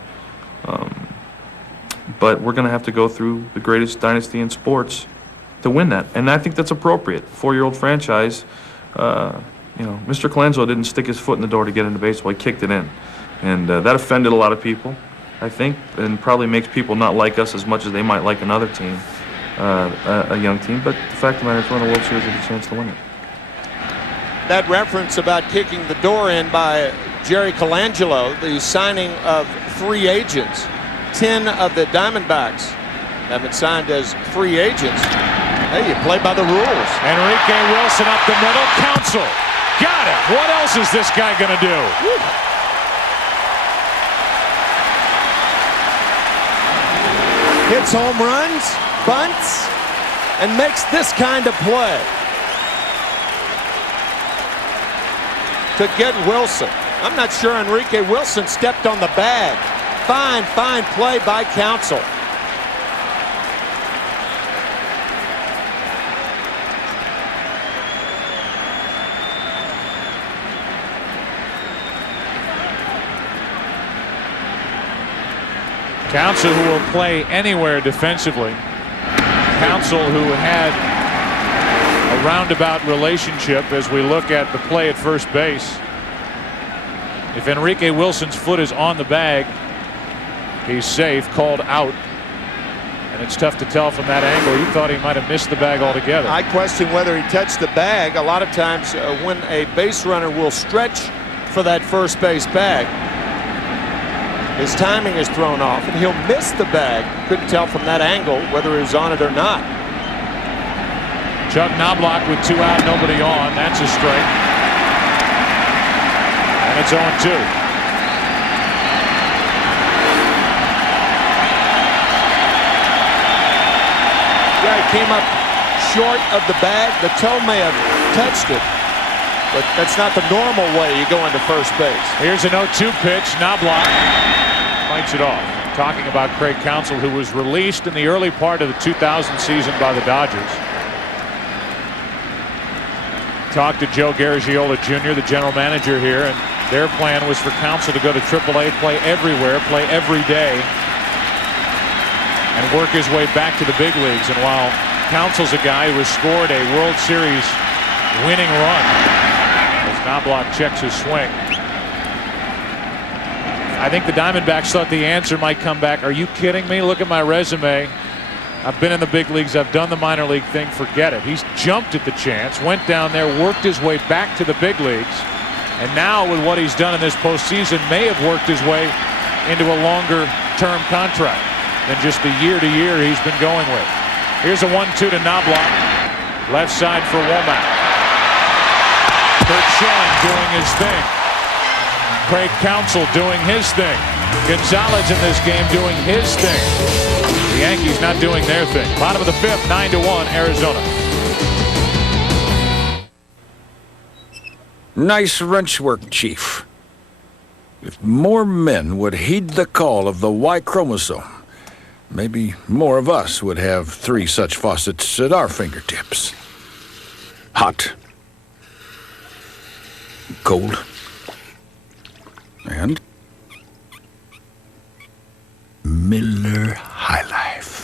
But we're going to have to go through the greatest dynasty in sports to win that, and I think that's appropriate. 4-year-old franchise. Mr. Colenso didn't stick his foot in the door to get into baseball. He kicked it in, and that offended a lot of people, I think, and probably makes people not like us as much as they might like another team, a young team. But the fact of the matter is, we're in the World Series with a chance to win it. That reference about kicking the door in by Jerry Colangelo, the signing of free agents. 10 of the Diamondbacks have been signed as free agents. Hey, you play by the rules. Enrique Wilson up the middle. Counsell. Got it. What else is this guy going to do? Woo. Hits home runs, bunts, and makes this kind of play to get Wilson. I'm not sure Enrique Wilson stepped on the bag. Fine play by Counsell. Counsell, who will play anywhere defensively. Counsell, who had a roundabout relationship as we look at the play at first base. If Enrique Wilson's foot is on the bag, he's safe, called out. And it's tough to tell from that angle. You thought he might have missed the bag altogether. I question whether he touched the bag. A lot of times when a base runner will stretch for that first base bag, his timing is thrown off, and he'll miss the bag. Couldn't tell from that angle whether he was on it or not. Chuck Knobloch with 2 out, nobody on. That's a strike. And it's 0-2. Yeah, he came up short of the bag. The toe may have touched it, but that's not the normal way you go into first base. Here's an 0-2 pitch. Knobloch fights it off. Talking about Craig Counsell, who was released in the early part of the 2000 season by the Dodgers. Talked to Joe Garagiola Jr., the general manager here, and their plan was for Counsell to go to AAA, play everywhere, play every day, and work his way back to the big leagues. And while Counsell's a guy who has scored a World Series winning run, as Knobloch checks his swing, I think the Diamondbacks thought the answer might come back. Are you kidding me? Look at my resume. I've been in the big leagues. I've done the minor league thing. Forget it. He's jumped at the chance, went down there, worked his way back to the big leagues. And now with what he's done in this postseason, may have worked his way into a longer term contract than just the year-to-year he's been going with. Here's a 1-2 to Knobloch. Left side for Womack. Curt Schilling doing his thing. Craig Counsell doing his thing. Gonzalez in this game doing his thing. The Yankees not doing their thing. Bottom of the 5th, 9-1 Arizona. Nice wrench work, Chief. If more men would heed the call of the Y chromosome, maybe more of us would have 3 such faucets at our fingertips. Hot. Cold. And Miller High Life.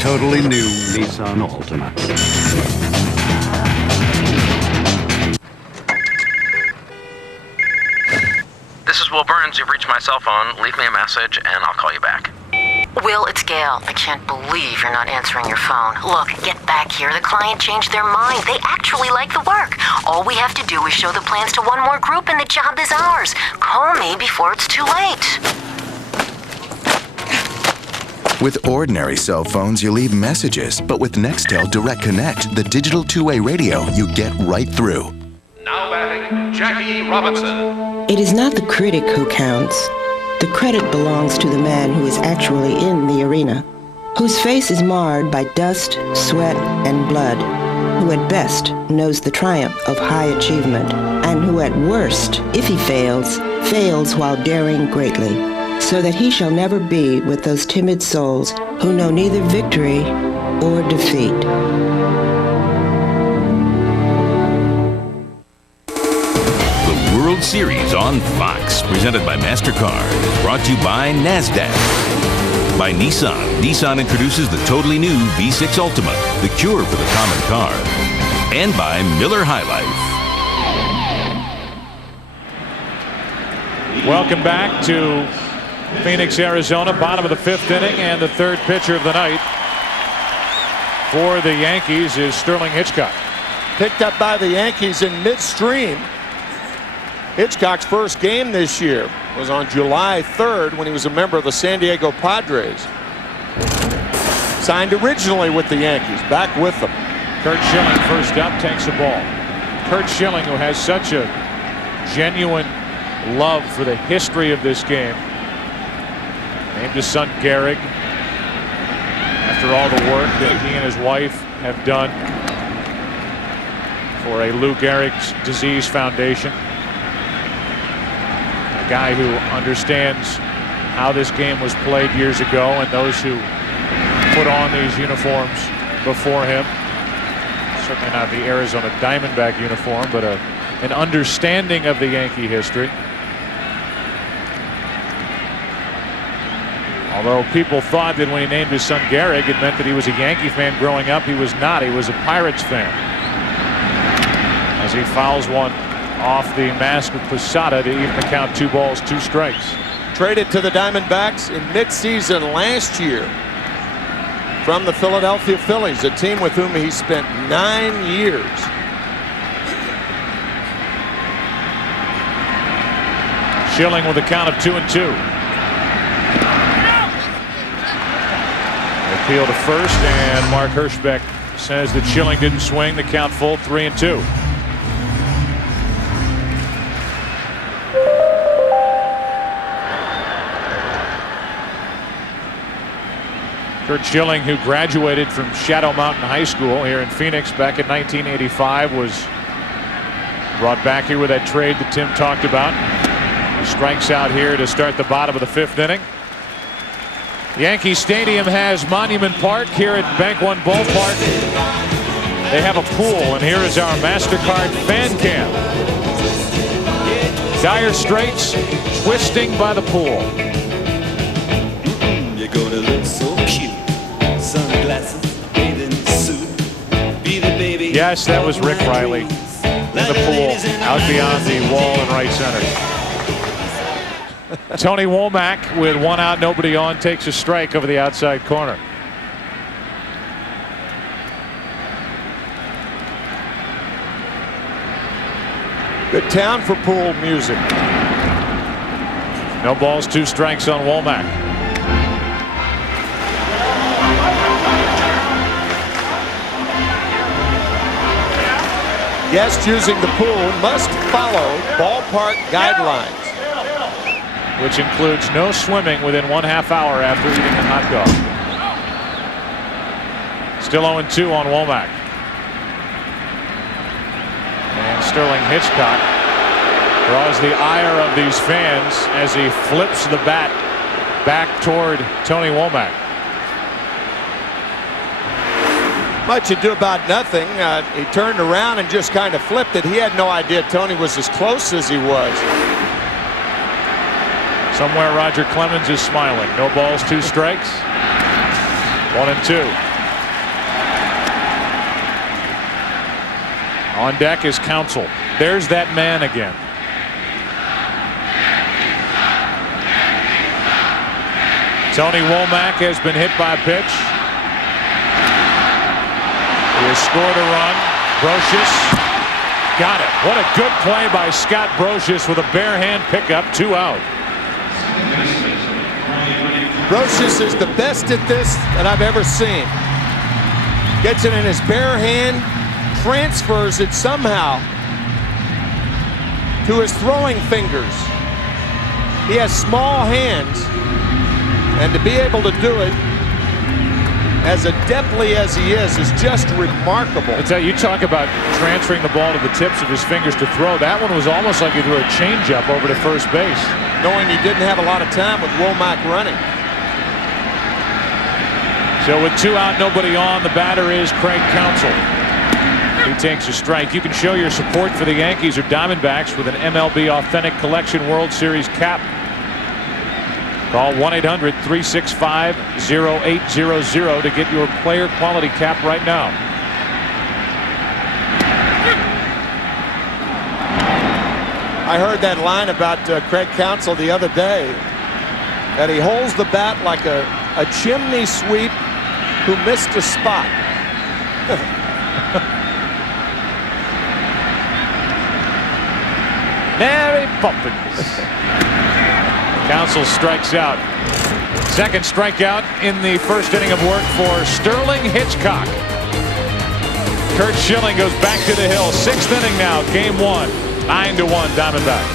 Totally new Nissan Altima. This is Will Burns. You've reached my cell phone. Leave me a message and I'll call you back. Will, it's Gail. I can't believe you're not answering your phone. Look, get back here. The client changed their mind. They actually like the work. All we have to do is show the plans to one more group and the job is ours. Call me before it's too late. With ordinary cell phones, you leave messages, but with Nextel Direct Connect, the digital two-way radio, you get right through. Now batting, Jackie Robinson. It is not the critic who counts. The credit belongs to the man who is actually in the arena, whose face is marred by dust, sweat, and blood, who at best knows the triumph of high achievement, and who at worst, if he fails, fails while daring greatly, so that he shall never be with those timid souls who know neither victory or defeat. The World Series on Fox, presented by MasterCard. Brought to you by NASDAQ. By Nissan. Nissan introduces the totally new V6 Ultima, the cure for the common car. And by Miller High Life. Welcome back to Phoenix, Arizona. Bottom of the 5th inning, and the third pitcher of the night for the Yankees is Sterling Hitchcock. Picked up by the Yankees in midstream. Hitchcock's first game this year was on July 3rd when he was a member of the San Diego Padres. Signed originally with the Yankees, back with them. Curt Schilling first up, takes the ball. Curt Schilling, who has such a genuine love for the history of this game, named his son Gehrig after all the work that he and his wife have done for a Lou Gehrig's Disease Foundation. A guy who understands how this game was played years ago, and those who put on these uniforms before him. Certainly not the Arizona Diamondback uniform, but an understanding of the Yankee history. Although people thought that when he named his son Gehrig, it meant that he was a Yankee fan growing up. He was not. He was a Pirates fan. As he fouls one off the mask of Posada to even the count 2 balls, 2 strikes. Traded to the Diamondbacks in midseason last year from the Philadelphia Phillies, a team with whom he spent 9 years. Schilling with a count of 2-2. Appeal to first, and Mark Hirschbeck says that Schilling didn't swing. The count full, 3-2. Curt Schilling, who graduated from Shadow Mountain High School here in Phoenix back in 1985, was brought back here with that trade that Tim talked about. He strikes out here to start the bottom of the 5th inning. Yankee Stadium has Monument Park. Here at Bank One Ballpark, they have a pool, and here is our MasterCard fan cam. Dire Straits, Twisting by the Pool. You're gonna look so cute. Sunglasses, bathing suit. Be the baby. Yes, that was Rick Riley in the pool out beyond the wall in right center. Tony Womack with 1 out, nobody on, takes a strike over the outside corner. Good town for pool music. No balls, 2 strikes on Womack. Guests using the pool must follow ballpark guidelines, which includes no swimming within 1/2 hour after eating a hot dog. Still 0-2 on Womack. And Sterling Hitchcock draws the ire of these fans as he flips the bat back toward Tony Womack. Much ado about nothing. He turned around and just kind of flipped it. He had no idea Tony was as close as he was. Somewhere Roger Clemens is smiling. No balls, 2 strikes. 1-2. On deck is Counsell. There's that man again. Tony Womack has been hit by a pitch. He has scored a run. Brocious got it. What a good play by Scott Brocious with a bare hand pickup, 2 out. Brocious is the best at this that I've ever seen. Gets it in his bare hand, transfers it somehow to his throwing fingers. He has small hands, and to be able to do it as adeptly as he is just remarkable. You talk about transferring the ball to the tips of his fingers to throw. That one was almost like he threw a changeup over to first base. Knowing he didn't have a lot of time with Womack running. So with 2 out, nobody on, the batter is Craig Counsell. He takes a strike. You can show your support for the Yankees or Diamondbacks with an MLB Authentic Collection World Series cap. Call 1-800-365-0800 to get your player quality cap right now. I heard that line about Craig Counsell the other day, that he holds the bat like a chimney sweep who missed a spot. Mary Poppins. Counsell strikes out. Second strikeout in the first inning of work for Sterling Hitchcock. Curt Schilling goes back to the hill. Sixth inning now, game one. 9-1 Diamondbacks.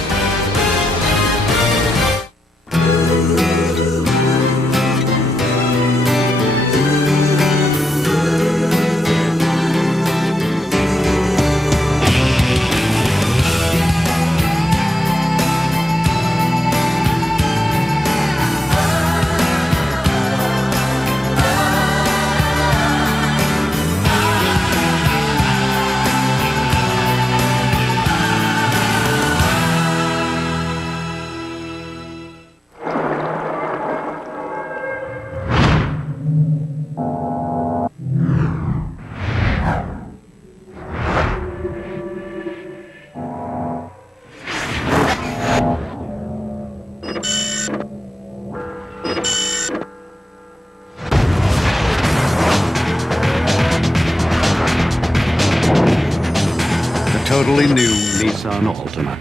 Totally new Nissan Altima.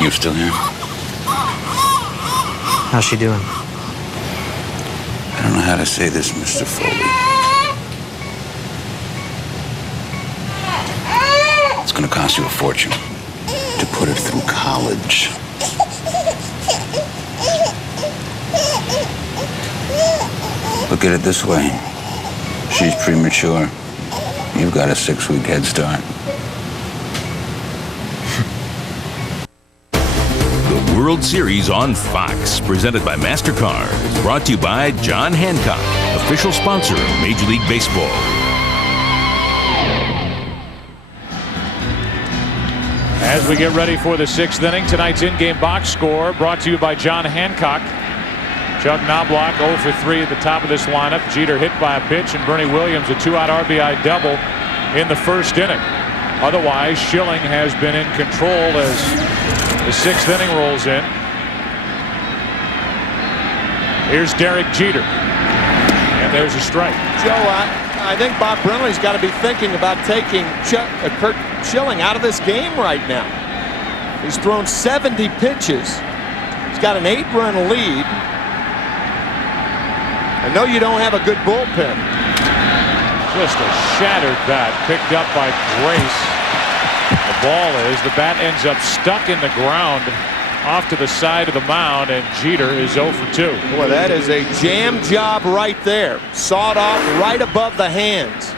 You still here? How's she doing? I don't know how to say this, Mr. Foley. It's gonna cost you a fortune to put her through college. Look at it this way. She's premature. You've got a 6-week head start. World Series on Fox, presented by MasterCard, is brought to you by John Hancock, official sponsor of Major League Baseball. As we get ready for the sixth inning, tonight's in-game box score brought to you by John Hancock. Chuck Knobloch 0 for 3 at the top of this lineup. Jeter hit by a pitch, and Bernie Williams a 2-out RBI double in the first inning. Otherwise, Schilling has been in control as the sixth inning rolls in. Here's Derek Jeter. And there's a strike. Joe, I think Bob Brenly's got to be thinking about taking Curt Schilling out of this game right now. He's thrown 70 pitches. He's got an 8-run lead. I know you don't have a good bullpen. Just a shattered bat picked up by Grace. The ball is, the bat ends up stuck in the ground off to the side of the mound, and Jeter is 0 for 2. Boy, that is a jam job right there. Sawed off right above the hands.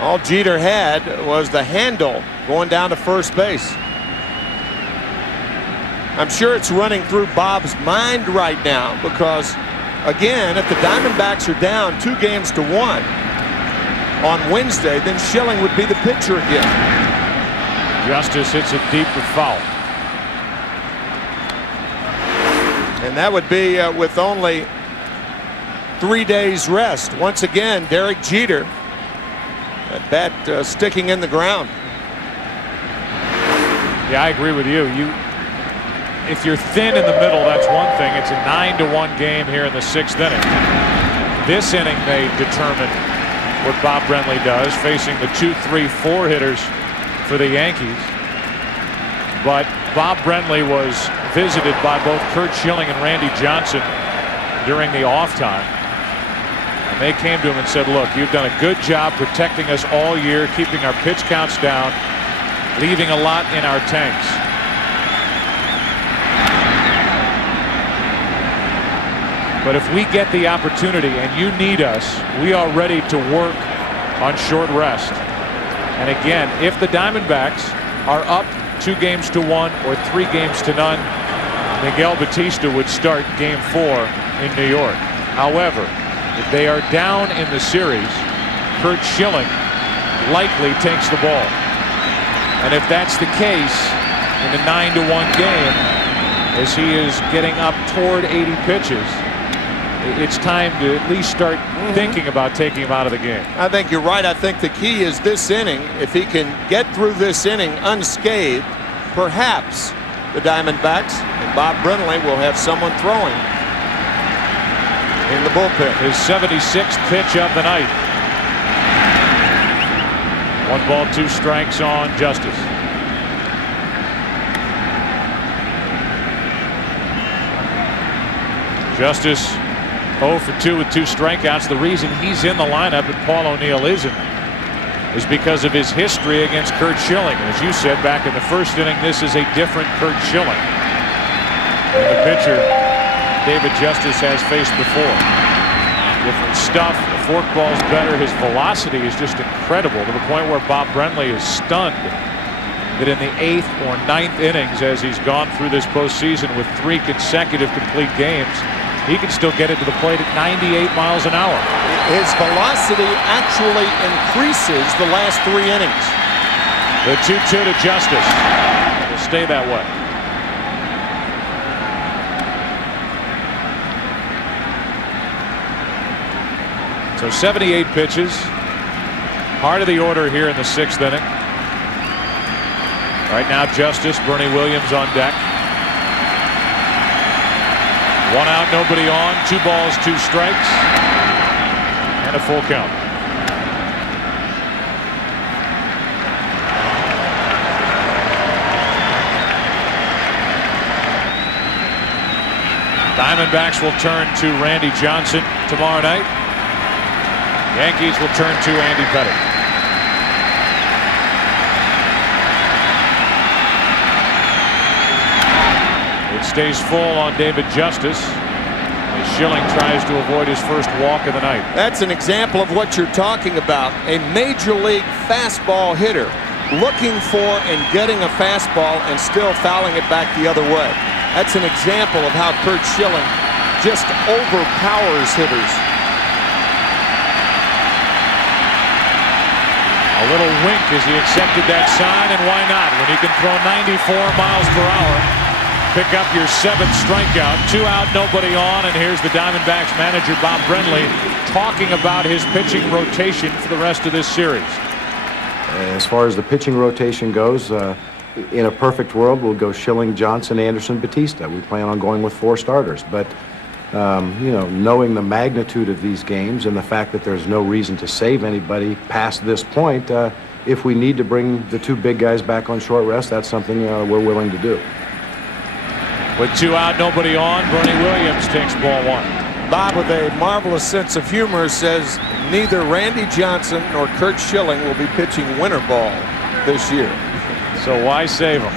All Jeter had was the handle going down to first base. I'm sure it's running through Bob's mind right now because, again, if the Diamondbacks are down 2-1 on Wednesday, then Schilling would be the pitcher again. Justice hits it deep with foul. And that would be with only 3 days rest. Once again, Derek Jeter, that bat sticking in the ground. Yeah, I agree with you. If you're thin in the middle, that's one thing. It's a 9-1 game here in the sixth inning. This inning may determine what Bob Brenly does, facing the 2, 3, 4 hitters for the Yankees. But Bob Brenly was visited by both Curt Schilling and Randy Johnson during the off time. And they came to him and said, look, you've done a good job protecting us all year, keeping our pitch counts down, leaving a lot in our tanks. But if we get the opportunity and you need us, we are ready to work on short rest. And again, if the Diamondbacks are up 2-1 or 3-0, Miguel Batista would start Game 4 in New York. However, if they are down in the series, Curt Schilling likely takes the ball. And if that's the case in a 9-1 game, as he is getting up toward 80 pitches, it's time to at least start thinking about taking him out of the game. I think you're right. I think the key is this inning. If he can get through this inning unscathed, perhaps the Diamondbacks and Bob Brenly will have someone throwing in the bullpen. His 76th pitch of the night. 1 ball, 2 strikes on Justice. Justice 0 for 2 with 2 strikeouts. The reason he's in the lineup and Paul O'Neill isn't is because of his history against Curt Schilling. As you said back in the first inning, this is a different Curt Schilling than the pitcher David Justice has faced before. Different stuff. The forkball's better. His velocity is just incredible, to the point where Bob Brenly is stunned that in the 8th or 9th innings, as he's gone through this postseason with 3 consecutive complete games, he can still get it to the plate at 98 miles an hour. His velocity actually increases the last 3 innings. The 2-2 to Justice. It'll stay that way. So 78 pitches. Heart of the order here in the 6th inning. Right now, Justice, Bernie Williams on deck. 1 out, nobody on. 2 balls, 2 strikes, and a full count. Diamondbacks will turn to Randy Johnson tomorrow night. Yankees will turn to Andy Pettitte. It stays full on David Justice as Schilling tries to avoid his first walk of the night. That's an example of what you're talking about. A major league fastball hitter looking for and getting a fastball and still fouling it back the other way. That's an example of how Curt Schilling just overpowers hitters. A little wink as he accepted that sign, and why not? When you can throw 94 miles per hour, pick up your 7th strikeout. 2 out, nobody on, and here's the Diamondbacks manager Bob Brenly talking about his pitching rotation for the rest of this series. As far as the pitching rotation goes, in a perfect world, we'll go Schilling, Johnson, Anderson, Batista. We plan on going with 4 starters, but you know, knowing the magnitude of these games and the fact that there's no reason to save anybody past this point, if we need to bring the 2 big guys back on short rest, that's something we're willing to do. With 2 out, nobody on, Bernie Williams takes ball 1. Bob, with a marvelous sense of humor, says neither Randy Johnson nor Curt Schilling will be pitching winter ball this year. So why save them?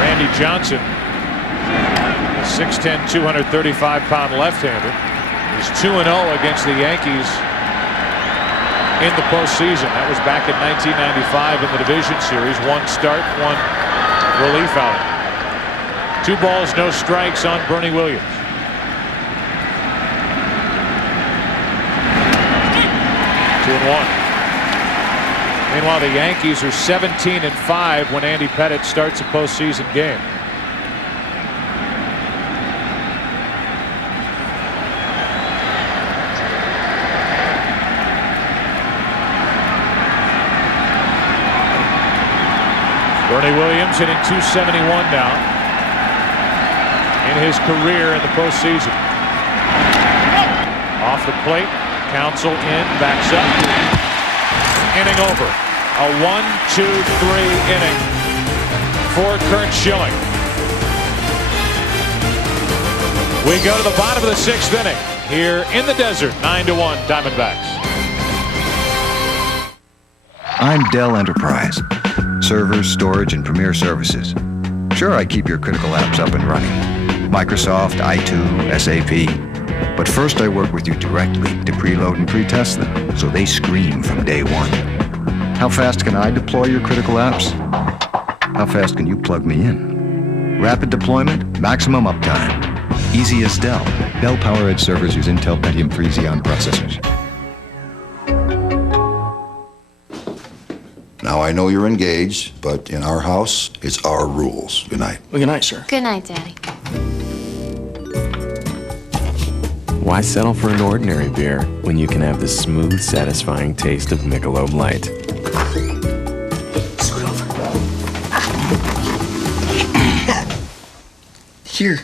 Randy Johnson, a 6'10", 235-pound left-hander, is 2-0 against the Yankees in the postseason. That was back in 1995 in the division series. 1 start, 1 relief outing. 2 balls, no strikes on Bernie Williams. Two and 1. Meanwhile, the Yankees are 17-5 when Andy Pettitte starts a postseason game. Bernie Williams hitting .271 now in his career in the postseason. Off the plate, Counsell in, backs up. Inning over. A 1-2-3 inning for Curt Schilling. We go to the bottom of the 6th inning here in the desert. 9-1 Diamondbacks. I'm Dell Enterprise. Servers, storage, and premier services. Sure, I keep your critical apps up and running. Microsoft, i2, SAP. But first I work with you directly to preload and pre-test them, so they scream from day one. How fast can I deploy your critical apps? How fast can you plug me in? Rapid deployment, maximum uptime. Easy as Dell. Dell PowerEdge servers use Intel Pentium 3 Xeon processors. Now, I know you're engaged, but in our house, it's our rules. Good night. Well, good night, sir. Good night, Daddy. Why settle for an ordinary beer when you can have the smooth, satisfying taste of Michelob Light? Scoot over. Here.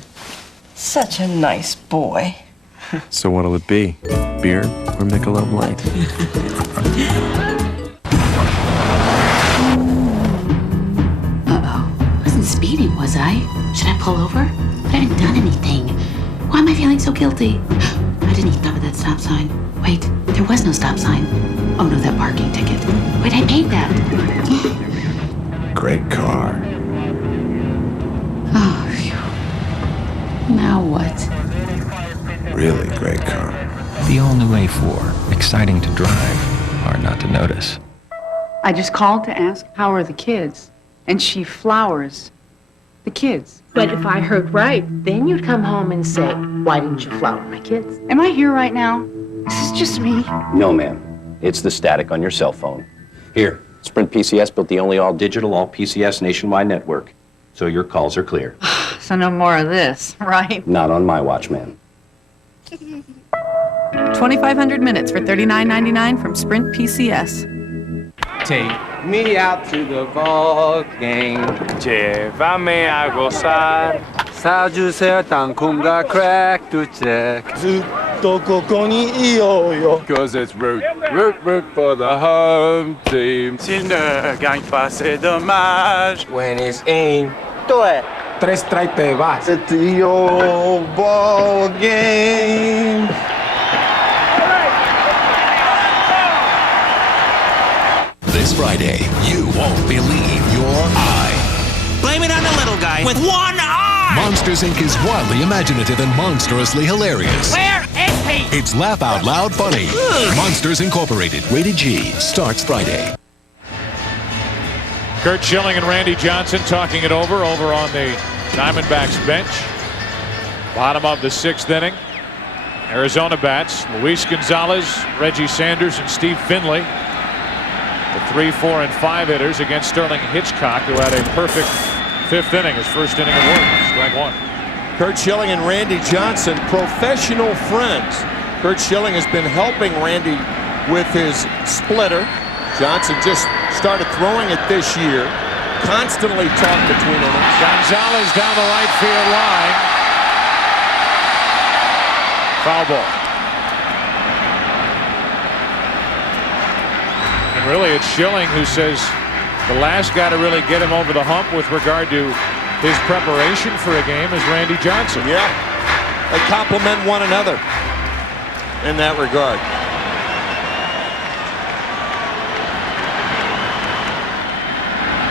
Such a nice boy. So what'll it be? Beer or Michelob Light? Wasn't speeding, was I? Should I pull over? But I haven't done anything. Why am I feeling so guilty? I didn't even stop at that stop sign. Wait, there was no stop sign. Oh no, that parking ticket. Wait, I paid that. Great car. Oh, phew. Now what? Really great car. The all-new A4. Exciting to drive, hard not to notice. I just called to ask, how are the kids? And she flowers the kids. But if I heard right, then you'd come home and say, why didn't you flower my kids? Am I here right now? This is just me. No, ma'am. It's the static on your cell phone. Here, Sprint PCS built the only all-digital, all-PCS nationwide network. So your calls are clear. So no more of this, right? Not on my watch, ma'am. 2,500 minutes for $39.99 from Sprint PCS. Take me out to the ball game. Llévame a gozar. 사주세요 땅콩과 crack to check. 또 꼬꼬니 이어요. Cause it's root for the home team. S'il ne gagne pas, c'est dommage. When it's in,对. 3 strikes te vas. It's your ball game. This Friday, you won't believe your eye. Blame it on the little guy with one eye! Monsters, Inc. is wildly imaginative and monstrously hilarious. Where is he? It's laugh out loud funny. Monsters Incorporated, rated G, starts Friday. Curt Schilling and Randy Johnson talking it over on the Diamondbacks bench. Bottom of the 6th inning. Arizona bats Luis Gonzalez, Reggie Sanders, and Steve Finley. The 3, 4, and 5 hitters against Sterling Hitchcock, who had a perfect 5th inning, his first inning of work. Strike one. Curt Schilling and Randy Johnson, professional friends. Curt Schilling has been helping Randy with his splitter. Johnson just started throwing it this year. Constantly talked between innings. Gonzalez down the right field line. Foul ball. And really, it's Schilling who says the last guy to really get him over the hump with regard to his preparation for a game is Randy Johnson. Yeah, they complement one another in that regard.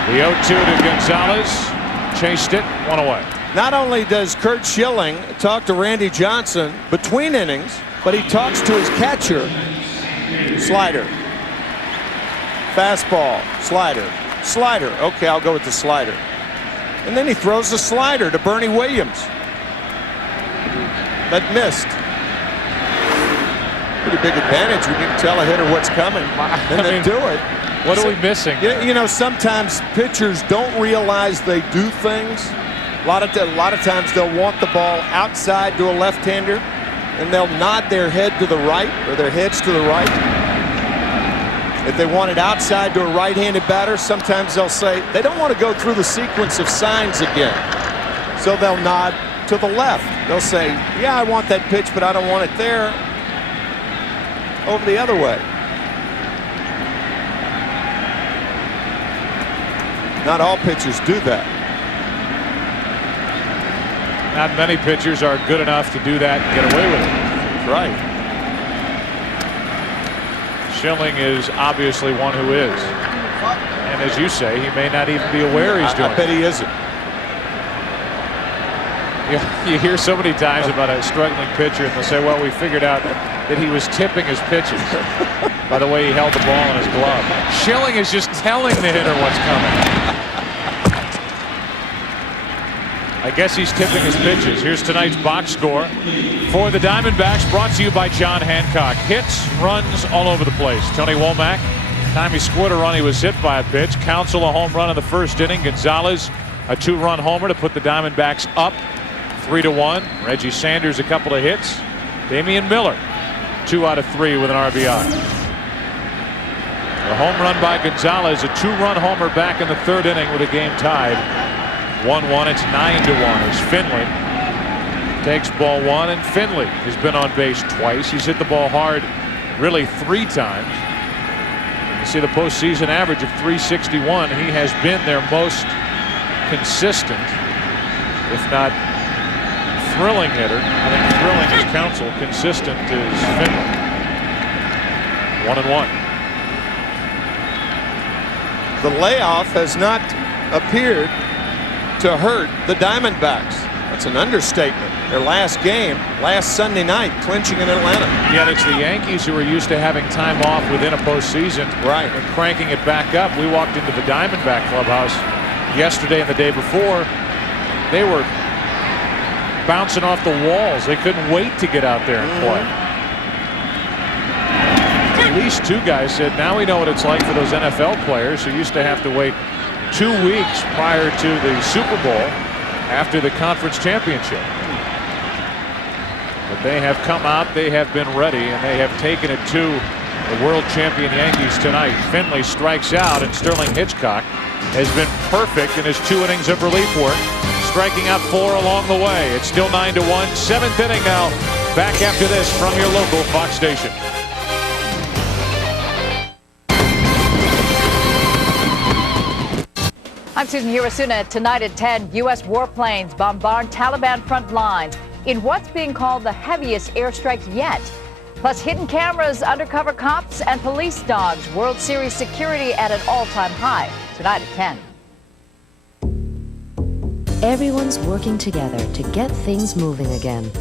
The 0-2 to Gonzalez. Chased it, one away. Not only does Curt Schilling talk to Randy Johnson between innings, but he talks to his catcher. Slider. Fastball. Slider. Slider. Okay, I'll go with the slider. And then he throws the slider to Bernie Williams. That missed. Pretty big advantage when you can tell a hitter what's coming and then do it. What are we missing? You know, sometimes pitchers don't realize they do things. A lot of times they'll want the ball outside to a left-hander, and they'll nod their head to the right, or their heads to the right. If they want it outside to a right-handed batter, sometimes they'll say they don't want to go through the sequence of signs again. So they'll nod to the left. They'll say, yeah, I want that pitch, but I don't want it there. Over the other way. Not all pitchers do that. Not many pitchers are good enough to do that and get away with it. That's right. Schilling is obviously one who is. And as you say, he may not even be aware he's doing it. I bet he isn't. You hear so many times about a struggling pitcher, and they'll say, well, we figured out that he was tipping his pitches by the way he held the ball in his glove. Schilling is just telling the hitter what's coming. I guess he's tipping his pitches. Here's tonight's box score for the Diamondbacks, brought to you by John Hancock. Hits, runs all over the place. Tony Womack, time he scored a run, he was hit by a pitch. Counsell a home run in the first inning. Gonzalez a 2-run homer to put the Diamondbacks up 3-1. Reggie Sanders a couple of hits. Damian Miller 2 out of 3 with an RBI. A home run by Gonzalez, a 2-run homer back in the third inning with a game tied 1-1. It's 9-1 as Finley takes ball 1, and Finley has been on base twice. He's hit the ball hard really 3 times. You see the postseason average of 361. He has been their most consistent, if not thrilling hitter. I think thrilling is Counsell. Consistent is Finley. 1-1. The layoff has not appeared to hurt the Diamondbacks. That's an understatement. Their last game, last Sunday night, clinching in Atlanta. Yet it's the Yankees who are used to having time off within a postseason, right, and cranking it back up. We walked into the Diamondback clubhouse yesterday and the day before. They were bouncing off the walls. They couldn't wait to get out there and play. At least 2 guys said, now we know what it's like for those NFL players who used to have to wait 2 weeks prior to the Super Bowl after the conference championship. But they have come out, they have been ready, and they have taken it to the world champion Yankees tonight. Finley strikes out, and Sterling Hitchcock has been perfect in his 2 innings of relief work, striking out 4 along the way. It's still 9-1. 7th inning now. Back after this from your local Fox station. I'm Susan Hirasuna. Tonight at 10, U.S. warplanes bombard Taliban front lines in what's being called the heaviest airstrikes yet. Plus hidden cameras, undercover cops, and police dogs. World Series security at an all-time high. Tonight at 10. Everyone's working together to get things moving again.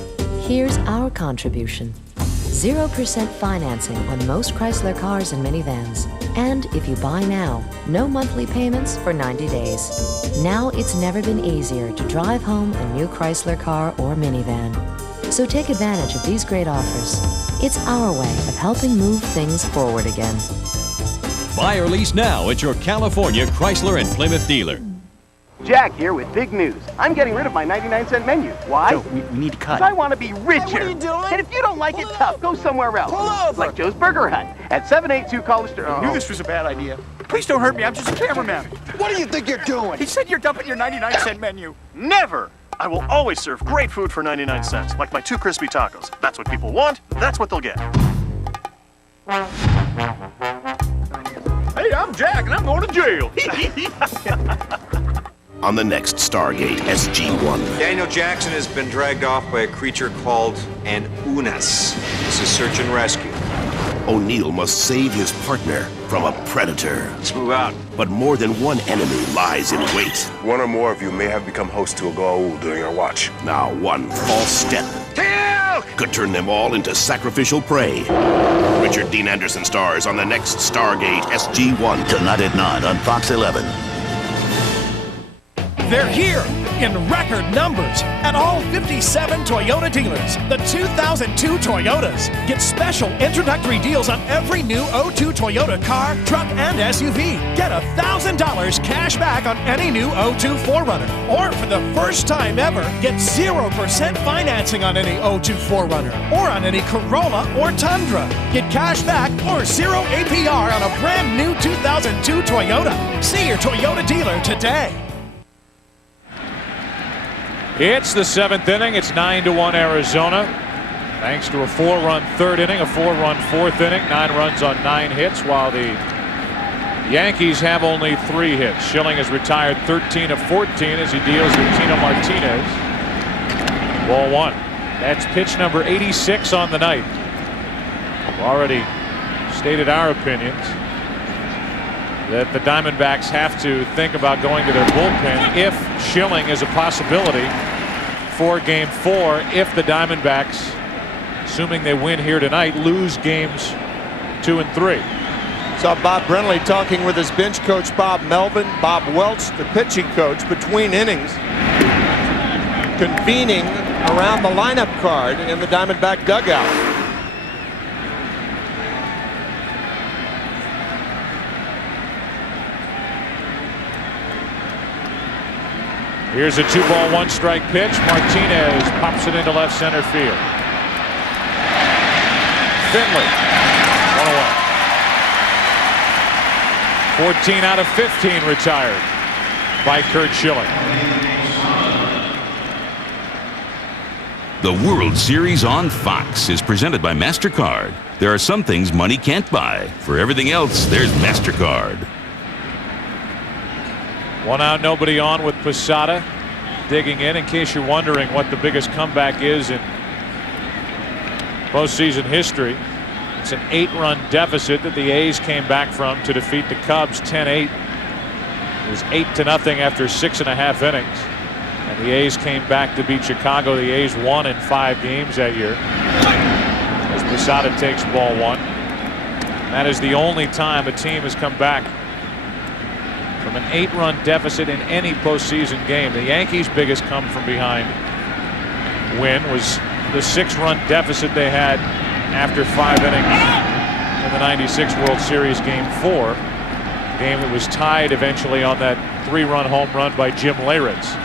Here's our contribution. 0% financing on most Chrysler cars and minivans. And if you buy now, no monthly payments for 90 days. Now it's never been easier to drive home a new Chrysler car or minivan. So take advantage of these great offers. It's our way of helping move things forward again. Buy or lease now at your California Chrysler and Plymouth dealer. Jack here with big news. I'm getting rid of my 99-cent menu. Why? Joe, we need to cut. 'Cause I want to be richer. Hey, what are you doing? And if you don't like it, tough. Go somewhere else. Pull over. Like Joe's Burger Hut at 782 Collister. I knew this was a bad idea. Please don't hurt me. I'm just a cameraman. What do you think you're doing? He said you're dumping your 99-cent menu. Never! I will always serve great food for 99 cents, like my 2 crispy tacos. That's what people want. That's what they'll get. Hey, I'm Jack, and I'm going to jail. On the next Stargate SG-1. Daniel Jackson has been dragged off by a creature called an Unas. This is search and rescue. O'Neill must save his partner from a predator. Let's move out. But more than one enemy lies in wait. One or more of you may have become host to a Goa'uld during our watch. Now, one false step could turn them all into sacrificial prey. Richard Dean Anderson stars on the next Stargate SG-1. Tonight at 9 on Fox 11. They're here in record numbers at all 57 Toyota dealers. The 2002 Toyotas. Get special introductory deals on every new 02 Toyota car, truck, and SUV. Get $1,000 cash back on any new 02 4Runner. Or for the first time ever, get 0% financing on any 02 4Runner. Or on any Corolla or Tundra. Get cash back or 0 APR on a brand new 2002 Toyota. See your Toyota dealer today. It's the 7th inning. It's 9-1 Arizona. Thanks to a 4-run third inning, a 4-run fourth inning, 9 runs on 9 hits, while the Yankees have only 3 hits. Schilling has retired 13 of 14 as he deals with Tino Martinez. Ball one. That's pitch number 86 on the night. We've already stated our opinions that the Diamondbacks have to think about going to their bullpen if Schilling is a possibility for Game 4 if the Diamondbacks, assuming they win here tonight, lose games 2 and 3. Saw Bob Brenly talking with his bench coach Bob Melvin, Bob Welch, the pitching coach, between innings, convening around the lineup card in the Diamondback dugout. Here's a 2-ball 1-strike pitch. Martinez pops it into left center field. Finley, 1 away. 14 out of 15 retired by Curt Schilling. The World Series on Fox is presented by MasterCard. There are some things money can't buy. For everything else, there's MasterCard. 1 out, nobody on with Posada digging in case you're wondering what the biggest comeback is in postseason history. It's an 8-run deficit that the A's came back from to defeat the Cubs 10-8. It was 8-0 after 6.5 innings. And the A's came back to beat Chicago. The A's won in 5 games that year. As Posada takes ball 1. That is the only time a team has come back from an 8-run deficit in any postseason game. The Yankees' biggest come from behind win was the 6-run deficit they had after 5 innings in the '96 World Series Game 4. Game that was tied eventually on that 3-run home run by Jim Leyritz.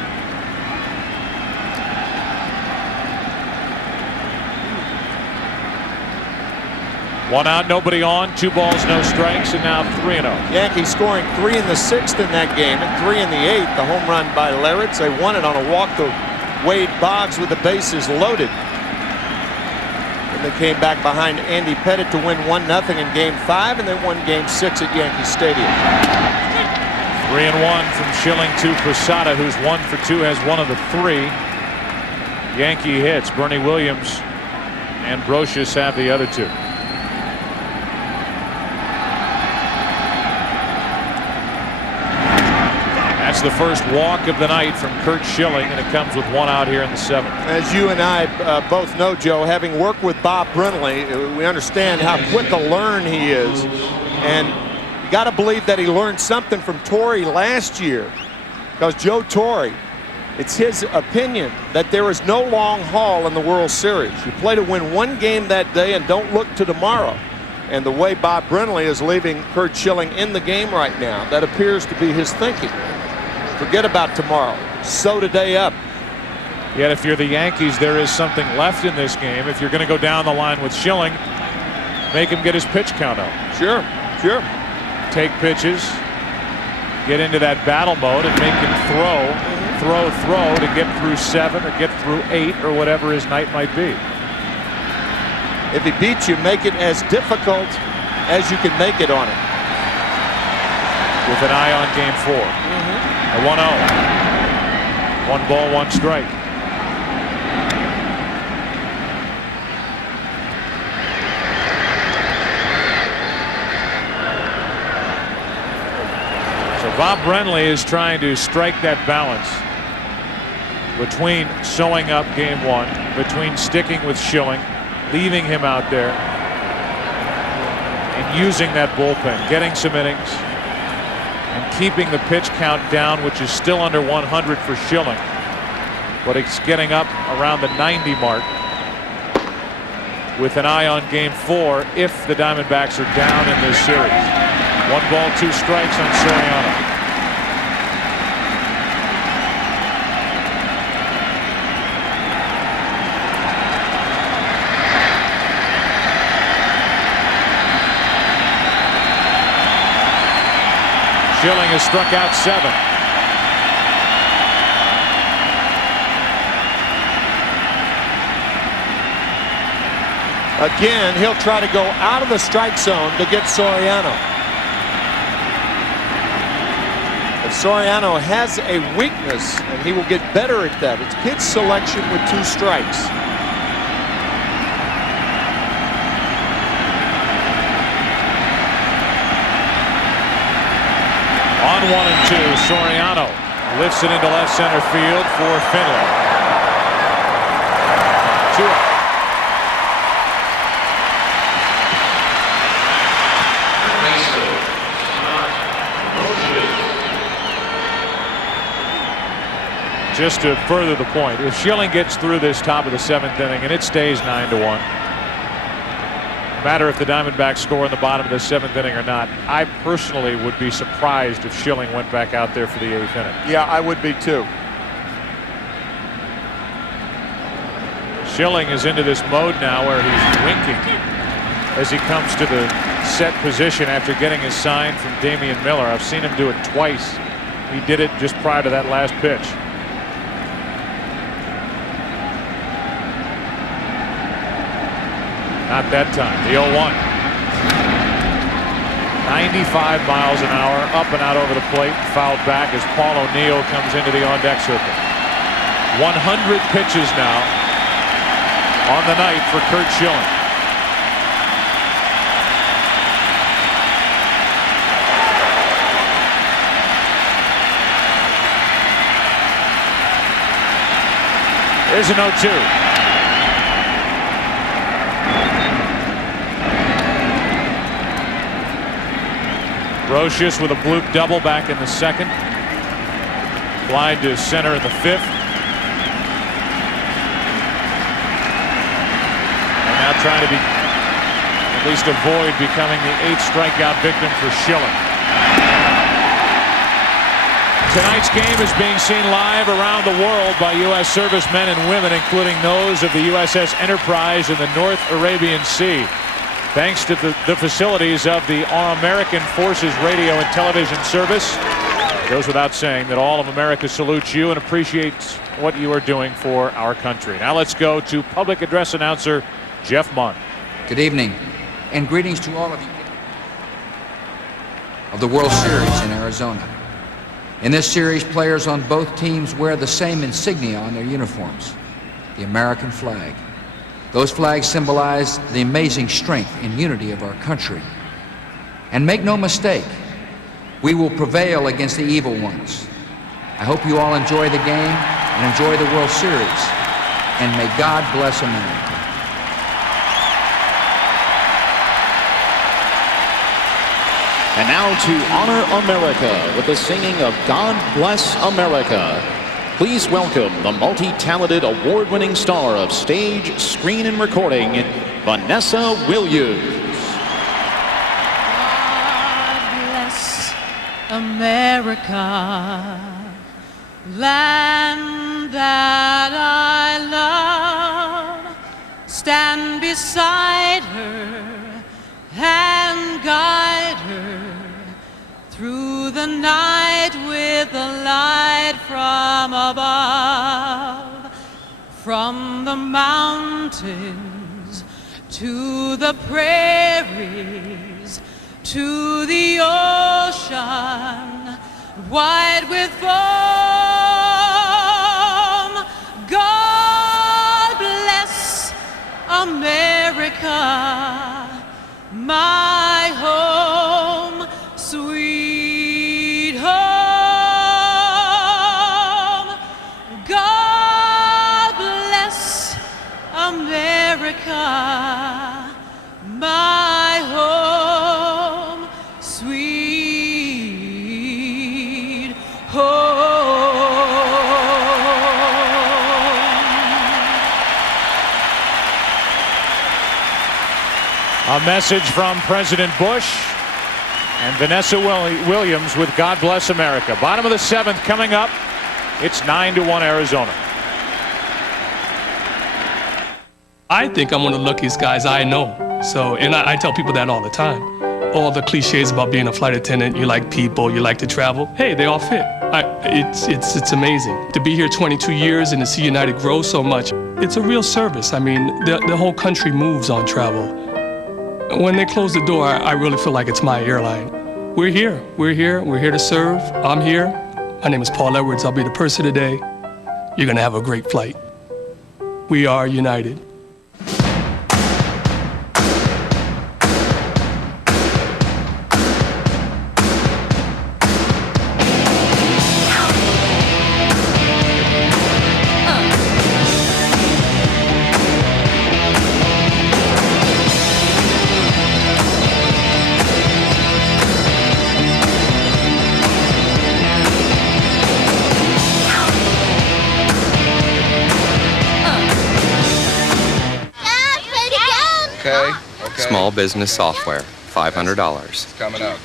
One out, nobody on, 2 balls, no strikes, and now 3-0. Yankees scoring 3 in the 6th in that game and 3 in the 8th. The home run by Leyritz. They won it on a walk to Wade Boggs with the bases loaded. And they came back behind Andy Pettitte to win 1-0 in Game 5, and they won Game 6 at Yankee Stadium. 3-1 from Schilling to Posada, who's 1 for 2, has one of the 3 Yankee hits. Bernie Williams and Brocious have the other 2. That's the first walk of the night from Curt Schilling, and it comes with 1 out here in the 7th. As you and I both know, Joe, having worked with Bob Brenly, we understand how quick a learn he is. And you got to believe that he learned something from Torre last year. Because Joe Torre, it's his opinion that there is no long haul in the World Series. You play to win 1 game that day and don't look to tomorrow. And the way Bob Brenly is leaving Curt Schilling in the game right now, that appears to be his thinking. Forget about tomorrow. Sew today up. Yet if you're the Yankees, there is something left in this game. If you're going to go down the line with Schilling, make him get his pitch count up. Sure, sure. Take pitches, get into that battle mode, and make him throw to get through 7 or get through 8 or whatever his night might be. If he beats you, make it as difficult as you can make it on him. With an eye on Game 4. A 1-0. 1 ball, 1 strike. So Bob Brenly is trying to strike that balance between sewing up Game 1, between sticking with Schilling, leaving him out there, and using that bullpen, getting some innings, and keeping the pitch count down, which is still under 100 for Schilling, but it's getting up around the 90 mark with an eye on Game 4 if the Diamondbacks are down in this series. 1 ball, 2 strikes on Soriano. Schilling has struck out 7. Again, he'll try to go out of the strike zone to get Soriano. But Soriano has a weakness, and he will get better at that. It's pitch selection with 2 strikes. On 1-2, Soriano lifts it into left center field for Finley. 2 out. Just to further the point, if Schilling gets through this top of the 7th inning and it stays 9-1, no matter if the Diamondbacks score in the bottom of the 7th inning or not, I personally would be surprised if Schilling went back out there for the 8th inning. Yeah, I would be too. Schilling is into this mode now where he's winking as he comes to the set position after getting his sign from Damian Miller. I've seen him do it twice. He did it just prior to that last pitch. Not that time. The 0-1. 95 miles an hour, up and out over the plate, fouled back as Paul O'Neill comes into the on-deck circle. 100 pitches now on the night for Curt Schilling. There's an 0-2. Brocious with a bloop double back in the 2nd. Fly to center in the 5th. And now trying to at least avoid becoming the 8th strikeout victim for Schilling. Tonight's game is being seen live around the world by U.S. servicemen and women, including those of the USS Enterprise in the North Arabian Sea. Thanks to the facilities of the All-American Forces Radio and Television Service. It goes without saying that all of America salutes you and appreciates what you are doing for our country. Now let's go to public address announcer Jeff Munn. Good evening, and greetings to all of you of the World Series in Arizona. In this series, players on both teams wear the same insignia on their uniforms, the American flag. Those flags symbolize the amazing strength and unity of our country. And make no mistake, we will prevail against the evil ones. I hope you all enjoy the game and enjoy the World Series. And may God bless America. And now to honor America with the singing of God Bless America. Please welcome the multi-talented, award-winning star of stage, screen, and recording, Vanessa Williams. God bless America, land that I love. Stand beside her and guide her through the night with the light from above. From the mountains to the prairies to the ocean wide with foam. God bless America, my home, sweet home. God bless America, my home, sweet home. A message from President Bush and Vanessa Williams with God Bless America. Bottom of the 7th coming up. It's 9-1 Arizona. I think I'm one of the luckiest guys I know. So, and I tell people that all the time. All the cliches about being a flight attendant, you like people, you like to travel. Hey, they all fit. It's amazing. To be here 22 years and to see United grow so much, it's a real service. I mean, the whole country moves on travel. When they close the door, I really feel like it's my airline. We're here. We're here. We're here to serve. I'm here. My name is Paul Edwards. I'll be the purser today. You're going to have a great flight. We are united. Small business software, $500. Coming up.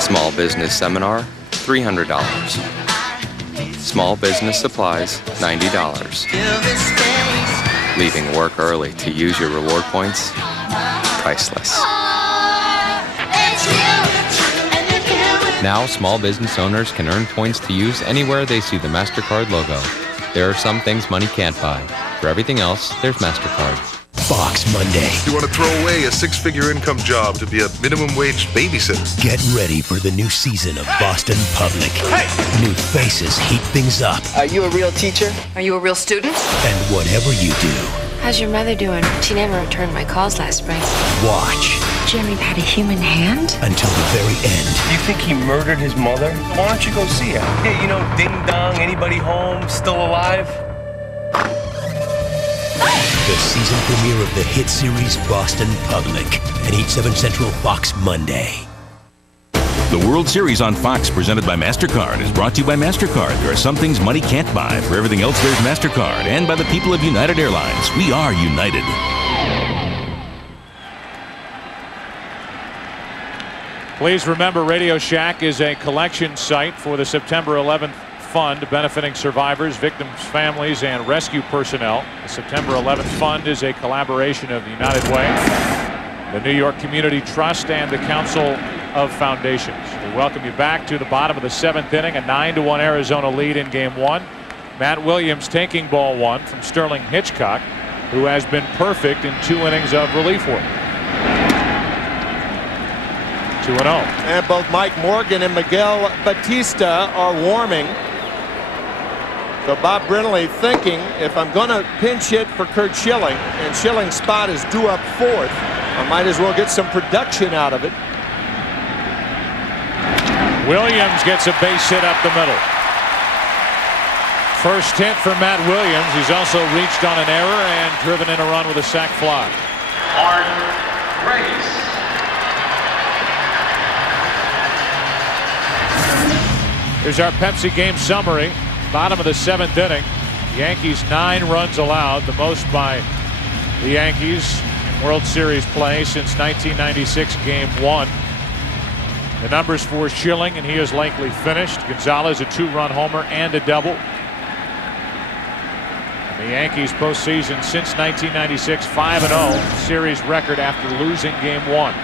Small business seminar, $300. Small business supplies, $90. Leaving work early to use your reward points, priceless. Now, small business owners can earn points to use anywhere they see the MasterCard logo. There are some things money can't buy. For everything else, there's MasterCard. Fox Monday. You want to throw away a six-figure income job to be a minimum wage babysitter? Get ready for the new season of Boston Public. Hey! New faces heat things up. Are you a real teacher? Are you a real student? And whatever you do, how's your mother doing? She never returned my calls last spring. watch Jimmy had a human hand? until the very end. You think he murdered his mother? Why don't you go see her? Yeah, you know, ding dong, anybody home, still alive? The season premiere of the hit series Boston Public. At 8/7 Central, Fox Monday. The World Series on Fox, presented by MasterCard, is brought to you by MasterCard. There are some things money can't buy. For everything else, there's MasterCard. And by the people of United Airlines. We are united. Please remember, Radio Shack is a collection site for the September 11th Fund, benefiting survivors, victims, families, and rescue personnel. The September 11th Fund is a collaboration of the United Way, the New York Community Trust, and the Council of Foundations. We welcome you back to the bottom of the 7th inning, a 9-1 Arizona lead in Game 1. Matt Williams taking ball 1 from Sterling Hitchcock, who has been perfect in 2 innings of relief work. 2-0. And both Mike Morgan and Miguel Batista are warming. So Bob Brindley thinking, if I'm going to pinch hit for Curt Schilling, and Schilling's spot is due up 4th, I might as well get some production out of it. Williams gets a base hit up the middle. First hit for Matt Williams. He's also reached on an error and driven in a run with a sac fly. Art Grace. Here's our Pepsi game summary. Bottom of the 7th inning. Yankees 9 runs allowed, the most by the Yankees in World Series play since 1996 Game 1. The numbers for Schilling, and he is likely finished. Gonzalez, a 2-run homer and a double. And the Yankees postseason since 1996, 5-0, series record after losing Game 1.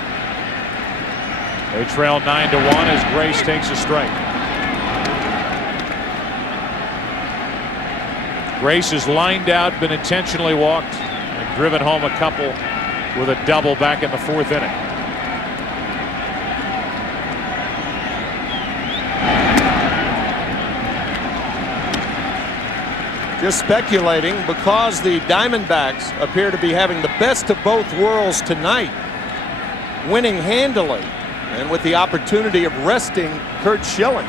They trail 9-1 as Grace takes a strike. Grace has lined out, been intentionally walked, and driven home a couple with a double back in the 4th inning. Just speculating, because the Diamondbacks appear to be having the best of both worlds tonight, winning handily and with the opportunity of resting Curt Schilling.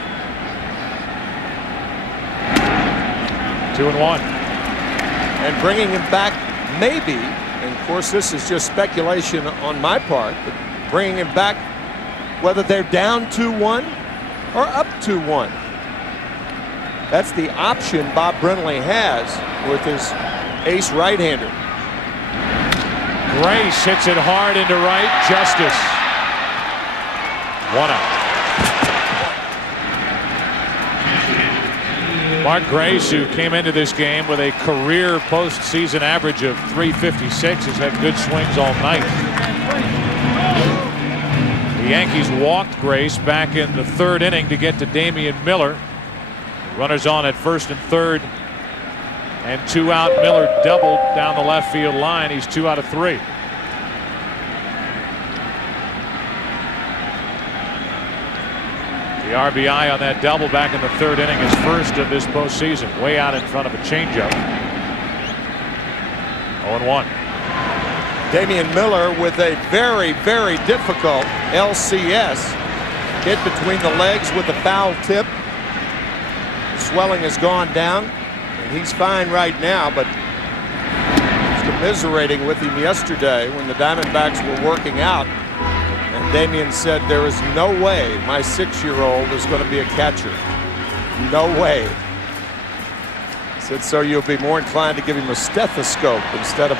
2-1. And bringing him back, maybe, and of course this is just speculation on my part, but bringing him back whether they're down 2-1 or up 2-1. That's the option Bob Brindley has with his ace right-hander. Grace hits it hard into right. Justice. 1 out. Mark Grace, who came into this game with a career postseason average of .356, has had good swings all night. The Yankees walked Grace back in the 3rd inning to get to Damian Miller. Runners on at 1st and 3rd, and 2 out. Miller doubled down the left field line. He's 2 out of 3. RBI on that double back in the third inning, his first of this postseason, way out in front of a changeup. 0-1. Damian Miller with a very, very difficult LCS. Hit between the legs with a foul tip. Swelling has gone down, and he's fine right now, but I was commiserating with him yesterday when the Diamondbacks were working out, and Damian said, there is no way my 6-year-old is going to be a catcher. No way. He said, so you'll be more inclined to give him a stethoscope instead of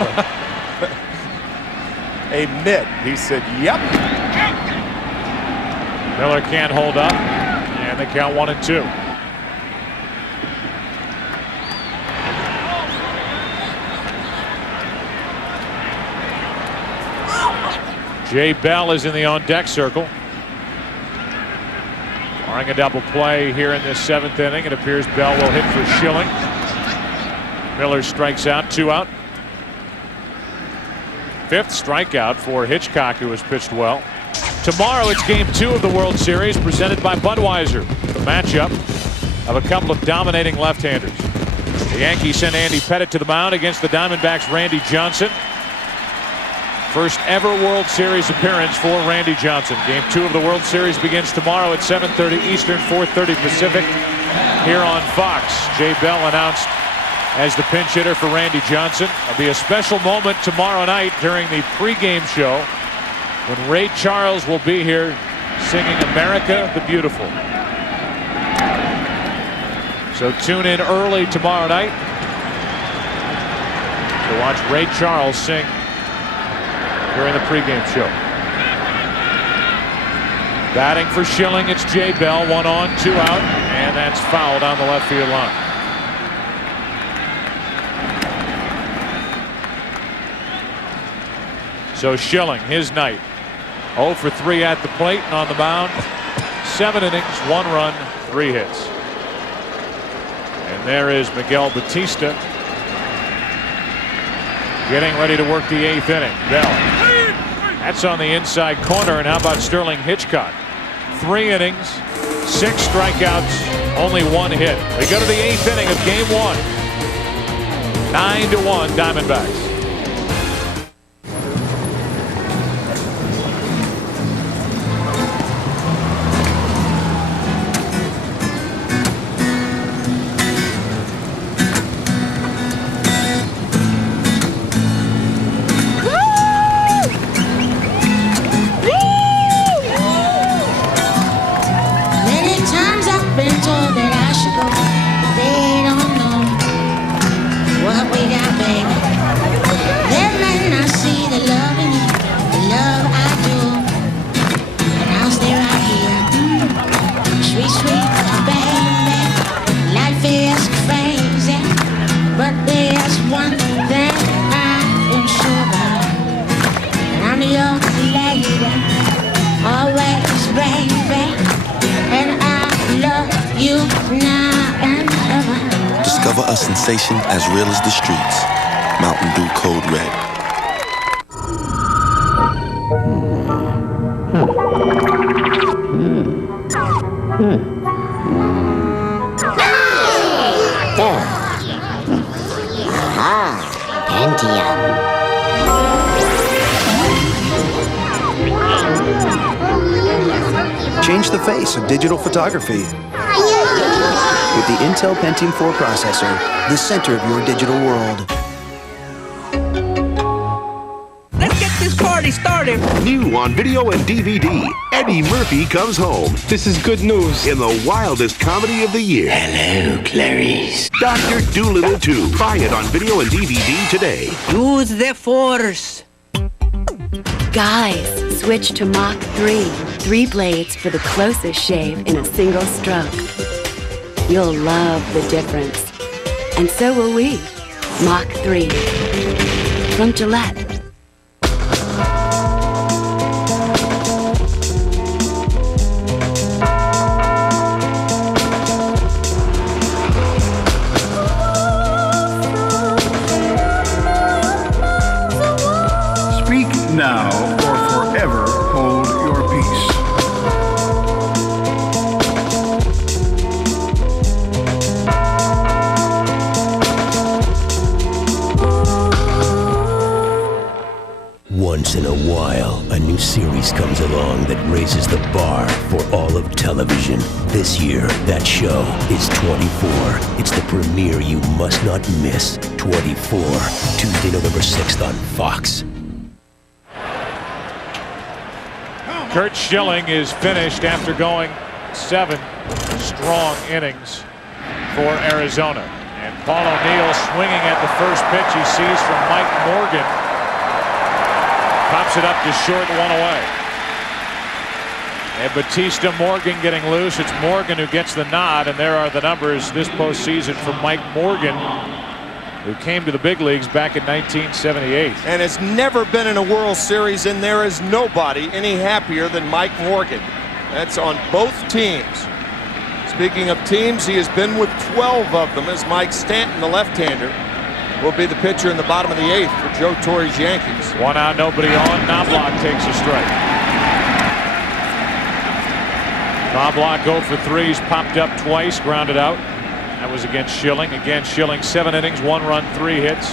a mitt. He said, yep. Miller can't hold up, and they count 1-2. Jay Bell is in the on-deck circle. Barring a double play here in this 7th inning, it appears Bell will hit for Schilling. Miller strikes out, 2 out. 5th strikeout for Hitchcock, who has pitched well. Tomorrow it's Game 2 of the World Series, presented by Budweiser. The matchup of a couple of dominating left-handers. The Yankees send Andy Pettitte to the mound against the Diamondbacks' Randy Johnson. First ever World Series appearance for Randy Johnson. Game 2 of the World Series begins tomorrow at 7:30 Eastern, 4:30 Pacific here on Fox. Jay Bell announced as the pinch hitter for Randy Johnson. There'll be a special moment tomorrow night during the pregame show when Ray Charles will be here singing America the Beautiful. So tune in early tomorrow night to watch Ray Charles sing during the pregame show. Batting for Schilling, it's Jay Bell. 1 on, 2 out, and that's fouled on the left field line. So Schilling, his night. 0 for 3 at the plate and on the mound. 7 innings, 1 run, 3 hits. And there is Miguel Batista getting ready to work the 8th inning. Bell. That's on the inside corner. And how about Sterling Hitchcock? 3 innings, 6 strikeouts, only 1 hit. We go to the 8th inning of Game 1. 9-1 Diamondbacks. Discover a sensation as real as the streets. Mountain Dew Code Red. Change the face of digital photography with the Intel Pentium 4 processor, the center of your digital world. Let's get this party started. New on video and DVD, Eddie Murphy Comes Home. This is good news. In the wildest comedy of the year. Hello, Clarice. Dr. Dolittle 2. Buy it on video and DVD today. Use the Force. Guys, switch to Mach 3. 3 blades for the closest shave in a single stroke. You'll love the difference. And so will we. Mach 3. From Gillette. Speak now or forever hold your peace. Once in a while, a new series comes along that raises the bar for all of television. This year, that show is 24. It's the premiere you must not miss. 24, Tuesday, November 6th on Fox. Curt Schilling is finished after going 7 strong innings for Arizona. And Paul O'Neill swinging at the first pitch he sees from Mike Morgan. Pops it up to short, 1 away. And Batista Morgan getting loose. It's Morgan who gets the nod, and there are the numbers this postseason for Mike Morgan, who came to the big leagues back in 1978. And has never been in a World Series, and there is nobody any happier than Mike Morgan. That's on both teams. Speaking of teams, he has been with 12 of them, as Mike Stanton, the left-hander, will be the pitcher in the bottom of the 8th for Joe Torre's Yankees. 1 out, nobody on. Knobloch takes a strike. Knobloch 0 for 3. He's popped up twice, grounded out. That was against Schilling. Again, Schilling 7 innings, 1 run, 3 hits,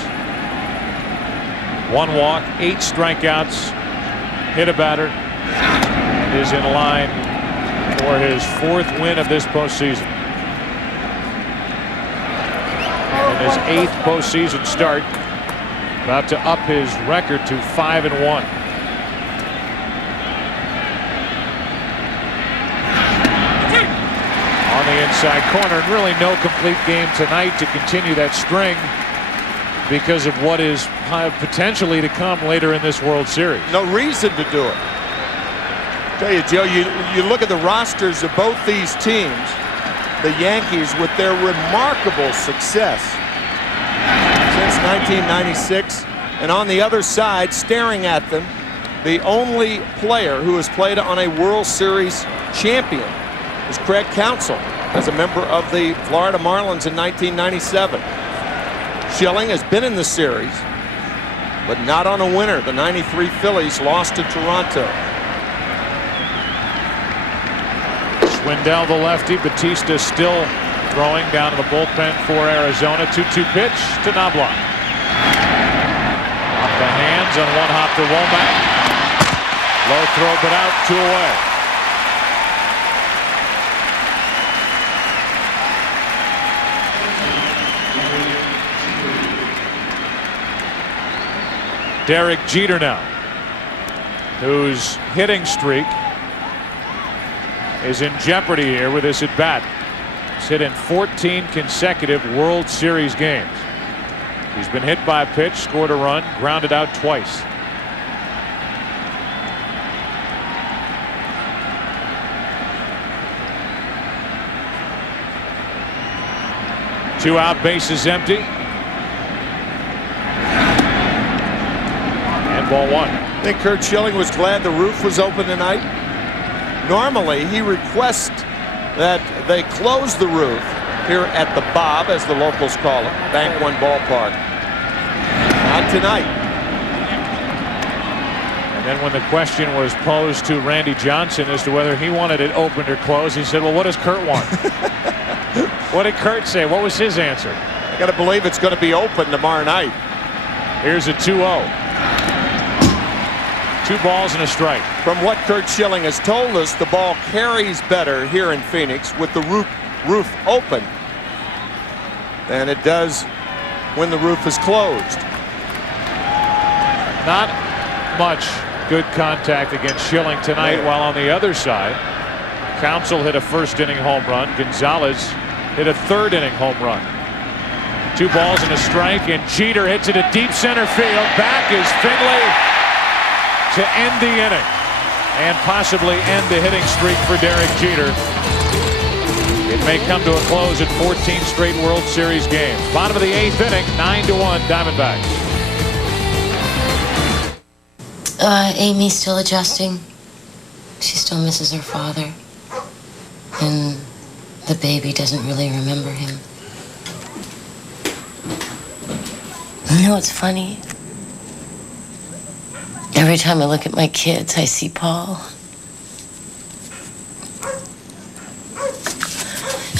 1 walk, 8 strikeouts, hit a batter, and is in line for his 4th win of this postseason. In his 8th postseason start, about to up his record to 5-1. On the inside corner, and really no complete game tonight to continue that string because of what is potentially to come later in this World Series. No reason to do it. Tell you, Joe, you look at the rosters of both these teams, the Yankees, with their remarkable success since 1996, and on the other side, staring at them, the only player who has played on a World Series champion is Craig Counsell, as a member of the Florida Marlins in 1997. Schilling has been in the series, but not on a winner. The 93 Phillies lost to Toronto. Swindell, the lefty. Batista still throwing down to the bullpen for Arizona. 2-2 pitch to Knobloch. Off the hands on 1 hop to Womack. Low throw, but out, 2 away. Derek Jeter now, whose hitting streak is in jeopardy here with this at bat. He's hit in 14 consecutive World Series games. He's been hit by a pitch, scored a run, grounded out twice. Two out, bases empty. And ball 1. I think Curt Schilling was glad the roof was open tonight. Normally, he requests that they close the roof here at the Bob, as the locals call it, Bank One Ballpark. Not tonight. And then when the question was posed to Randy Johnson as to whether he wanted it opened or closed, he said, well, what does Curt want? What did Curt say? What was his answer? I got to believe it's going to be open tomorrow night. Here's a 2-0. 2 balls and a strike. From what Curt Schilling has told us, the ball carries better here in Phoenix with the roof open than it does when the roof is closed. Not much good contact against Schilling tonight, while on the other side, Counsell hit a 1st inning home run. Gonzalez hit a 3rd inning home run. 2 balls and a strike, and Jeter hits it at deep center field. Back is Finley to end the inning and possibly end the hitting streak for Derek Jeter. It may come to a close at 14 straight World Series games. Bottom of the 8th inning, 9-1 Diamondbacks. Amy's still adjusting. She still misses her father. And the baby doesn't really remember him. You know what's funny? Every time I look at my kids, I see Paul.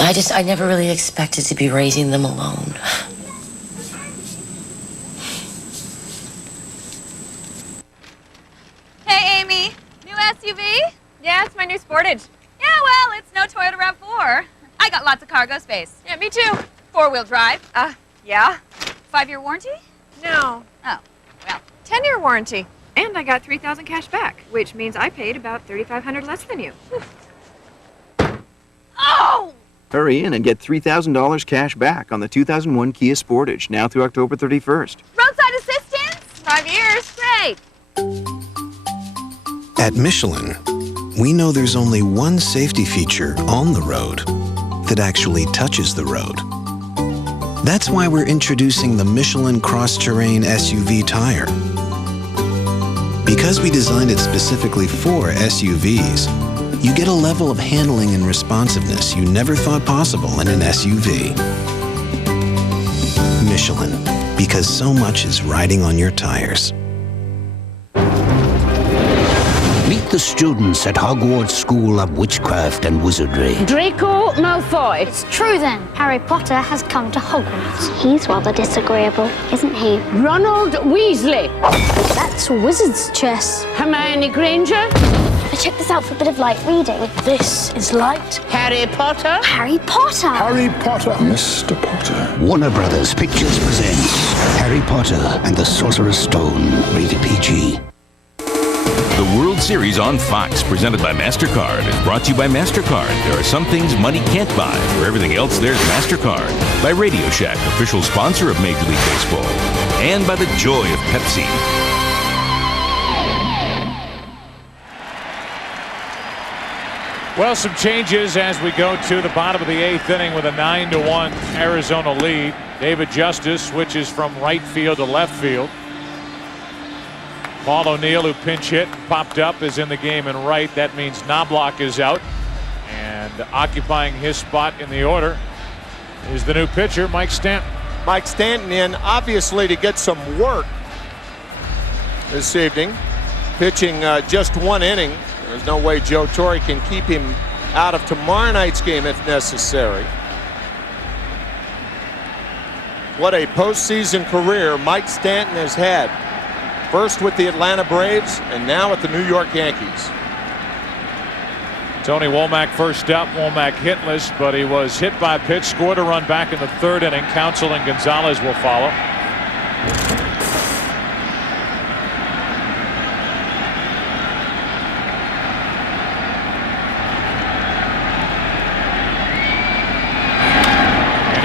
I never really expected to be raising them alone. no Toyota RAV4. I got lots of cargo space. Yeah, me too. 4-wheel drive. Yeah. 5-year warranty? No. Oh, well. 10-year warranty. And I got $3,000 cash back, which means I paid about $3,500 less than you. Oh! Hurry in and get $3,000 cash back on the 2001 Kia Sportage, now through October 31st. Roadside assistance? 5 years. Great. At Michelin, we know there's only one safety feature on the road that actually touches the road. That's why we're introducing the Michelin Cross-Terrain SUV tire. Because we designed it specifically for SUVs, you get a level of handling and responsiveness you never thought possible in an SUV. Michelin, because so much is riding on your tires. Meet the students at Hogwarts School of Witchcraft and Wizardry. Draco Malfoy. It's true then. Harry Potter has come to Hogwarts. He's rather disagreeable, isn't he? Ronald Weasley. That's wizard's chess. Hermione Granger. Check this out for a bit of light reading. This is light. Harry Potter. Harry Potter. Harry Potter. Mr. Potter. Warner Brothers Pictures presents Harry Potter and the Sorcerer's Stone. Rated PG. The World Series on Fox, presented by MasterCard, is brought to you by MasterCard. There are some things money can't buy. For everything else, there's MasterCard. By Radio Shack, official sponsor of Major League Baseball. And by the joy of Pepsi. Well, some changes as we go to the bottom of the 8th inning with a 9-1 Arizona lead. David Justice switches from right field to left field. Paul O'Neill, who pinch hit and popped up, is in the game in right. That means Knobloch is out. And occupying his spot in the order is the new pitcher, Mike Stanton. Mike Stanton in, obviously, to get some work this evening. Pitching just 1 inning. There's no way Joe Torre can keep him out of tomorrow night's game if necessary. What a postseason career Mike Stanton has had. First with the Atlanta Braves and now with the New York Yankees. Tony Womack first up. Womack hitless, but he was hit by a pitch, scored a run back in the 3rd inning. Counsell and Gonzalez will follow.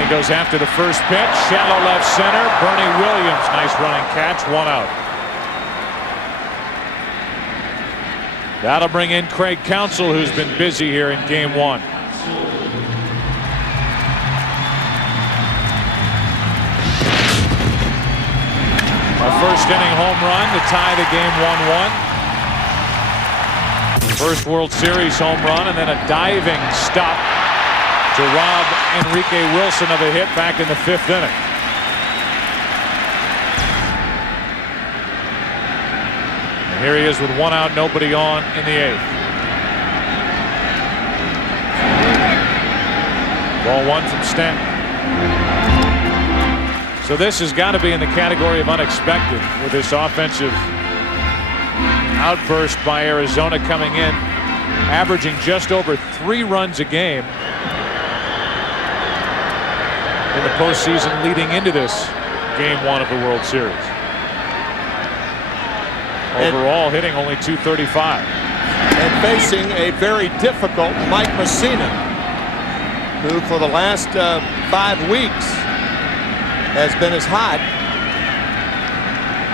Goes after the first pitch, shallow left center. Bernie Williams, nice running catch, 1 out. That'll bring in Craig Counsell, who's been busy here in game 1. A first inning home run to tie the game 1-1. First World Series home run, and then a diving stop to rob Enrique Wilson of a hit back in the 5th inning. And here he is with 1 out, nobody on in the 8th. Ball 1 from Stanton. So this has got to be in the category of unexpected with this offensive outburst by Arizona coming in, averaging just over 3 runs a game in the postseason leading into this game 1 of the World Series. Overall hitting only .235. And facing a very difficult Mike Mussina, who for the last 5 weeks has been as hot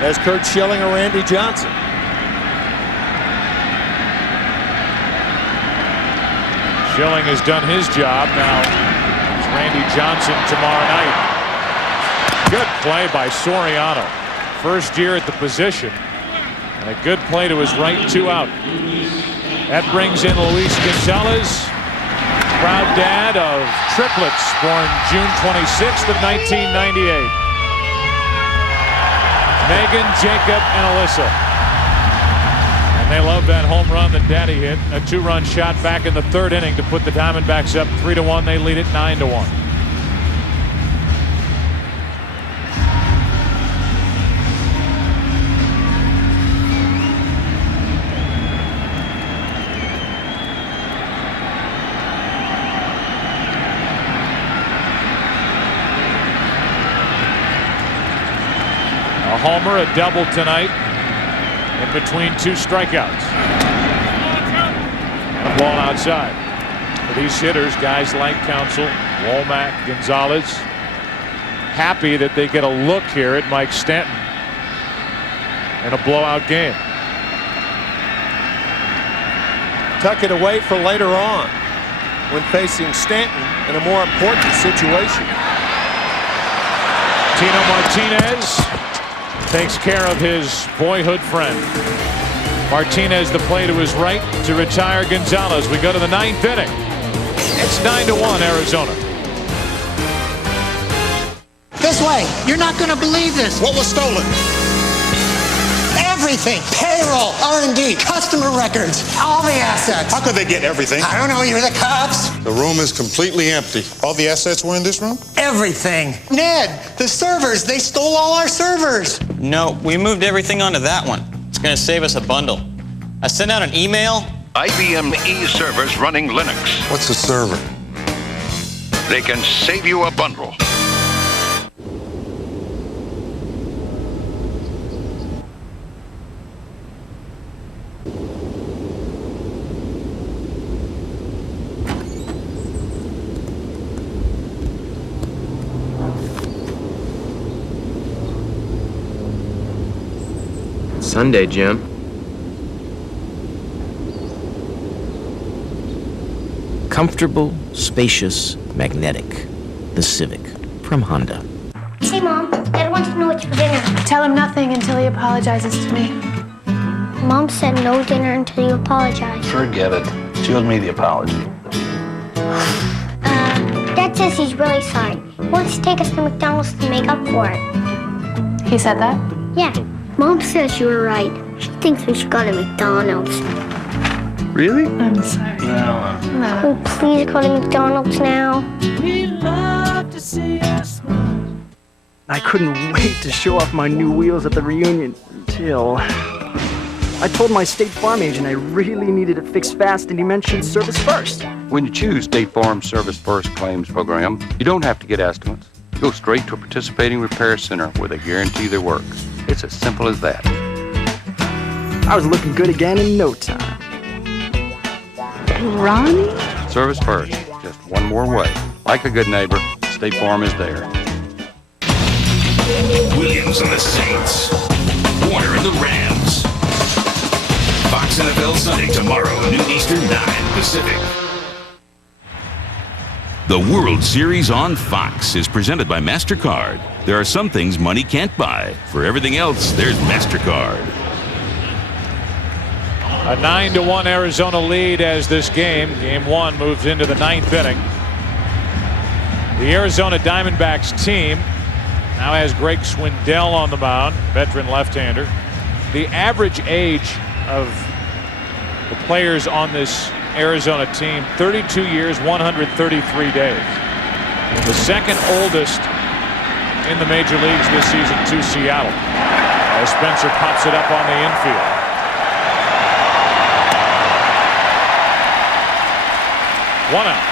as Curt Schilling or Randy Johnson. Schilling has done his job. Now it's Randy Johnson tomorrow night. Good play by Soriano. First year at the position. And a good play to his right, 2 out. That brings in Luis Gonzalez, proud dad of triplets, born June 26th of 1998. Megan, Jacob, and Alyssa. And they love that home run that Daddy hit. A 2-run shot back in the 3rd inning to put the Diamondbacks up 3-1. They lead it 9-1. homer, a double tonight in between 2 strikeouts. And a ball outside. For these hitters, guys like Counsell, Womack, Gonzalez, happy that they get a look here at Mike Stanton in a blowout game. Tuck it away for later on when facing Stanton in a more important situation. Tino Martinez takes care of his boyhood friend. Martinez the play to his right to retire Gonzalez. We go to the 9th inning. It's 9-1 Arizona. This way. You're not going to believe this. What was stolen? Everything. Payroll, R&D, customer records, all the assets. How could they get everything? I don't know. You're the cops. The room is completely empty. All the assets were in this room? Everything. Ned, the servers. They stole all our servers. No, we moved everything onto that one. It's going to save us a bundle. I sent out an email. IBM e-servers running Linux. What's a server? They can save you a bundle. Sunday, Jim. Comfortable, spacious, magnetic. The Civic from Honda. Hey, Mom. Dad wants to know what's for dinner. Tell him nothing until he apologizes to me. Mom said no dinner until you apologize. Forget it. She owed me the apology. Dad says he's really sorry. He wants to take us to McDonald's to make up for it. He said that? Yeah. Mom says you were right. She thinks we should go to McDonald's. Really? I'm sorry. No. Can we please go to McDonald's now? We love to see us smile. I couldn't wait to show off my new wheels at the reunion until I told my State Farm agent I really needed it fixed fast, and he mentioned Service First. When you choose State Farm's Service First claims program, you don't have to get estimates. Go straight to a participating repair center where they guarantee their work. It's as simple as that. I was looking good again in no time. Ronnie? Service First, just one more way. Like a good neighbor, State Farm is there. Williams and the Saints. Warner and the Rams. Fox NFL Sunday tomorrow, noon Eastern, 9 Pacific. The World Series on Fox is presented by MasterCard. There are some things money can't buy. For everything else, there's MasterCard. A 9-1 Arizona lead as this game 1, moves into the 9th inning. The Arizona Diamondbacks team now has Greg Swindell on the mound, veteran left-hander. The average age of the players on this Arizona team, 32 years, 133 days. The second oldest in the major leagues this season to Seattle. As Spencer pops it up on the infield. One out.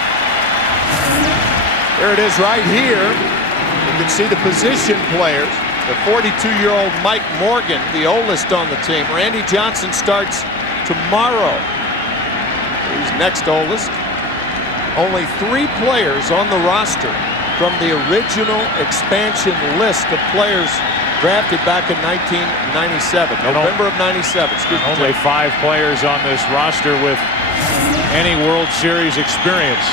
There it is right here. You can see the position players. The 42-year-old Mike Morgan, the oldest on the team. Randy Johnson starts tomorrow. He's next oldest. Only 3 players on the roster from the original expansion list of players drafted back in 1997, November of 97. Only 5 players on this roster with any World Series experience.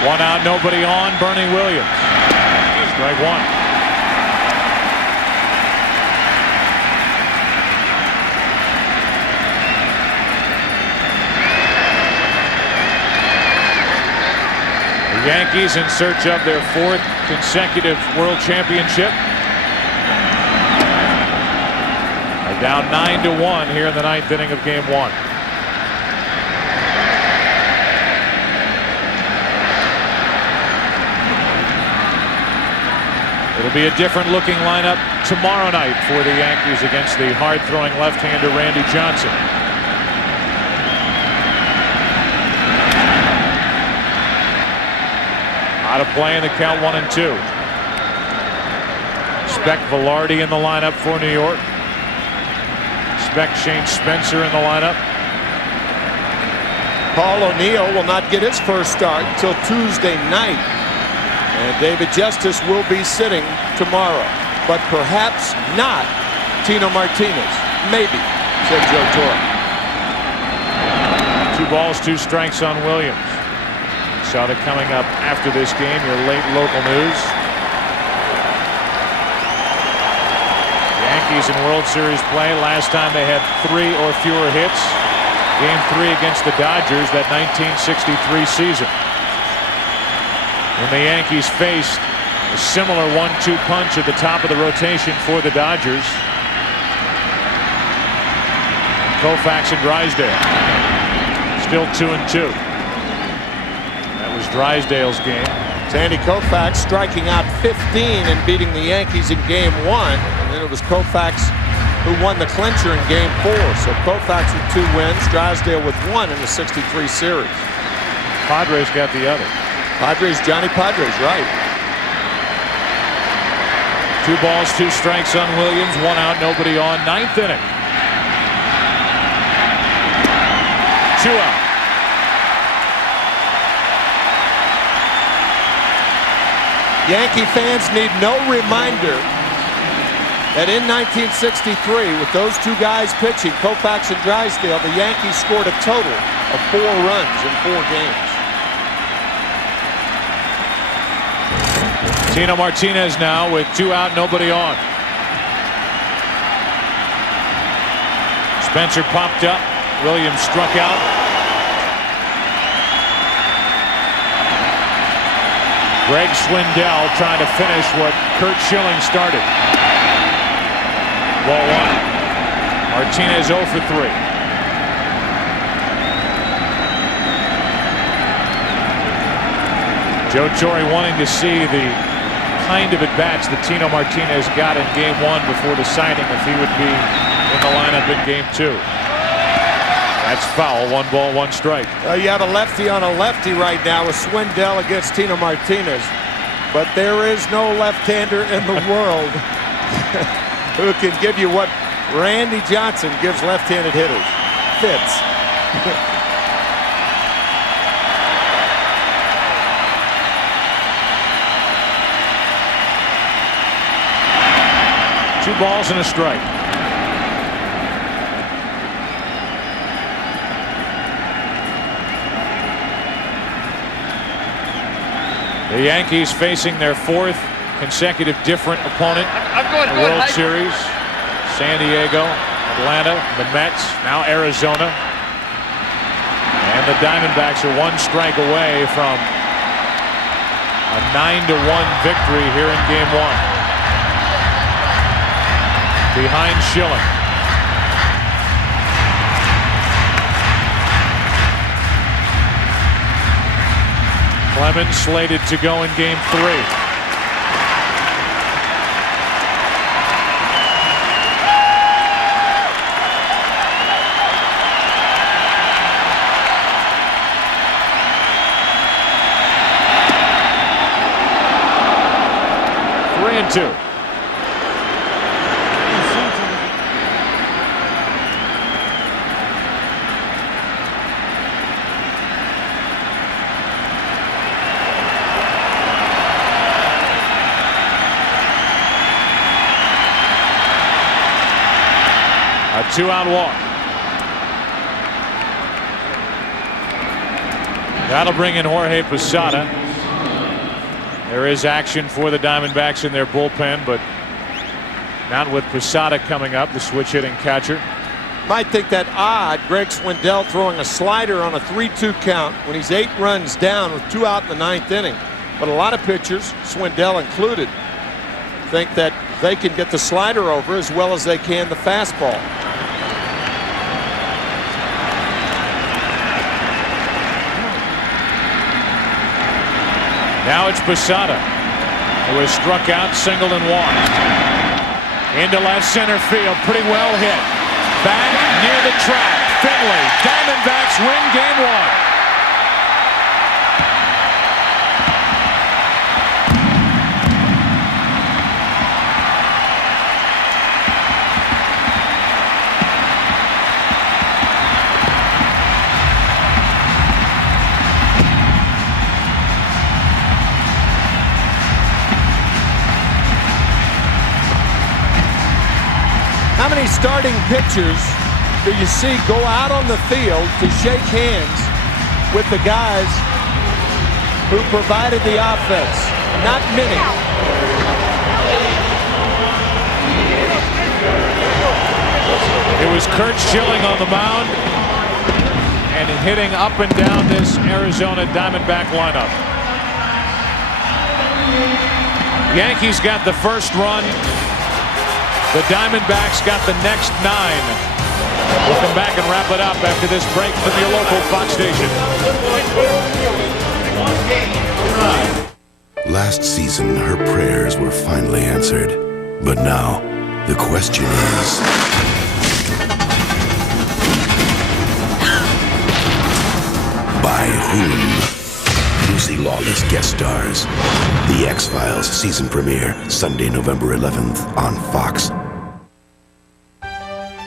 1 out, nobody on. Bernie Williams. Strike 1. The Yankees in search of their 4th consecutive World Championship. Are down 9-1 here in the 9th inning of Game 1. It'll be a different looking lineup tomorrow night for the Yankees against the hard-throwing left-hander Randy Johnson. Out of play in the count, 1-2. Expect Velarde in the lineup for New York. Expect Shane Spencer in the lineup. Paul O'Neill will not get his first start until Tuesday night. And David Justice will be sitting tomorrow. But perhaps not Tino Martinez. Maybe, said Joe Torre. 2 balls, 2 strikes on Williams. Saw that coming up after this game, your late local news. Yankees in World Series play. Last time they had 3 or fewer hits. Game 3 against the Dodgers, that 1963 season. When the Yankees faced a similar 1-2 punch at the top of the rotation for the Dodgers. Koufax and Drysdale. Still 2-2. That was Drysdale's game. Sandy Koufax striking out 15 and beating the Yankees in Game 1. And then it was Koufax who won the clincher in Game 4. So Koufax with 2 wins, Drysdale with 1 in the '63 series. Padres got the other. Padres, Johnny Padres, right. 2 balls, 2 strikes on Williams, 1 out, nobody on. 9th inning. 2 out. Yankee fans need no reminder that in 1963, with those 2 guys pitching, Koufax and Drysdale, the Yankees scored a total of 4 runs in 4 games. Tino Martinez now with 2 out, nobody on. Spencer popped up. Williams struck out. Greg Swindell trying to finish what Curt Schilling started. Ball 1. Martinez 0 for 3. Joe Torre wanting to see the kind of at-bats that Tino Martinez got in Game 1 before deciding if he would be in the lineup in Game 2. That's foul. 1 ball, 1 strike. You have a lefty on a lefty right now with Swindell against Tino Martinez. But there is no left-hander in the world who can give you what Randy Johnson gives left-handed hitters. Fits. Two balls and a strike. The Yankees facing their 4th consecutive different opponent in the World Series. San Diego, Atlanta, the Mets, now Arizona. And the Diamondbacks are 1 strike away from a 9-1 victory here in Game 1. Behind Schilling. Clemens slated to go in Game 3. Three and 2. A 2-out walk. That'll bring in Jorge Posada. There is action for the Diamondbacks in their bullpen, but not with Posada coming up, the switch hitting catcher. Might think that odd, Greg Swindell throwing a slider on a 3-2 count when he's 8 runs down with 2 out in the 9th inning. But a lot of pitchers, Swindell included, think that they can get the slider over as well as they can the fastball. Now it's Posada, who has struck out, singled, and walked. Into left center field, pretty well hit. Back near the track, Finley. Diamondbacks win Game 1. How many starting pitchers do you see go out on the field to shake hands with the guys who provided the offense? Not many. It was Curt Schilling on the mound and hitting up and down this Arizona Diamondback lineup. Yankees got the first run. The Diamondbacks got the next 9. We'll come back and wrap it up after this break from your local Fox station. Last season, her prayers were finally answered. But now, the question is, by whom? Lucy Lawless guest stars. The X-Files season premiere, Sunday, November 11th on Fox.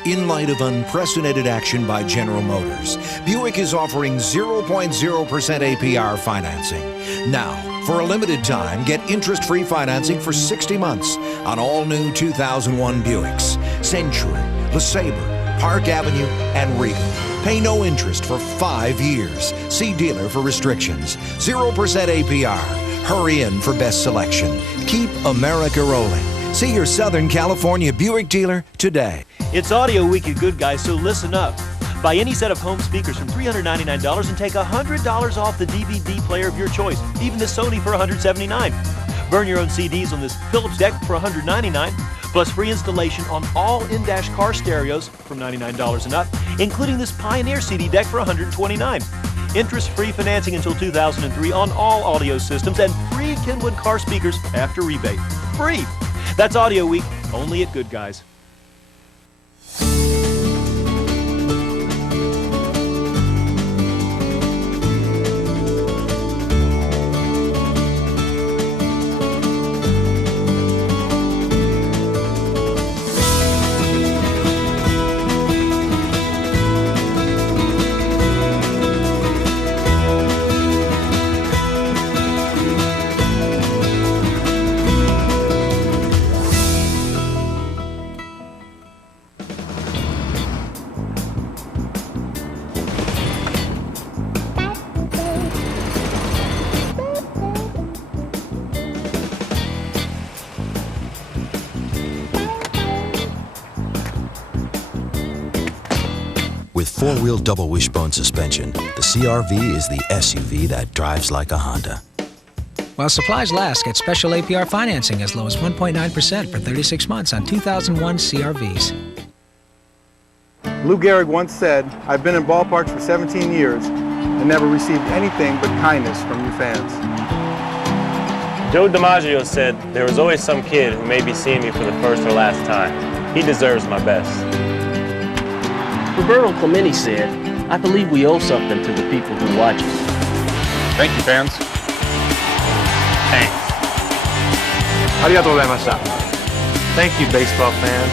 In light of unprecedented action by General Motors, Buick is offering 0.0% APR financing. Now, for a limited time, get interest-free financing for 60 months on all new 2001 Buicks, Century, LeSabre, Park Avenue, and Regal. Pay no interest for 5 years. See dealer for restrictions. 0% APR. Hurry in for best selection. Keep America rolling. See your Southern California Buick dealer today. It's Audio Week at Good Guys, so listen up. Buy any set of home speakers from $399 and take $100 off the DVD player of your choice, even the Sony for $179. Burn your own CDs on this Philips deck for $199, plus free installation on all in-dash car stereos from $99 and up, including this Pioneer CD deck for $129. Interest-free financing until 2003 on all audio systems, and free Kenwood car speakers after rebate. Free! That's Audio Week, only at Good Guys. With four-wheel double wishbone suspension, the CR-V is the SUV that drives like a Honda. While supplies last, get special APR financing as low as 1.9% for 36 months on 2001 CR-Vs. Lou Gehrig once said, "I've been in ballparks for 17 years and never received anything but kindness from you fans." Joe DiMaggio said, "There is always some kid who may be seeing me for the first or last time. He deserves my best." Roberto Clemente said, "I believe we owe something to the people who watch us." Thank you, fans. Thanks. Arigatou gozaimashita. Thank you, baseball fans.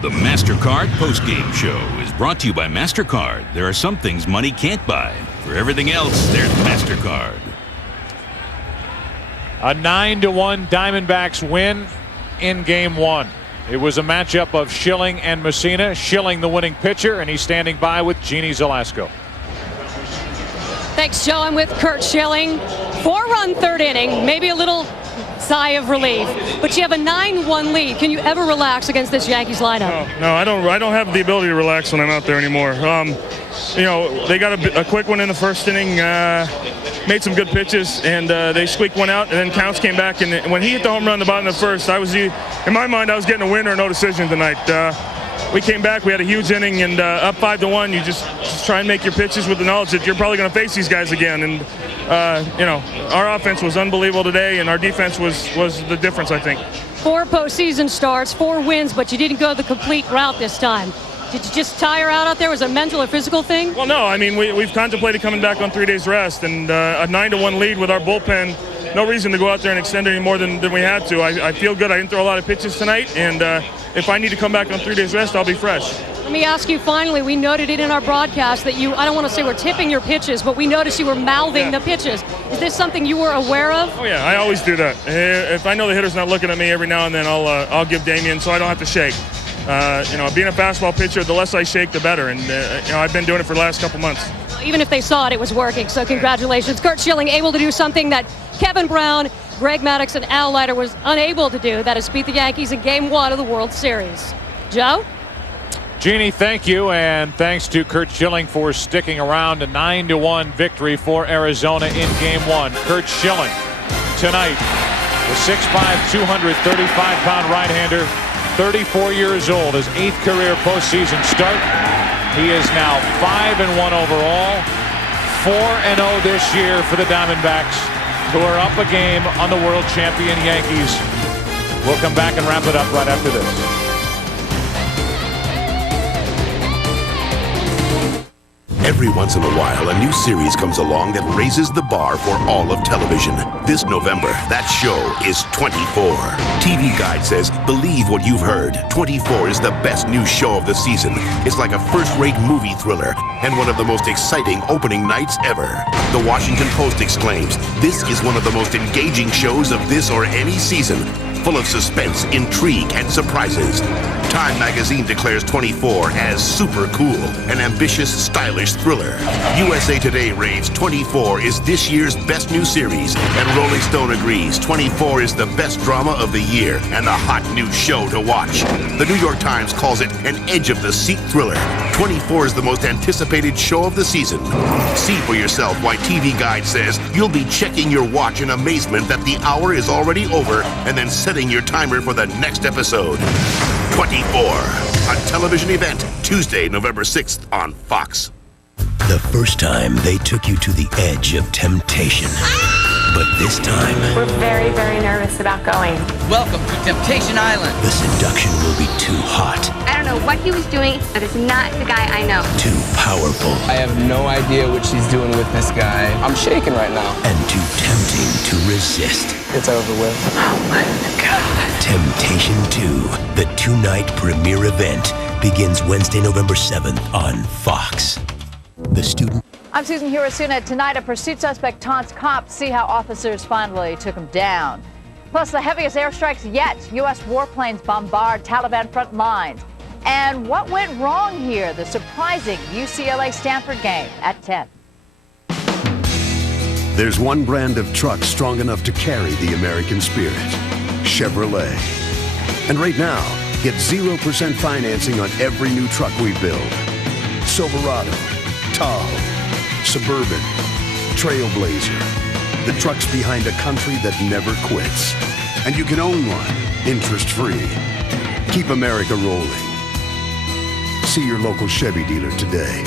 The MasterCard postgame show is brought to you by MasterCard. There are some things money can't buy. For everything else, there's MasterCard. A 9-1 Diamondbacks win in Game 1. It was a matchup of Schilling and Mussina. Schilling the winning pitcher, and he's standing by with Jeannie Zelasco. Thanks, Joe. I'm with Curt Schilling. 4-run third inning, maybe a little sigh of relief, but you have a 9-1 lead. Can you ever relax against this Yankees lineup? No, I don't have the ability to relax when I'm out there anymore. You know, they got a quick one in the first inning, made some good pitches, and they squeaked one out, and then Counts came back, and when he hit the home run in the bottom of the first, in my mind, I was getting a win or no decision tonight. We came back, we had a huge inning, and up 5-1, you just try and make your pitches with the knowledge that you're probably going to face these guys again. And you know, our offense was unbelievable today, and our defense was the difference, I think. 4 postseason starts, 4 wins, but you didn't go the complete route this time. Did you just tire out there? Was it a mental or physical thing? Well, no. I mean, we've contemplated coming back on 3 days rest, and a 9-1 lead with our bullpen. No reason to go out there and extend any more than we had to. I feel good. I didn't throw a lot of pitches tonight, and if I need to come back on 3 days rest, I'll be fresh. Let me ask you finally, we noted it in our broadcast that you, I don't want to say we're tipping your pitches, but we noticed you were mouthing the pitches. Is this something you were aware of? Oh yeah, I always do that. If I know the hitter's not looking at me, every now and then I'll give Damian so I don't have to shake. Being a fastball pitcher, the less I shake, the better. And I've been doing it for the last couple months. Even if they saw it, it was working. So congratulations. Curt Schilling able to do something that Kevin Brown, Greg Maddux, and Al Leiter was unable to do. That is beat the Yankees in Game 1 of the World Series. Joe? Jeannie, thank you, and thanks to Curt Schilling for sticking around. A 9-1 victory for Arizona in Game 1. Curt Schilling tonight, the 6'5", 235-pound right-hander, 34 years old, his 8th career postseason start. He is now 5-1 overall, 4-0 this year for the Diamondbacks, who are up a game on the world champion Yankees. We'll come back and wrap it up right after this. Every once in a while, a new series comes along that raises the bar for all of television. This November, that show is 24. TV Guide says, believe what you've heard. 24 is the best new show of the season. It's like a first-rate movie thriller and one of the most exciting opening nights ever. The Washington Post exclaims, this is one of the most engaging shows of this or any season, full of suspense, intrigue, and surprises. Time magazine declares 24 as super cool, an ambitious, stylish thriller. USA Today rates 24 is this year's best new series, and Rolling Stone agrees 24 is the best drama of the year and the hot new show to watch. The New York Times calls it an edge-of-the-seat thriller. 24 is the most anticipated show of the season. See for yourself why TV Guide says you'll be checking your watch in amazement that the hour is already over and then setting your timer for the next episode. 24, a television event, Tuesday, November 6th on Fox. The first time they took you to the edge of temptation. But this time... We're very, very nervous about going. Welcome to Temptation Island. The seduction will be too hot. I don't know what he was doing, but it's not the guy I know. Too powerful. I have no idea what she's doing with this guy. I'm shaking right now. And too tempting to resist. It's over with. Oh my God. Temptation 2, the two-night premiere event, begins Wednesday, November 7th on Fox. The student... I'm Susan Hirosuna. Tonight, a pursuit suspect taunts cops. See how officers finally took him down. Plus, the heaviest airstrikes yet. U.S. warplanes bombard Taliban front lines. And what went wrong here? The surprising UCLA-Stanford game at 10. There's one brand of truck strong enough to carry the American spirit. Chevrolet. And right now, get 0% financing on every new truck we build. Silverado, Tahoe, Suburban, Trailblazer. The trucks behind a country that never quits. And you can own one, interest-free. Keep America rolling. See your local Chevy dealer today.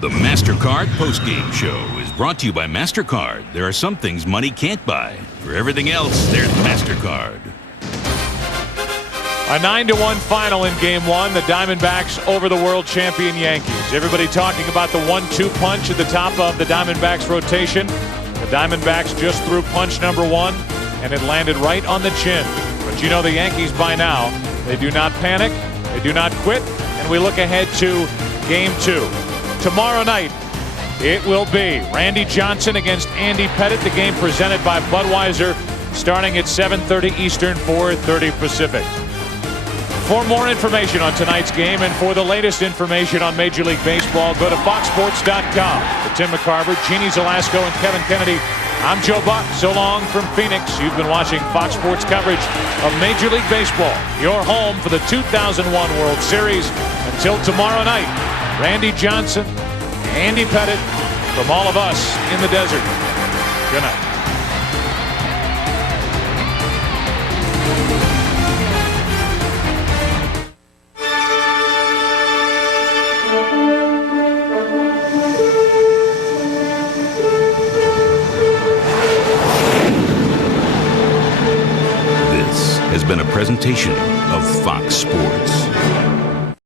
The MasterCard postgame show is brought to you by MasterCard. There are some things money can't buy. For everything else, there's MasterCard. A 9-1 final in Game 1. The Diamondbacks over the world champion Yankees. Everybody talking about the 1-2 punch at the top of the Diamondbacks rotation. The Diamondbacks just threw punch number 1, and it landed right on the chin. But you know the Yankees by now. They do not panic. They do not quit. And we look ahead to Game 2. Tomorrow night, it will be Randy Johnson against Andy Pettit. The game presented by Budweiser, starting at 7:30 Eastern, 4:30 Pacific. For more information on tonight's game and for the latest information on Major League Baseball, go to foxsports.com. For Tim McCarver, Jeannie Zelasco, and Kevin Kennedy, I'm Joe Buck. So long from Phoenix. You've been watching Fox Sports coverage of Major League Baseball, your home for the 2001 World Series. Until tomorrow night, Randy Johnson, Andy Pettit, from all of us in the desert. Good night. This has been a presentation of Fox Sports.